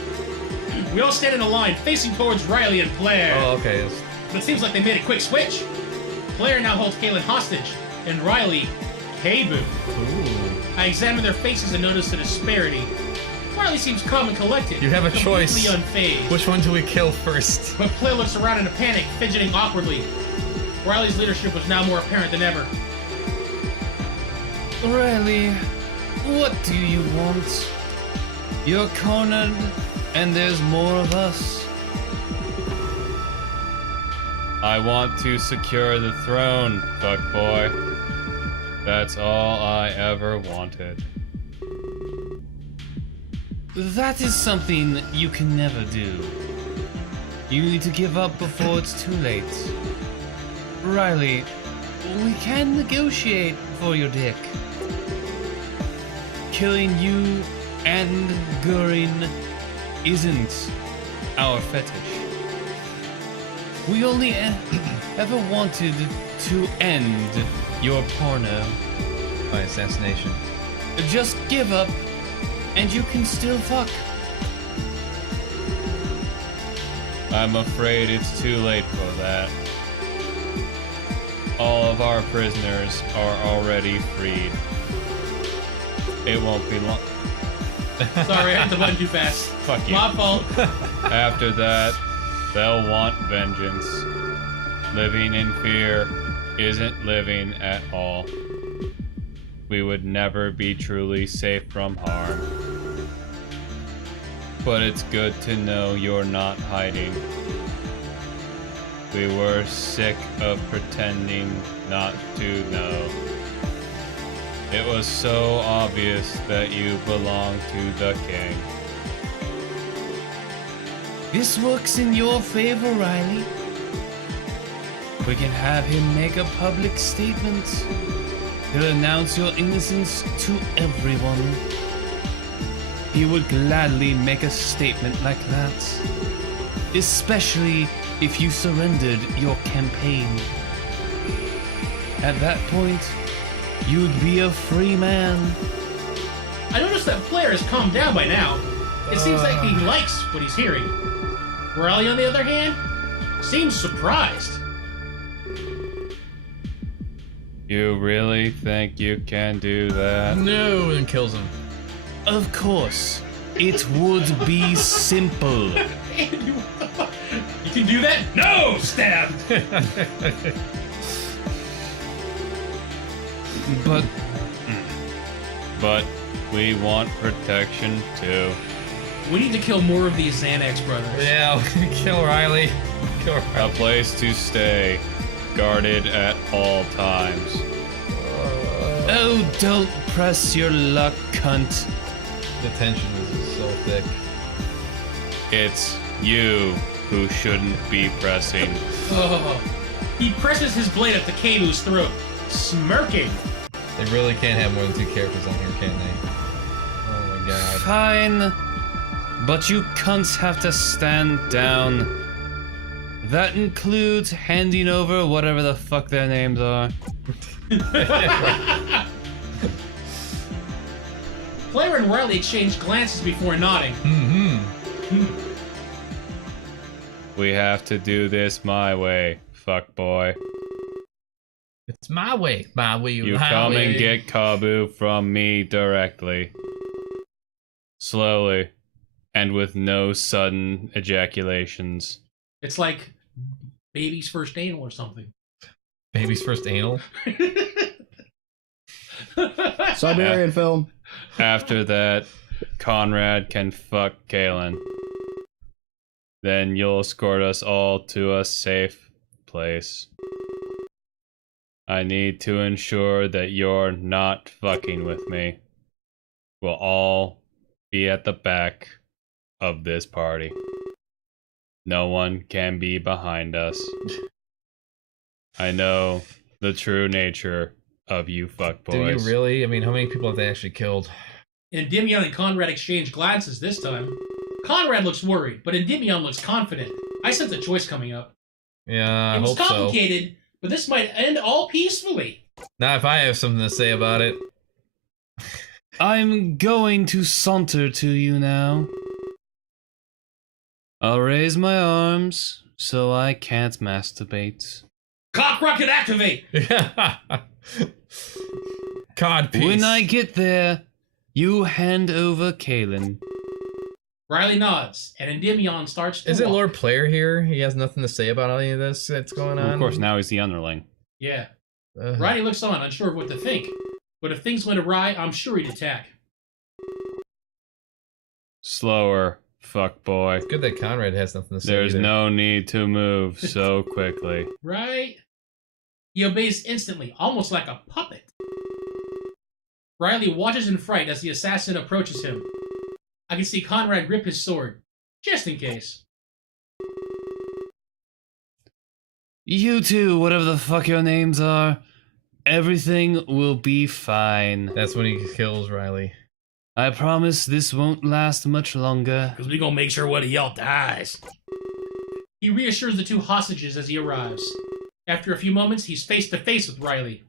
We all stand in a line, facing towards Riley and Blair. Oh, okay. But it seems like they made a quick switch. Blair now holds Kaelin hostage, and Riley, K-Boo. Ooh. I examine their faces and notice the disparity. Riley seems calm and collected. You have a choice. Completely unfazed. Which one do we kill first? But Blair looks around in a panic, fidgeting awkwardly. Riley's leadership was now more apparent than ever. Riley, what do you want? You're cornered, and there's more of us. I want to secure the throne, fuckboy. That's all I ever wanted. That is something you can never do. You need to give up before it's too late. Riley, we can negotiate for your dick. Killing you and Gurin isn't our fetish. We only ever wanted to end your porno. By assassination. Just give up, and you can still fuck. I'm afraid it's too late for that. All of our prisoners are already freed. It won't be long. Sorry, I hit the button too fast. Fuck you. My fault. After that, they'll want vengeance. Living in fear isn't living at all. We would never be truly safe from harm. But it's good to know you're not hiding. We were sick of pretending not to know. It was so obvious that you belong to the king. This works in your favor, Riley. We can have him make a public statement. He'll announce your innocence to everyone. He would gladly make a statement like that. Especially if you surrendered your campaign. At that point, you'd be a free man. I noticed that Flair has calmed down by now. It seems like he likes what he's hearing. Riley, on the other hand, seems surprised. You really think you can do that? No, and kills him. Of course. It would be simple. Andy, what the fuck? You can do that? No! Stab! But we want protection too. We need to kill more of these Xanax brothers. Yeah, kill Riley. Kill Riley. A place to stay, guarded at all times. Oh, don't press your luck, cunt. The tension is so thick. It's you who shouldn't be pressing. Oh, he presses his blade at the Kabu's throat, smirking. They really can't have more than 2 characters on here, can they? Oh my god. Fine. But you cunts have to stand down. That includes handing over whatever the fuck their names are. Flair and Riley exchanged glances before nodding. We have to do this my way, fuck boy. It's my way, You come and get Kabu from me directly. Slowly, and with no sudden ejaculations. It's like baby's first anal or something. Baby's first anal? Siberian film. After that, Conrad can fuck Kalen. Then you'll escort us all to a safe place. I need to ensure that you're not fucking with me. We'll all be at the back of this party. No one can be behind us. I know the true nature of you fuckboys. Do you really? I mean, how many people have they actually killed? Endymion and Conrad exchange glances this time. Conrad looks worried, but Endymion looks confident. I sense a choice coming up. Yeah, I It was hope so. complicated, but this might end all peacefully. Not if I have something to say about it. I'm going to saunter to you now. I'll raise my arms so I can't masturbate. Cock rocket activate! God peace. When I get there, you hand over Kalen. Riley nods, and Endymion starts to Isn't walk. Lord Player here? He has nothing to say about any of this that's going on? Of course, now he's the underling. Yeah. Riley looks on, unsure of what to think. But if things went awry, I'm sure he'd attack. Slower, fuckboy. It's good that Conrad has nothing to say. There's either. no need to move so quickly. Right? He obeys instantly, almost like a puppet. Riley watches in fright as the assassin approaches him. I can see Conrad grip his sword, just in case. You two, whatever the fuck your names are, everything will be fine. That's when he kills Riley. I promise this won't last much longer. Because we gonna make sure one of y'all dies. He reassures the two hostages as he arrives. After a few moments, he's face to face with Riley.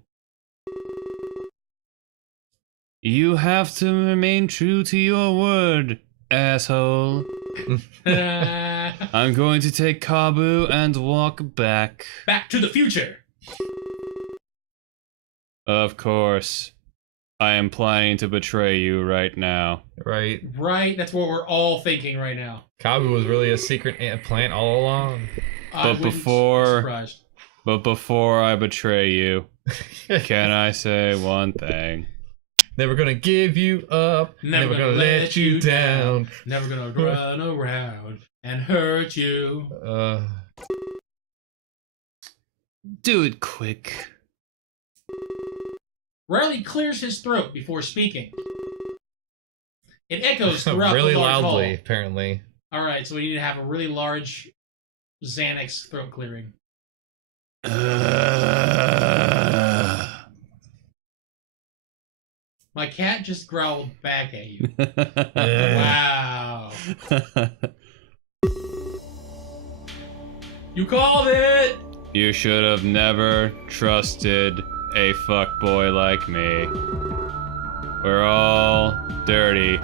You have to remain true to your word, asshole. I'm going to take Kabu and walk back. Back to the future! Of course. I am planning to betray you right now. Right. Right, that's what we're all thinking right now. Kabu was really a secret plant all along. I But wouldn't be before surprised. But before I betray you, can I say one thing? Never gonna give you up. Never gonna let you down. Never gonna run around and hurt you. Do it quick. Riley clears his throat before speaking. It echoes throughout really the large loudly, hall. apparently. All right, so we need to have a really large Xanax throat clearing. My cat just growled back at you. Wow. You called it! You should have never trusted a fuckboy like me. We're all dirty,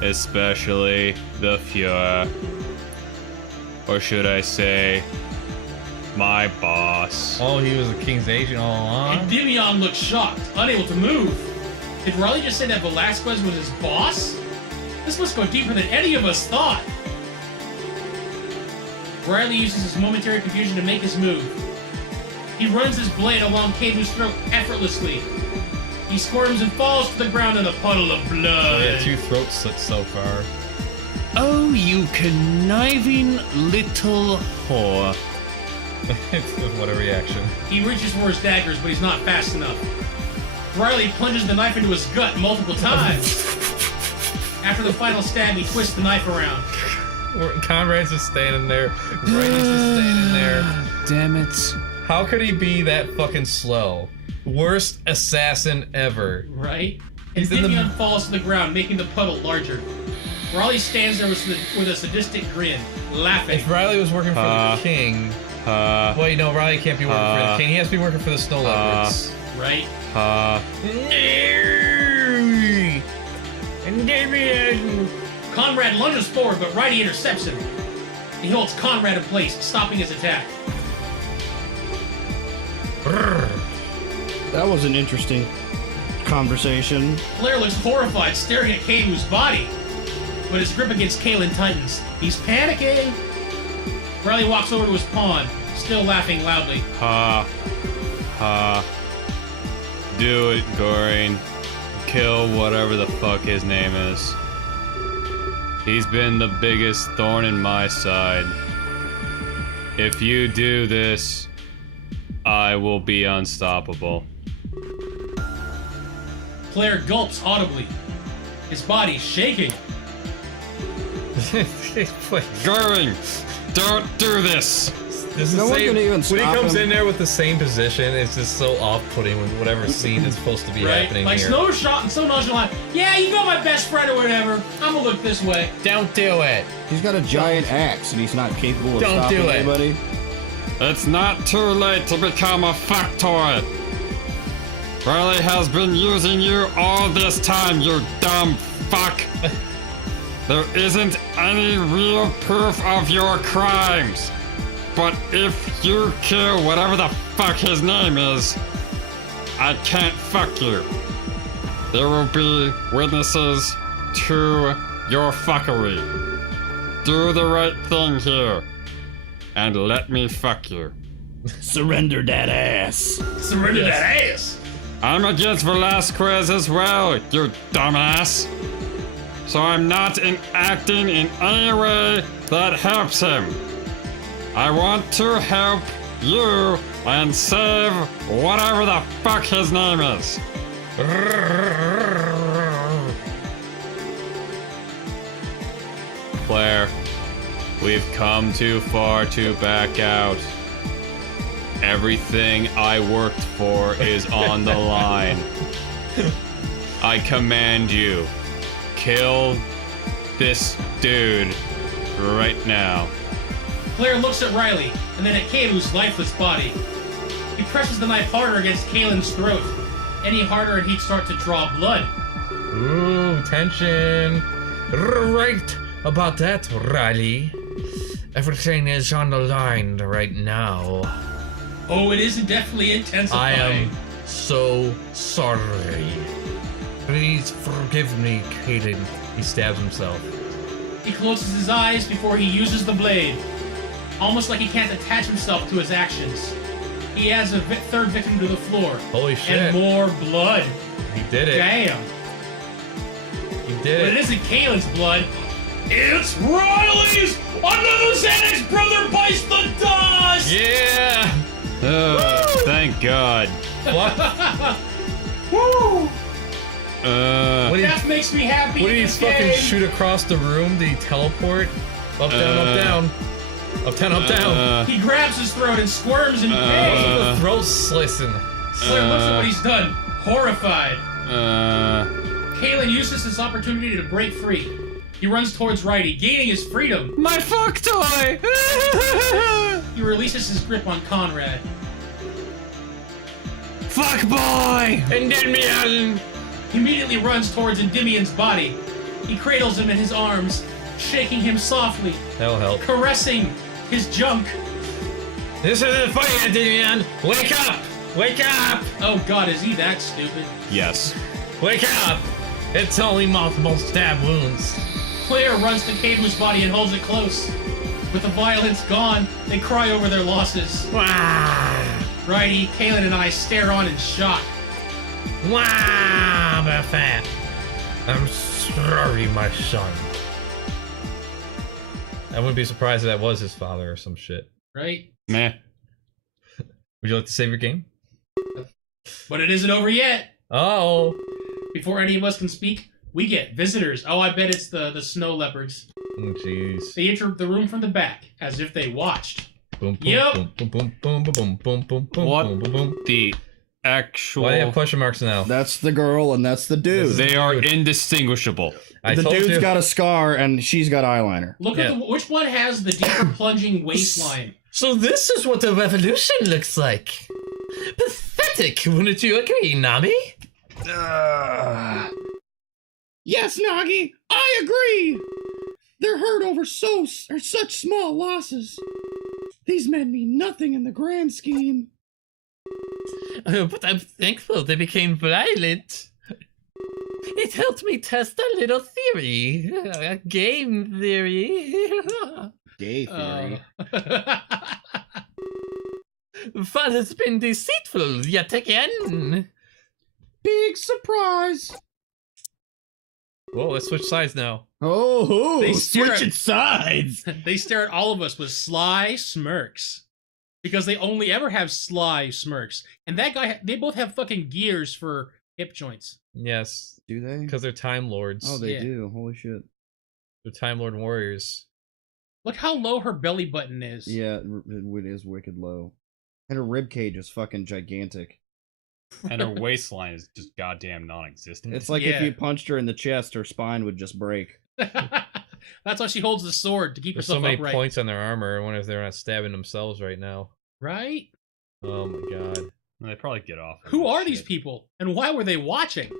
especially the Fuhrer. Or should I say, my boss. Oh, he was the king's agent all along? And Divion looked shocked, unable to move. Did Riley just say that Velasquez was his boss? This must go deeper than any of us thought. Riley uses his momentary confusion to make his move. He runs his blade along Kabu's throat effortlessly. He squirms and falls to the ground in a puddle of blood. Yeah, 2 throat slits so far. Oh, you conniving little whore. What a reaction. He reaches for his daggers, but he's not fast enough. Riley plunges the knife into his gut multiple times. After the final stab, he twists the knife around. Conrad's just standing there. Riley's just standing there. Damn it. How could he be that fucking slow? Worst assassin ever. Right? And Divion falls to the ground, making the puddle larger. Riley stands there with a sadistic grin, laughing. If Riley was working for the king... wait, no, Riley can't be working for the king. He has to be working for the Snow Leopards. Right? And Damien! Conrad lunges forward, but Riley intercepts him. He holds Conrad in place, stopping his attack. That was an interesting conversation. Blair looks horrified, staring at Kabu's body. But his grip against Kalen tightens. He's panicking. Riley walks over to his pawn, still laughing loudly. Do it, Goring. Kill whatever the fuck his name is. He's been the biggest thorn in my side. If you do this, I will be unstoppable. Claire gulps audibly. His body's shaking. Goring, don't do this! This is No one can even when he stop comes him. in there with the same position, it's just so off-putting with whatever scene is supposed to be Right? happening Like here. Snow shot and so nonchalant. Yeah, you got my best friend or whatever. I'm gonna look this way. Don't do it. He's got a giant axe and he's not capable of Don't stopping do it. anybody. It's not too late to become a factoid. Riley has been using you all this time, you dumb fuck. There isn't any real proof of your crimes. But if you kill whatever the fuck his name is, I can't fuck you. There will be witnesses to your fuckery. Do the right thing here, and let me fuck you. Surrender that ass. Surrender that ass. I'm against Velasquez as well, you dumbass. So I'm not enacting in any way that helps him. I want to help you and save whatever the fuck his name is. Claire, we've come too far to back out. Everything I worked for is on the line. I command you, kill this dude right now. Claire looks at Riley, and then at Kalu's lifeless body. He presses the knife harder against Kalen's throat. Any harder and he'd start to draw blood. Ooh, tension. Right about that, Riley. Everything is on the line right now. Oh, it is definitely I intensifying. am so sorry. Please forgive me, Kaden. He stabs himself. He closes his eyes before he uses the blade. Almost like he can't attach himself to his actions. He adds a third victim to the floor. Holy shit. And more blood. He did it. Damn. He did But it. it isn't Kalen's blood. It's Riley's! Another Xanax brother bites the dust! Yeah! Thank God. What? Woo! What did That makes me happy. What did he in this fucking game. shoot across the room? Did he teleport? Up, down, up, down. Up, down, up, down. He grabs his throat and squirms in pain. The throat slicing. Slayer looks at what he's done, horrified. Kalen uses this opportunity to break free. He runs towards Righty, gaining his freedom. My fuck toy! He releases his grip on Conrad. Fuck boy! Endymion! He immediately runs towards Endymion's body. He cradles him in his arms, shaking him softly, That'll help. caressing his junk. This isn't funny, Endymion! Wake up! Wake up! Oh god, is he that stupid? Yes. Wake up! It's only multiple stab wounds. Claire runs to Caden's body and holds it close. With the violence gone, they cry over their losses. Righty, Kalen and I stare on in shock. Wow, Buffett. I'm sorry, my son. I wouldn't be surprised if that was his father or some shit. Right? Meh. Would you like to save your game? But it isn't over yet. Oh. Before any of us can speak, we get visitors. Oh, I bet it's the snow leopards. Oh, jeez. They enter the room from the back, as if they watched. Boom, boom, Yep. boom, boom, boom, boom, boom, boom, boom, boom, What boom, boom, boom. the actual... Why do you have question marks now? That's the girl and that's the dude. They are indistinguishable. The dude's got a scar and she's got eyeliner. Look at which one has the deeper plunging waistline. So this is what the revolution looks like. Pathetic, wouldn't you agree, Nami? Yes, Nagi, I agree. They're hurt over such small losses. These men mean nothing in the grand scheme. But I'm thankful they became violent. It helped me test a little theory. A game theory. Gay theory. Fun has been deceitful yet again. Big surprise. Whoa, let's switch sides now. Oh, They stare switching at- sides. They stare at all of us with sly smirks. Because they only ever have sly smirks. And that guy, they both have fucking gears for hip joints. Yes. Do they? Because they're Time Lords. Oh, they Yeah. do. Holy shit. They're Time Lord warriors. Look how low her belly button is. Yeah, it is wicked low. And her rib cage is fucking gigantic. And her waistline is just goddamn non-existent. It's like if you punched her in the chest, her spine would just break. That's why she holds the sword, to keep There's herself so many upright. points on their armor. I wonder if they're not stabbing themselves right now. Right? Oh my god. They probably get off. on Who this are shit. these people? And why were they watching?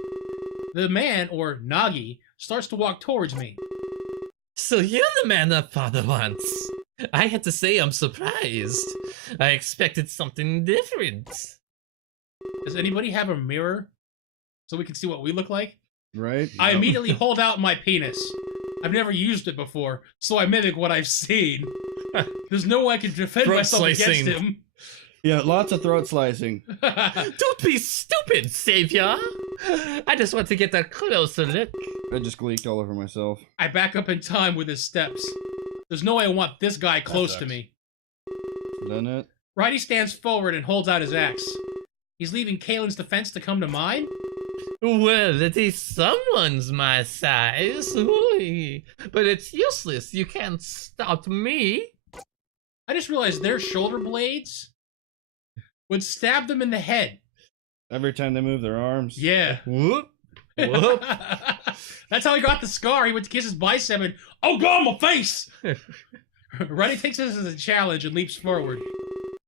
The man, or Nagi, starts to walk towards me. So you're the man that father wants. I had to say I'm surprised. I expected something different. Does anybody have a mirror? So we can see what we look like? Right? I immediately hold out my penis. I've never used it before, so I mimic what I've seen. There's no way I can defend Throat myself slicing. against him. Yeah, lots of throat slicing. Don't be stupid, savior. I just want to get a closer look. I just gleeked all over myself. I back up in time with his steps. There's no way I want this guy close to sucks. me. Doesn't it? Righty stands forward and holds out his axe. He's leaving Kalen's defense to come to mine? Well, it is someone's my size. Oy. But it's useless. You can't stop me. I just realized their shoulder blades would stab them in the head. Every time they move their arms. Yeah. Whoop. Whoop. That's how he got the scar. He went to kiss his bicep and, oh god, my face! Righty takes this as a challenge and leaps forward.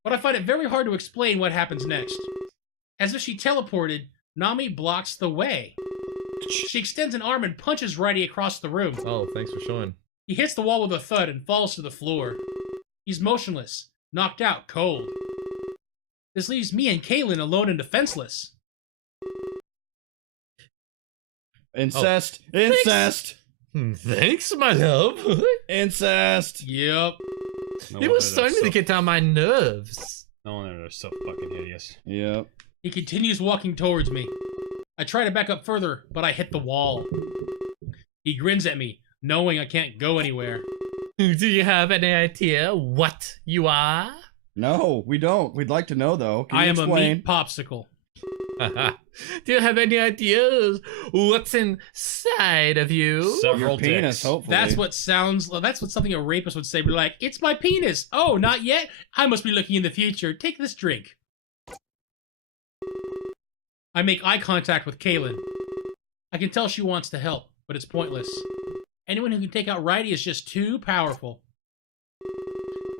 But I find it very hard to explain what happens next. As if she teleported, Nami blocks the way. She extends an arm and punches Righty across the room. Oh, thanks for showing. He hits the wall with a thud and falls to the floor. He's motionless, knocked out cold. This leaves me and Kalen alone and defenseless. Incest. Incest. Thanks, my love. Incest. Yep. It was starting to get on my nerves. No wonder they're so fucking hideous. Yep. He continues walking towards me. I try to back up further, but I hit the wall. He grins at me, knowing I can't go anywhere. Do you have any idea what you are? No, we don't. We'd like to know, though. Can I you am explain? a meat popsicle. Do you have any ideas what's inside of you? Your penis, hopefully. That's what something a rapist would say. Be like, it's my penis. Oh, not yet? I must be looking in the future. Take this drink. I make eye contact with Kaylin. I can tell she wants to help, but it's pointless. Anyone who can take out Righty is just too powerful.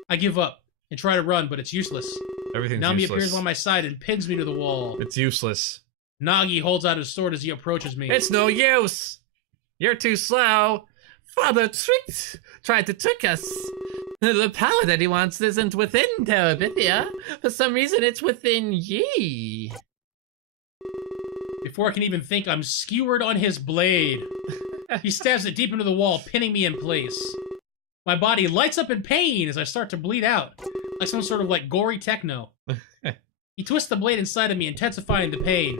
I give up and try to run, but it's useless. Everything's Nami useless. appears on my side and pins me to the wall. It's useless. Nagi holds out his sword as he approaches me. It's no use. You're too slow. Father tried to trick us. The power that he wants isn't within Terabithia. For some reason, it's within ye. Before I can even think, I'm skewered on his blade. He stabs it deep into the wall, pinning me in place. My body lights up in pain as I start to bleed out, like some sort of gory techno. He twists the blade inside of me, intensifying the pain.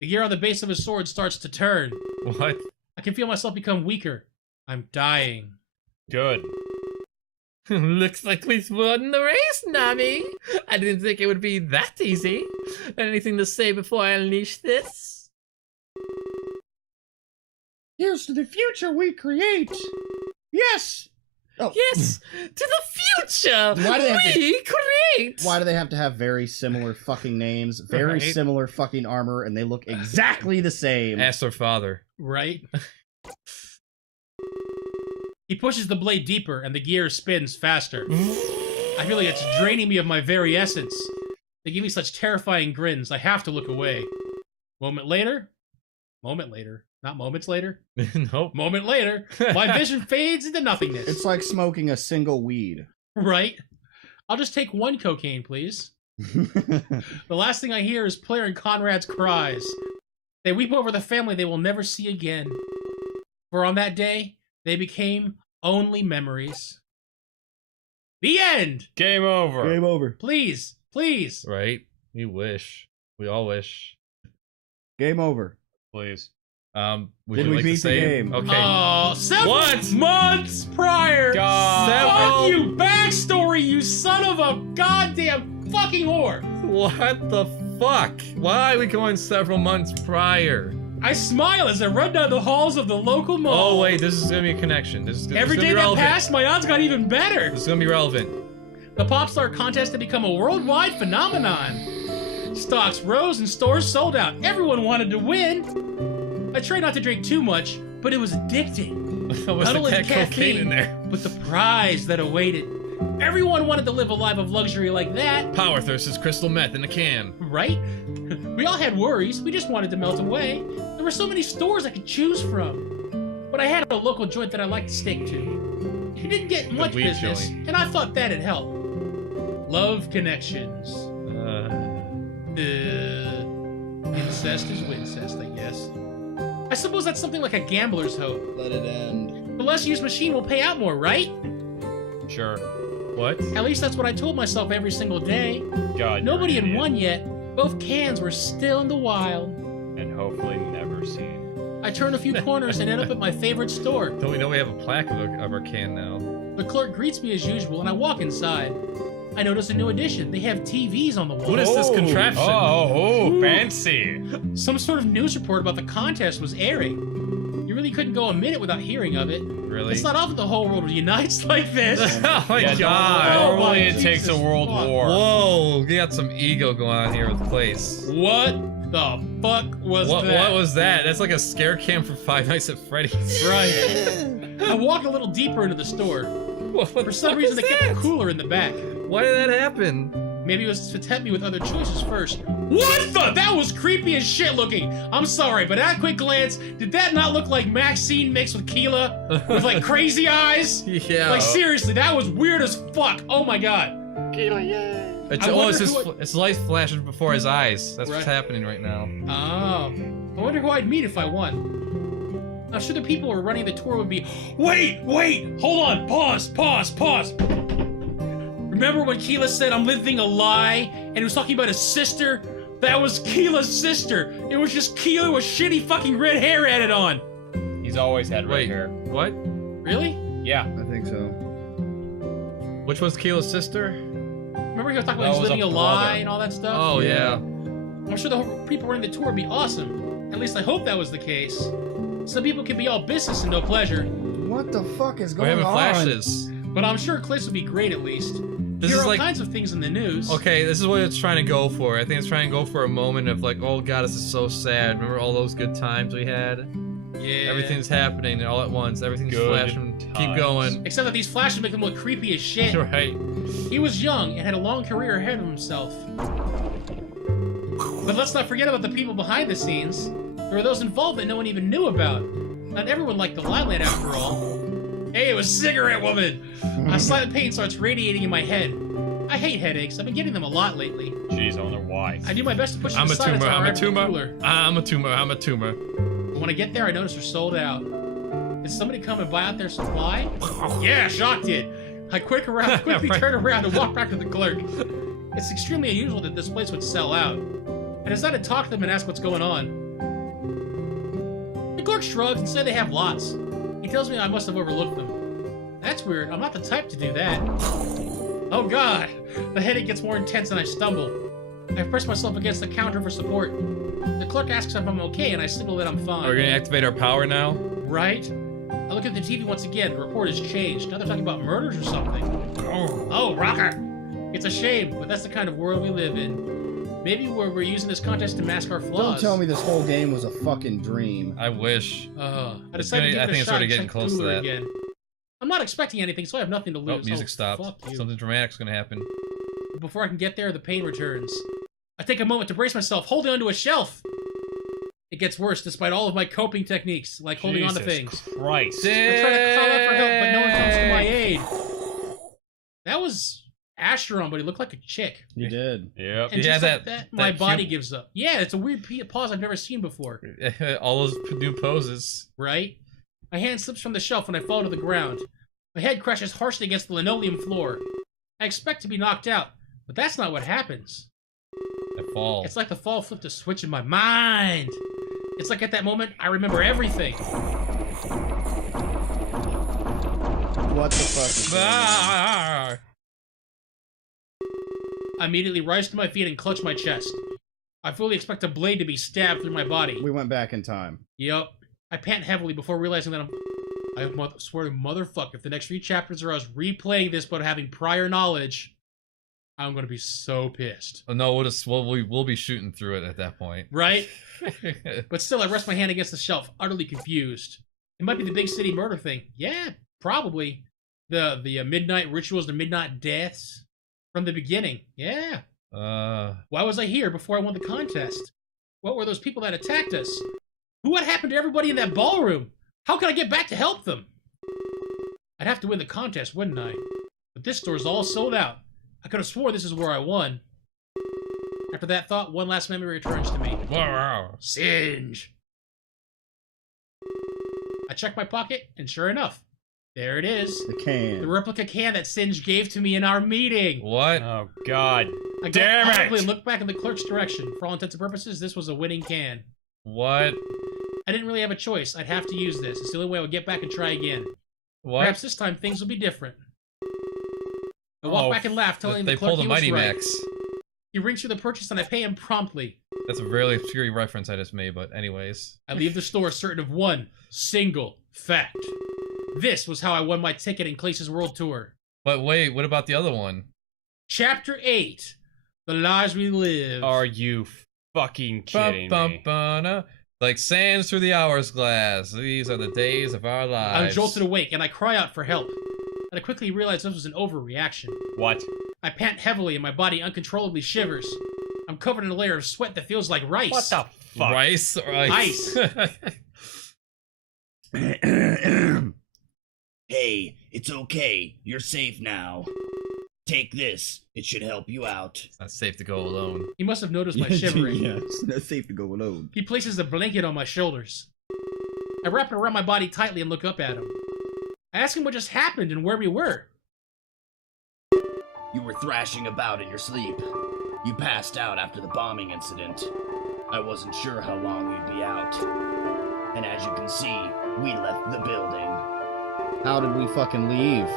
The gear on the base of his sword starts to turn. What? I can feel myself become weaker. I'm dying. Good. Looks like we've won the race, Nami. I didn't think it would be that easy. Anything to say before I unleash this? Here's to the future we create. Yes. Oh. Yes, to the future Why do they have we create. Why do they have to have very similar fucking names, very Right. similar fucking armor, and they look exactly the same? Ask their father. Right? He pushes the blade deeper, and the gear spins faster. I feel like it's draining me of my very essence. They give me such terrifying grins, I have to look away. Moment later, not moments later, Nope. moment later, my vision fades into nothingness. It's like smoking a single weed. Right? I'll just take one cocaine, please. The last thing I hear is Claire and Conrad's cries. They weep over the family they will never see again. For on that day, they became only memories. The end! Game over. Game over. Please, please. Right? You wish. We all wish. Game over. Please. Would Did you we like beat to say? the game? Okay. Oh, 7 What? months prior! God. Fuck you, backstory, you son of a goddamn fucking whore! What the fuck? Why are we going several months prior? I smile as I run down the halls of the local mall. Oh wait, this is gonna be a connection. This is gonna Every be day that relevant. passed, my odds got even better. This is gonna be relevant. The Pop Star contest had become a worldwide phenomenon. Stocks rose and stores sold out. Everyone wanted to win. I tried not to drink too much, but it was addicting. Was Not only there the cocaine caffeine, in there? but the prize that awaited. Everyone wanted to live a life of luxury like that, Power Thirst is crystal meth in a can. right? We all had worries. We just wanted to melt away. There were so many stores I could choose from. But I had a local joint that I liked to stick to. It didn't get much weed business, joint. and I thought that'd help. Love connections. Incest is wincest, I guess. I suppose that's something like a gambler's hope. Let it end. The less used machine will pay out more, right? Sure. What? At least that's what I told myself every single day. God. Nobody you're had an idiot. won yet. Both cans were still in the wild. And hopefully never seen. I turn a few corners and end up at my favorite store. Don't we know we have a plaque of our can now? The clerk greets me as usual, and I walk inside. I notice a new addition. They have TVs on the wall. What is this contraption? Oh, fancy. Some sort of news report about the contest was airing. You really couldn't go a minute without hearing of it. Really? It's not often the whole world unites like this. Oh my Yeah, god. Oh Normally my it takes a Jesus world fuck. war. Whoa, we got some ego going on here with the place. What the fuck was that? What was that? That's like a scare cam for Five Nights at Freddy's. Right. I walk a little deeper into the store. For some reason, they kept a cooler in the back. Why did that happen? Maybe it was to tempt me with other choices first. What the? That was creepy as shit looking. I'm sorry, but at a quick glance, did that not look like Maxine mixed with Keela? With like crazy eyes? Yeah. Like seriously, that was weird as fuck. Oh my god. It's, I wonder it's, who it's light flashing before his eyes. That's what's Right. happening right now. Oh. I wonder who I'd meet if I won. I'm sure the people who are running the tour would be, wait, hold on, pause. Remember when Keela said I'm living a lie, and he was talking about his sister? That was Keela's sister. It was just Keela with shitty fucking red hair added on. He's always had red hair. What? Really? Yeah. I think so. Which was Keela's sister? Remember he was talking about That he's was living a a lie brother. and all that stuff? Oh, yeah. I'm sure the people running the tour would be awesome. At least I hope that was the case. Some people can be all business and no pleasure. What the fuck is We're going having on? flashes. But I'm sure Cliff's would be great at least. This There is are all like... kinds of things in the news. Okay, this is what it's trying to go for. I think it's trying to go for a moment of like, oh god, this is so sad. Remember all those good times we had? Yeah. Everything's happening all at once. Everything's Good flashing. Keep times. going. Except that these flashes make him look creepy as shit. Right. He was young and had a long career ahead of himself. But let's not forget about the people behind the scenes. There were those involved that no one even knew about. Not everyone liked the limelight after all. Hey, it was Cigarette Woman! A slight pain starts radiating in my head. I hate headaches. I've been getting them a lot lately. Jeez, I wonder why. I do my best to push them I'm a aside tumor. until I'm a I'm tumor. cooler. I'm a tumor. I'm a tumor. But when I get there, I notice they're sold out. Did somebody come and buy out their supply? Yeah, Shock did. I quickly turn around and walk back to the clerk. It's extremely unusual that this place would sell out. I decided to talk to them and ask what's going on. The clerk shrugs and said they have lots. He tells me I must have overlooked them. That's weird. I'm not the type to do that. Oh god! The headache gets more intense and I stumble. I press myself against the counter for support. The clerk asks if I'm okay and I signal that I'm fine. Are we gonna activate our power now? Right? I look at the TV once again. The report has changed. Now they're talking about murders or something. Oh, rocker! It's a shame, but that's the kind of world we live in. Maybe we're using this contest to mask our flaws. Don't tell me this whole game was a fucking dream. I wish. I It's decided gonna- I to give it think a it's shot already and getting check close to cooler that. again. I'm not expecting anything, so I have nothing to Oh, lose. music stopped. Fuck you. Something dramatic's gonna happen. Before I can get there, the pain returns. I take a moment to brace myself, holding onto a shelf. It gets worse despite all of my coping techniques, like holding onto things. Christ. I try to call out for help, but no one comes to my aid. That was Asteron, but he looked like a chick. You did. Yep. And Yeah, just like that- that, my that body cute- gives up. Yeah, it's a weird pause I've never seen before. All those new poses. Right? My hand slips from the shelf when I fall to the ground. My head crashes harshly against the linoleum floor. I expect to be knocked out, but that's not what happens. I fall. It's like the fall flipped a switch in my mind. It's like at that moment, I remember everything. What the fuck is going on? Ah! I immediately rise to my feet and clutch my chest. I fully expect a blade to be stabbed through my body. We went back in time. Yup. I pant heavily before realizing that I swear to motherfucker, if the next 3 chapters are us replaying this but having prior knowledge, I'm gonna be so pissed. Oh, no, we'll be shooting through it at that point. Right? But still, I rest my hand against the shelf, utterly confused. It might be the big city murder thing. Yeah, probably. The midnight rituals, the midnight deaths from the beginning. Yeah. Why was I here before I won the contest? What were those people that attacked us? What happened to everybody in that ballroom? How can I get back to help them? I'd have to win the contest, wouldn't I? But this store's all sold out. I could have swore this is where I won. After that thought, one last memory returns to me. Singe. I check my pocket, and sure enough, there it is. The can. The replica can that Singe gave to me in our meeting. What? Oh, God. I Damn got it! audibly and looked back in the clerk's direction. For all intents and purposes, this was a winning can. What? I didn't really have a choice. I'd have to use this. It's the only way I would get back and try again. What? Perhaps this time things will be different. I walk back and laugh, telling They the clerk pulled a he was Mighty right. Max. He rings through the purchase and I pay him promptly. That's a really obscure reference I just made, but anyways. I leave the store certain of one single fact. This was how I won my ticket in Clace's World Tour. But wait, what about the other one? Chapter 8. The Lives We Live. Are you fucking kidding me? Like sands through the hourglass. These are the days of our lives. I'm jolted awake and I cry out for help. And I quickly realize this was an overreaction. What? I pant heavily and my body uncontrollably shivers. I'm covered in a layer of sweat that feels like rice. What the fuck? Rice or ice? Hey, it's okay. You're safe now. Take this. It should help you out. It's not safe to go alone. He must have noticed my shivering. Yeah, it's not safe to go alone. He places a blanket on my shoulders. I wrap it around my body tightly and look up at him. I ask him what just happened and where we were. You were thrashing about in your sleep. You passed out after the bombing incident. I wasn't sure how long you'd be out. And as you can see, we left the building. How did we fucking leave?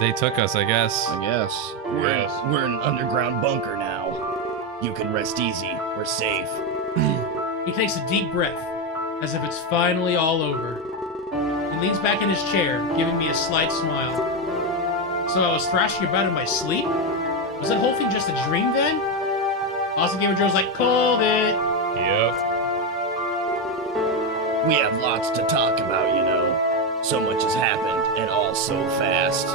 They took us, I guess. I guess. We're in an underground bunker now. You can rest easy. We're safe. He takes a deep breath, as if it's finally all over. He leans back in his chair, giving me a slight smile. So I was thrashing about in my sleep? Was that whole thing just a dream then? Awesome Gamer Joe's like, called it! Yep. We have lots to talk about, you know. So much has happened, and all so fast.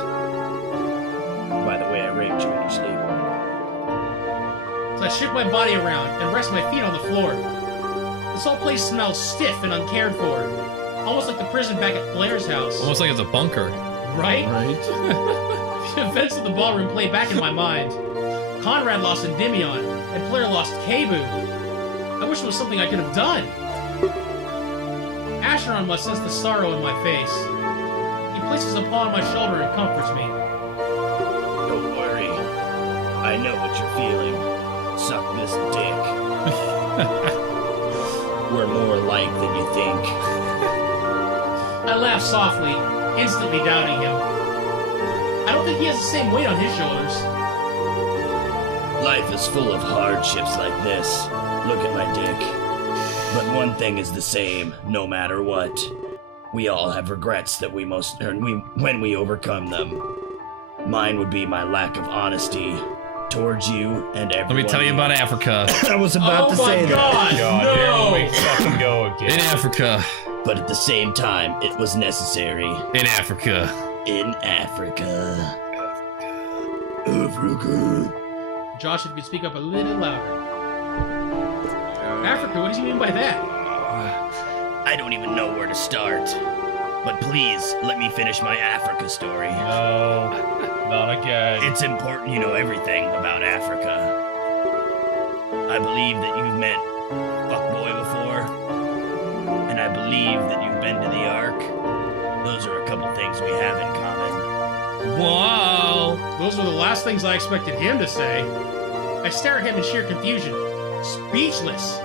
By the way, I raped you in your sleep. So I shift my body around and rest my feet on the floor. This whole place smells stiff and uncared for. Almost like the prison back at Blair's house. Almost like it's a bunker. Right? Right. The events of the ballroom play back in my mind. Conrad lost Endymion, and Blair lost Kebu. I wish it was something I could have done. Asheron must sense the sorrow in my face. He places a paw on my shoulder and comforts me. Don't worry. I know what you're feeling. Suck this dick. We're more alike than you think. I laugh softly, instantly doubting him. I don't think he has the same weight on his shoulders. Life is full of hardships like this. Look at my dick. But one thing is the same, no matter what. We all have regrets that when we overcome them. Mine would be my lack of honesty towards you and everyone. Let me tell you about Africa. I was about to say that. God, here we fucking go again. In Africa. But at the same time, it was necessary. In Africa. In Africa. Africa. Josh, if you could speak up a little louder. Africa, what does he mean by that? I don't even know where to start. But please, let me finish my Africa story. No, not again. It's important you know everything about Africa. I believe that you've met Fuckboy before, and I believe that you've been to the Ark. Those are a couple things we have in common. Whoa! Those were the last things I expected him to say. I stare at him in sheer confusion, speechless.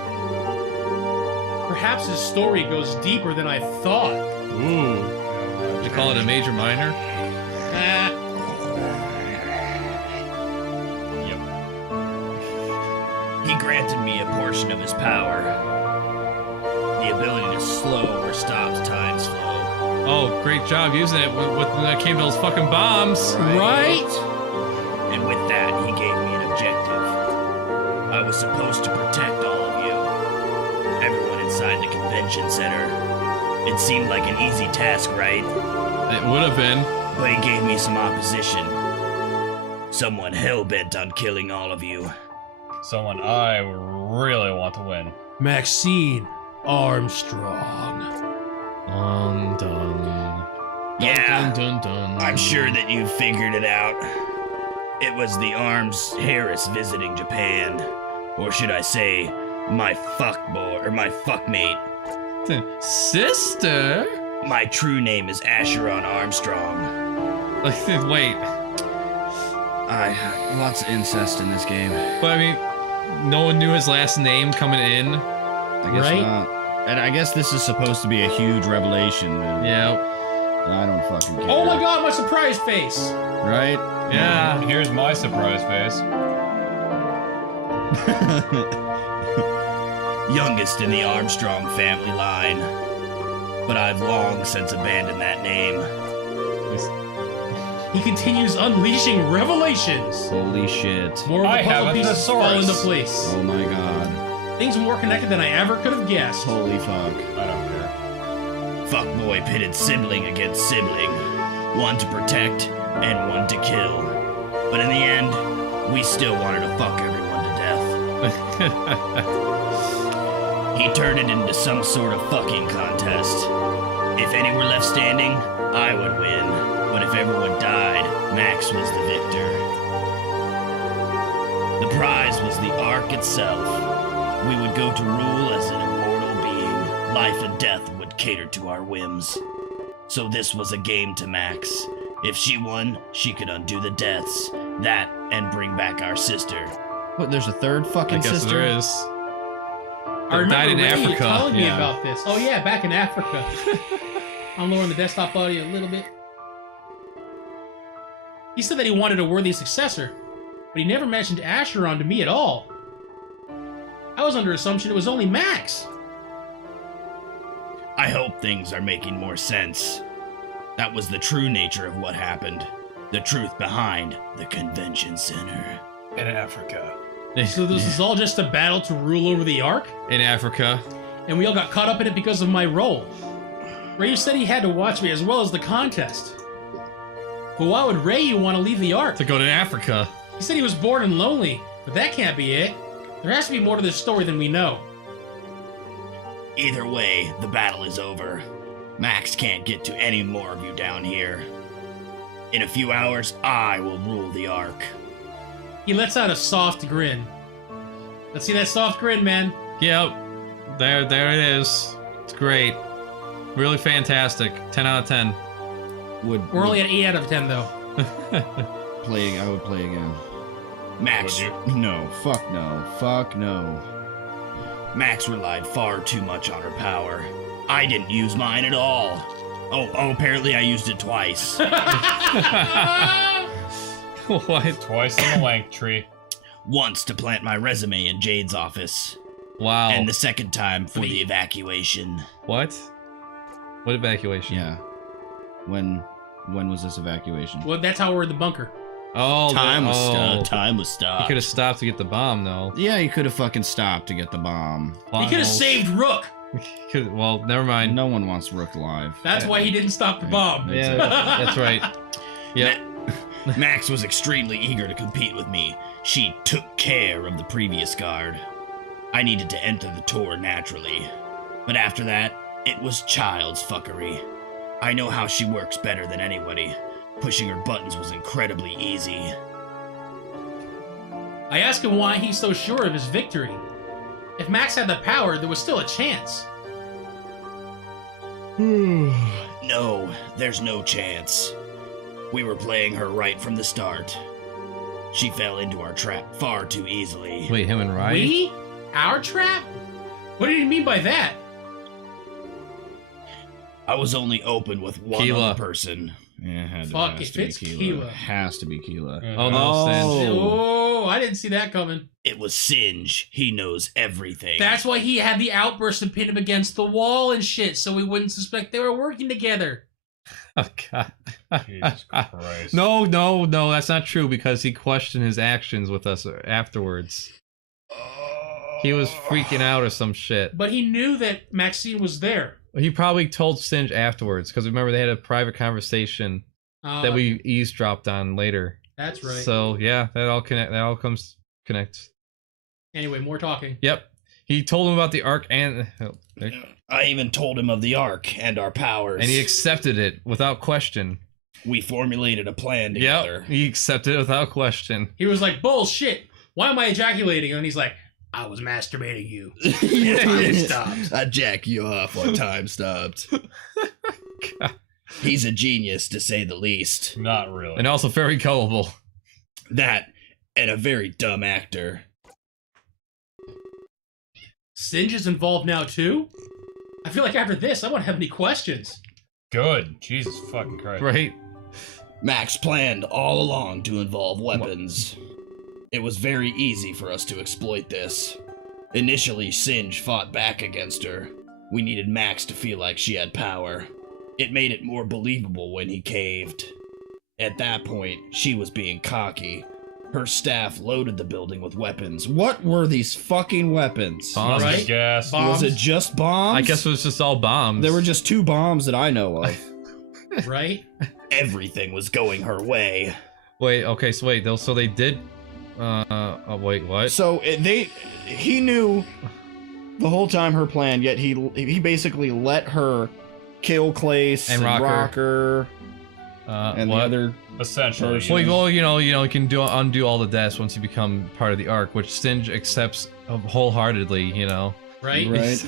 Perhaps his story goes deeper than I thought. Ooh. Did you call it a major minor? He granted me a portion of his power. The ability to slow or stop time's flow. Oh, great job using it when it came to those fucking bombs. Right? And with that, he gave me an objective. I was supposed to protect all of you. Everyone inside the convention center. It seemed like an easy task, right? It would have been. But he gave me some opposition. Someone hell-bent on killing all of you. Someone I really want to win. Maxine Armstrong. Dun. Yeah, Dun, dun, dun. I'm sure that you figured it out. It was the Arms Harris visiting Japan. Or should I say, my fuckboy, or my fuckmate. Sister? My true name is Asheron Armstrong. Wait. Lots of incest in this game. But I mean, no one knew his last name coming in. I guess Right? not. And I guess this is supposed to be a huge revelation. And Yeah. I don't fucking care. Oh my god, my surprise face! Right? Yeah. Here's my surprise face. Youngest in the Armstrong family line. But I've long since abandoned that name. He continues unleashing revelations. Holy shit. More of I the have puzzle a pieces fall thesaurus. into place. Oh my god. Things more connected than I ever could have guessed. Holy fuck. I don't care. Fuckboy pitted sibling against sibling. One to protect and one to kill. But in the end, we still wanted to fuck everyone to death. He turned it into some sort of fucking contest. If any were left standing, I would win. But if everyone died, Max was the victor. The prize was the Ark itself. We would go to rule as an immortal being. Life and death would cater to our whims. So this was a game to Max. If she won, she could undo the deaths. That and bring back our sister. What? There's a third I fucking guess sister. there is. I remember died in Ray Africa. telling me Yeah. about this. Oh yeah, back in Africa. I'm lowering the desktop audio a little bit. He said that he wanted a worthy successor, but he never mentioned Acheron to me at all. I was under assumption it was only Max. I hope things are making more sense. That was the true nature of what happened. The truth behind the convention center. In Africa. So this is all just a battle to rule over the Ark? In Africa. And we all got caught up in it because of my role. Ray said he had to watch me as well as the contest. But why would Ray want to leave the Ark? To go to Africa. He said he was bored and lonely, but that can't be it. There has to be more to this story than we know. Either way, the battle is over. Max can't get to any more of you down here. In a few hours, I will rule the Ark. He lets out a soft grin. Let's see that soft grin, man. Yep. There it is. It's great. Really fantastic. 10 out of 10. We're only at 8 out of 10, though. I would play again. Max, No. Fuck no. Fuck no. Max relied far too much on her power. I didn't use mine at all. Oh, apparently I used it twice. What? Twice in the length tree. Once to plant my resume in Jade's office. Wow. And the second time for the evacuation. What? What evacuation? Yeah. When was this evacuation? Well, that's how we're in the bunker. Oh, Time was oh. stopped. Time was He stopped. could have stopped to get the bomb, though. Yeah, you could have fucking stopped to get the bomb. He could have saved Rook. Well, never mind. No one wants Rook alive. That's why he didn't stop the bomb. Yeah, that's right. Yep. Max was extremely eager to compete with me. She took care of the previous guard. I needed to enter the tour naturally. But after that, it was child's fuckery. I know how she works better than anybody. Pushing her buttons was incredibly easy. I asked him why he's so sure of his victory. If Max had the power, there was still a chance. No, there's no chance. We were playing her right from the start. She fell into our trap far too easily. Wait, him and Ryan? We? Our trap? What did he mean by that? I was only open with one Keela. other person. Yeah, it Fuck, has if to be it's Keela. Keela. It has to be Keela. Oh, no, Singe. Oh, I didn't see that coming. It was Singe. He knows everything. That's why he had the outburst and pinned him against the wall and shit, so we wouldn't suspect they were working together. Oh, God. Jesus Christ. No, that's not true because he questioned his actions with us afterwards. He was freaking out or some shit. But he knew that Maxine was there. He probably told Singe afterwards because remember they had a private conversation that we eavesdropped on later. That's right. So yeah, that all connects. Anyway, more talking. Yep. He told him about the Ark and I even told him of the Ark and our powers. he accepted it without question. We formulated a plan together. Yep. He accepted it without question. He was like, bullshit. Why am I ejaculating? And he's like, I was masturbating you. Time stopped. I jack you off when time stopped. He's a genius, to say the least. Not really. And also very gullible. That, and a very dumb actor. Singe is involved now, too? I feel like after this, I won't have any questions. Good. Jesus fucking Christ. Right? Max planned all along to involve weapons. It was very easy for us to exploit this. Initially, Singe fought back against her. We needed Max to feel like she had power. It made it more believable when he caved. At that point, she was being cocky. Her staff loaded the building with weapons. What were these fucking weapons? Bombs. Right? Gas. Bombs. Was it just bombs? I guess it was just all bombs. There were just 2 bombs that I know of. Right? Everything was going her way. Wait, okay, so wait, so they did wait, what? So he knew the whole time her plan, yet he basically let her kill Clace And and Rocker. Rocker and what? the other. Essentially. Well, you know, you can undo all the deaths once you become part of the Ark, which Singe accepts wholeheartedly, you know. Right? Right.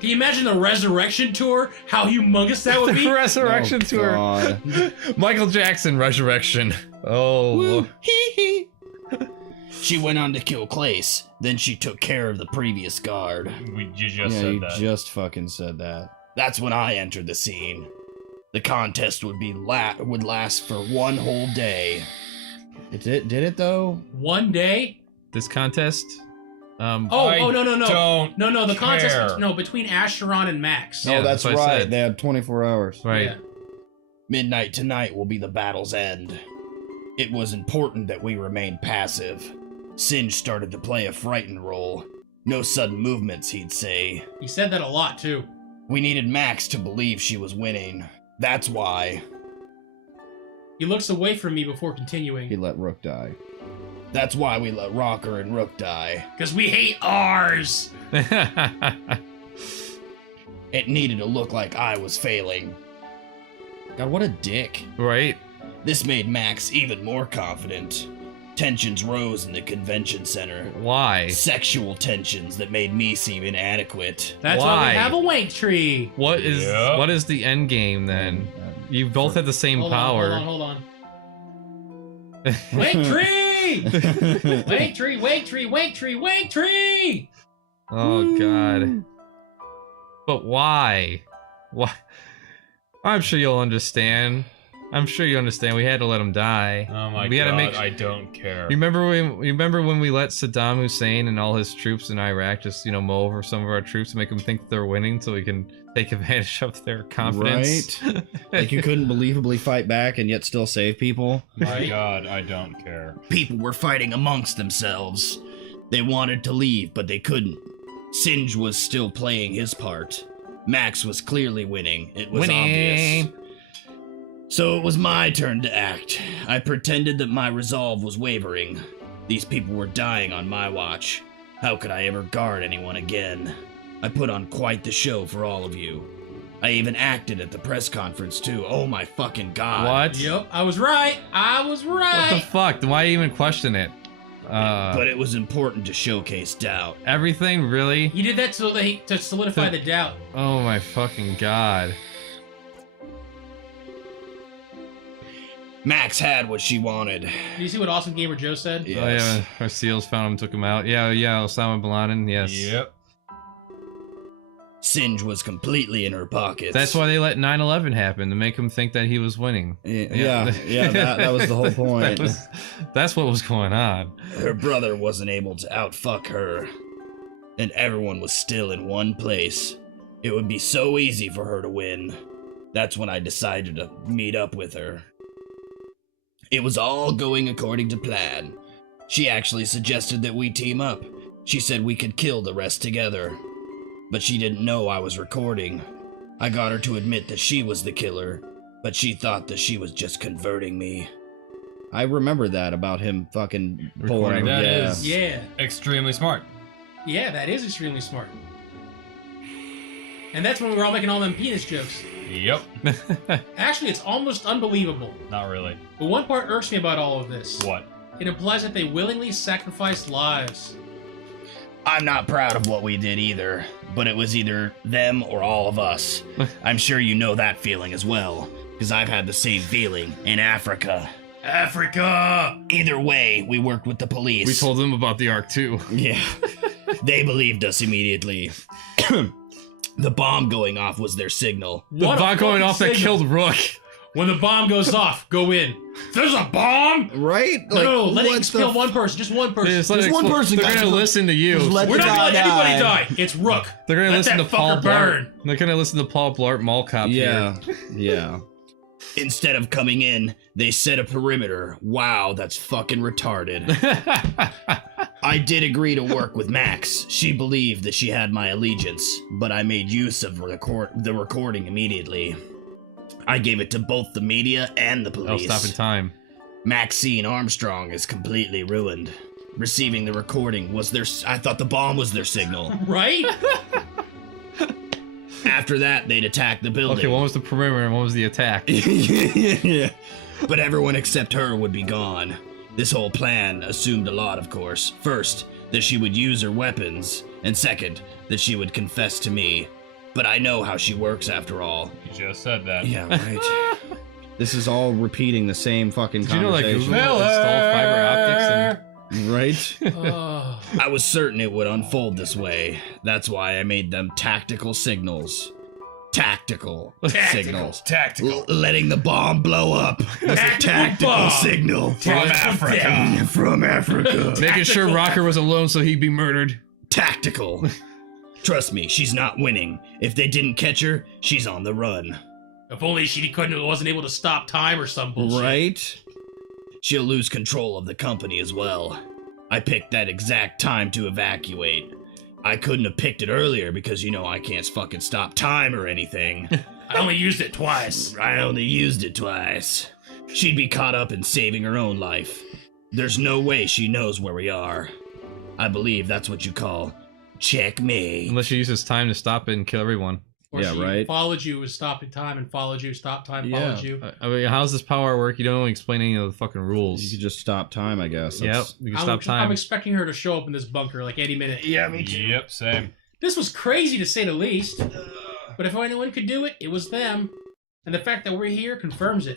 Can you imagine the resurrection tour? How humongous that would be? The resurrection Oh, tour. God. Michael Jackson resurrection. Oh. She went on to kill Clace, then she took care of the previous guard. You just said that. just fucking said that. That's when I entered the scene. The contest would last for one whole day. Did it though? One day? This contest? No. don't No, the contest, care. no, between Asheron and Max. Yeah, Oh, that's that's what I right. said. They had 24 hours. Right. Yeah. Midnight tonight will be the battle's end. It was important that we remain passive. Singe started to play a frightened role. No sudden movements, he'd say. He said that a lot, too. We needed Max to believe she was winning. That's why. He looks away from me before continuing. He let Rook die. That's why we let Rocker and Rook die. Because we hate ours! It needed to look like I was failing. God, what a dick. Right? This made Max even more confident. Tensions rose in the convention center. Why? Sexual tensions that made me seem inadequate. That's why Why? we have a wank tree. What is Yep. what is the end game then? You both have the same Hold power. on, hold on. Wank tree! Wank tree, wank tree, wank tree, wank tree! Oh god. But why? Why? I'm sure you'll understand. I'm sure you understand. We had to let him die. Oh my we had god, to make. I don't care. Remember when we let Saddam Hussein and all his troops in Iraq just mow over some of our troops to make them think they're winning, so we can take advantage of their confidence. Right? Like you couldn't believably fight back and yet still save people. My god, I don't care. People were fighting amongst themselves. They wanted to leave, but they couldn't. Singe was still playing his part. Max was clearly winning. It was obvious. So it was my turn to act. I pretended that my resolve was wavering. These people were dying on my watch. How could I ever guard anyone again? I put on quite the show for all of you. I even acted at the press conference too. Oh my fucking god. What? Yep, I was right. I was right. What the fuck? Why even question it? But it was important to showcase doubt. Everything really? You did that to solidify the doubt. Oh my fucking god. Max had what she wanted. Did you see what Awesome Gamer Joe said? Yes. Oh yeah, our SEALs found him, took him out. Yeah, Osama bin Laden, yes. Yep. Singe was completely in her pockets. That's why they let 9/11 happen, to make him think that he was winning. Yeah, that was the whole point. That's what was going on. Her brother wasn't able to outfuck her. And everyone was still in one place. It would be so easy for her to win. That's when I decided to meet up with her. It was all going according to plan. She actually suggested that we team up. She said we could kill the rest together. But she didn't know I was recording. I got her to admit that she was the killer, but she thought that she was just converting me. I remember that about him fucking pulling. That Yeah. is Yeah. extremely smart. Yeah, that is extremely smart. And that's when we were all making all them penis jokes. Yep. Actually, it's almost unbelievable. Not really. But one part irks me about all of this. What? It implies that they willingly sacrificed lives. I'm not proud of what we did either, but it was either them or all of us. I'm sure you know that feeling as well, because I've had the same feeling in Africa. Africa! Either way, we worked with the police. We told them about the Ark too. Yeah. They believed us immediately. The bomb going off was their signal. The What a bomb going fucking off that signal. killed Rook. When the bomb goes off, go in. There's a bomb? Right? No, let what it kill one person. Just one person. Just let There's it one expl- person, They're guys. gonna listen to you. Just let We're the not gonna guy let anybody die. die. It's Rook. They're gonna Let listen that to Paul fucker Blart. burn. They're gonna listen to Paul Blart Mall Cop Yeah. Yeah. Instead of coming in, they set a perimeter. Wow, that's fucking retarded. I did agree to work with Max. She believed that she had my allegiance, but I made use of the recording immediately. I gave it to both the media and the I'll police. stop in time. Maxine Armstrong is completely ruined. Receiving the recording was I thought the bomb was their signal. Right? After that, they'd attack the building. Okay, one was the perimeter and one was the attack. Yeah. But everyone except her would be gone. This whole plan assumed a lot, of course. First, that she would use her weapons, and second, that she would confess to me. But I know how she works after all. You just said that. Yeah, right. This is all repeating the same fucking Did you know, like, conversation. Google installed fiber optics and... Right? I was certain it would unfold this way. That's why I made them tactical signals. Tactical signals. Tactical. Letting the bomb blow up was a tactical bomb. signal. From Africa. From Africa. Making sure Rocker was alone so he'd be murdered. Tactical. Trust me, she's not winning. If they didn't catch her, she's on the run. If only she wasn't able to stop time or some bullshit. Right? She'll lose control of the company as well. I picked that exact time to evacuate. I couldn't have picked it earlier because you know I can't fucking stop time or anything. I only used it twice. I only used it twice. She'd be caught up in saving her own life. There's no way she knows where we are. I believe that's what you call checkmate. Unless she uses time to stop it and kill everyone. Or she followed you, was stopping time, and followed you, stopped time, followed you. I mean, how's this power work? You don't explain any of the fucking rules. You could just stop time, I guess. Yep, you can stop time. I'm expecting her to show up in this bunker like any minute. Yeah, me too. Yep, same. This was crazy to say the least. But if anyone could do it, it was them. And the fact that we're here confirms it.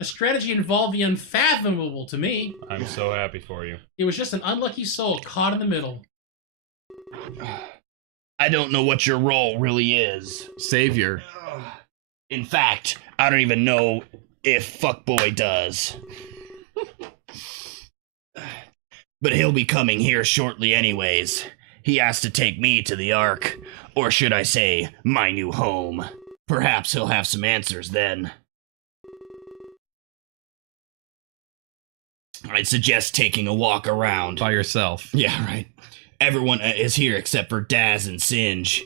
A strategy involved the unfathomable to me. I'm so happy for you. It was just an unlucky soul caught in the middle. I don't know what your role really is. Savior. In fact, I don't even know if Fuckboy does. But he'll be coming here shortly anyways. He has to take me to the Ark. Or should I say, my new home. Perhaps he'll have some answers then. I'd suggest taking a walk around. By yourself. Yeah, right. Everyone is here except for Daz and Singe.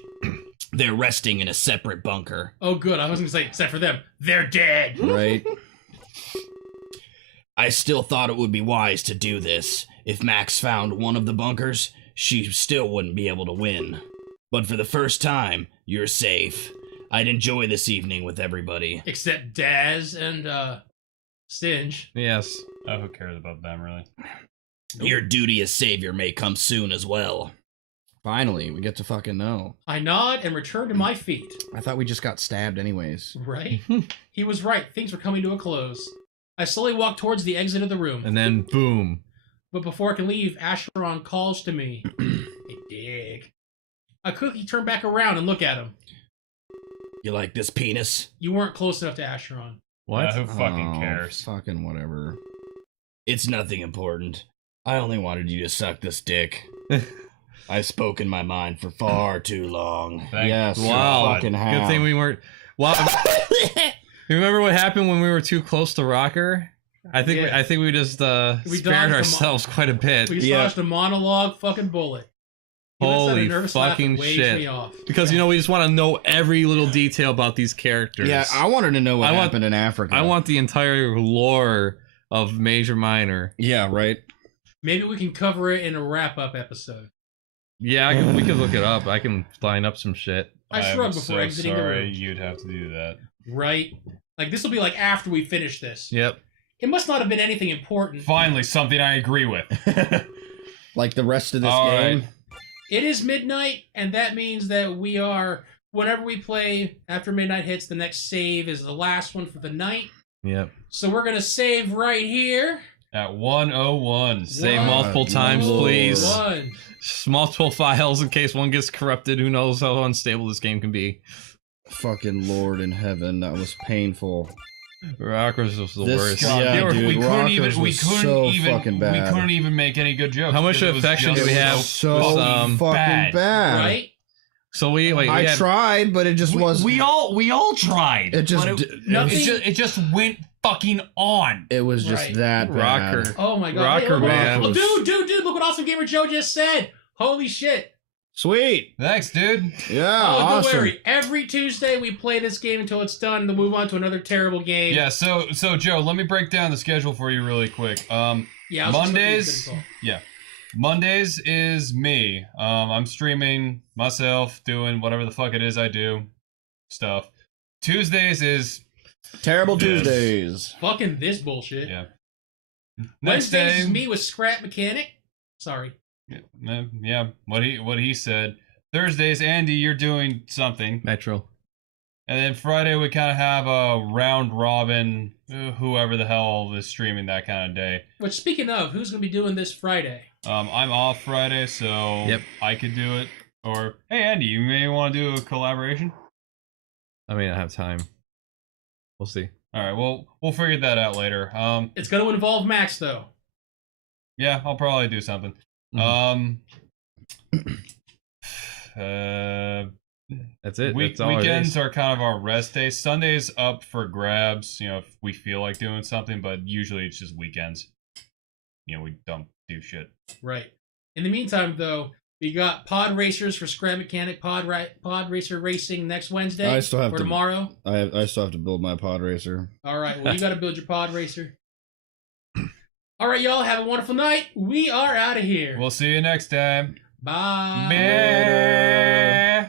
They're resting in a separate bunker. Oh, good. I was going to say, except for them. They're dead. Right. I still thought it would be wise to do this. If Max found one of the bunkers, she still wouldn't be able to win. But for the first time, you're safe. I'd enjoy this evening with everybody. Except Daz and, Singe. Yes. Oh, who cares about them, really? Your duty as savior may come soon as well. Finally, we get to fucking know. I nod and return to my feet. I thought we just got stabbed anyways. Right? He was right. Things were coming to a close. I slowly walk towards the exit of the room. And then, boom. But before I can leave, Asheron calls to me. Hey, dig. I quickly turn back around and look at him. You like this penis? You weren't close enough to Asheron. What? Who fucking cares? Fucking whatever. It's nothing important. I only wanted you to suck this dick. I've spoken my mind for far too long. Yes. Wow. Fucking have. Good thing we weren't... Wow. You remember what happened when we were too close to Rocker? I think we just spared ourselves quite a bit. We dodged a monologue fucking bullet. Holy fucking shit. Because, you know, we just want to know every little detail about these characters. Yeah, I wanted to know what happened in Africa. I want the entire lore of Major Minor. Yeah, right. Maybe we can cover it in a wrap-up episode. Yeah, we could look it up. I can line up some shit. I shrugged before exiting the room. You'd have to do that. Right? Like, this will be like after we finish this. Yep. It must not have been anything important. Finally, something I agree with. Like the rest of this All game. right. It is midnight, and that means that we are... Whenever we play, after midnight hits, the next save is the last one for the night. Yep. So we're going to save right here. At 101. Save multiple times, please. One. Multiple files in case one gets corrupted. Who knows how unstable this game can be. Fucking Lord in heaven, that was painful. Rockers was the worst. Yeah, dude, we couldn't even fucking bad. we couldn't even make any good jokes. How much affection do we have? So fucking bad. Right? So I tried, but it just wasn't. We all tried. It just it just went fucking on. It was just that bad. Rocker. Oh my god. Rocker, man. Oh, dude, look what Awesome Gamer Joe just said. Holy shit. Sweet. Thanks, dude. Yeah, Oh, awesome. don't worry. Every Tuesday we play this game until it's done, and then move on to another terrible game. Yeah, so Joe, let me break down the schedule for you really quick. Yeah, Mondays is me. I'm streaming myself, doing whatever the fuck it is I do. Stuff. Tuesdays is Terrible Tuesdays. Fucking this bullshit. Yeah. Wednesdays is me with Scrap Mechanic. Sorry. Yeah, what he said. Thursdays, Andy, you're doing something. Metro. And then Friday we kind of have a round robin, whoever the hell is streaming that kind of day. Which, speaking of, who's going to be doing this Friday? I'm off Friday, so Yep. I could do it. Or, hey Andy, you may want to do a collaboration? I mean, I have time. We'll see. Alright, well, we'll figure that out later. It's going to involve Max, though. Yeah, I'll probably do something. That's it. That's all weekends are kind of our rest days. Sunday's up for grabs, you know, if we feel like doing something, but usually it's just weekends. You know, we don't do shit. Right. In the meantime, though, we got Pod Racers for Scrap Mechanic Pod Racer Racing next Wednesday. I still have or to tomorrow. I still have to build my pod racer. All right. Well, you got to build your Pod Racer. All right, y'all. Have a wonderful night. We are out of here. We'll see you next time. Bye. Bye.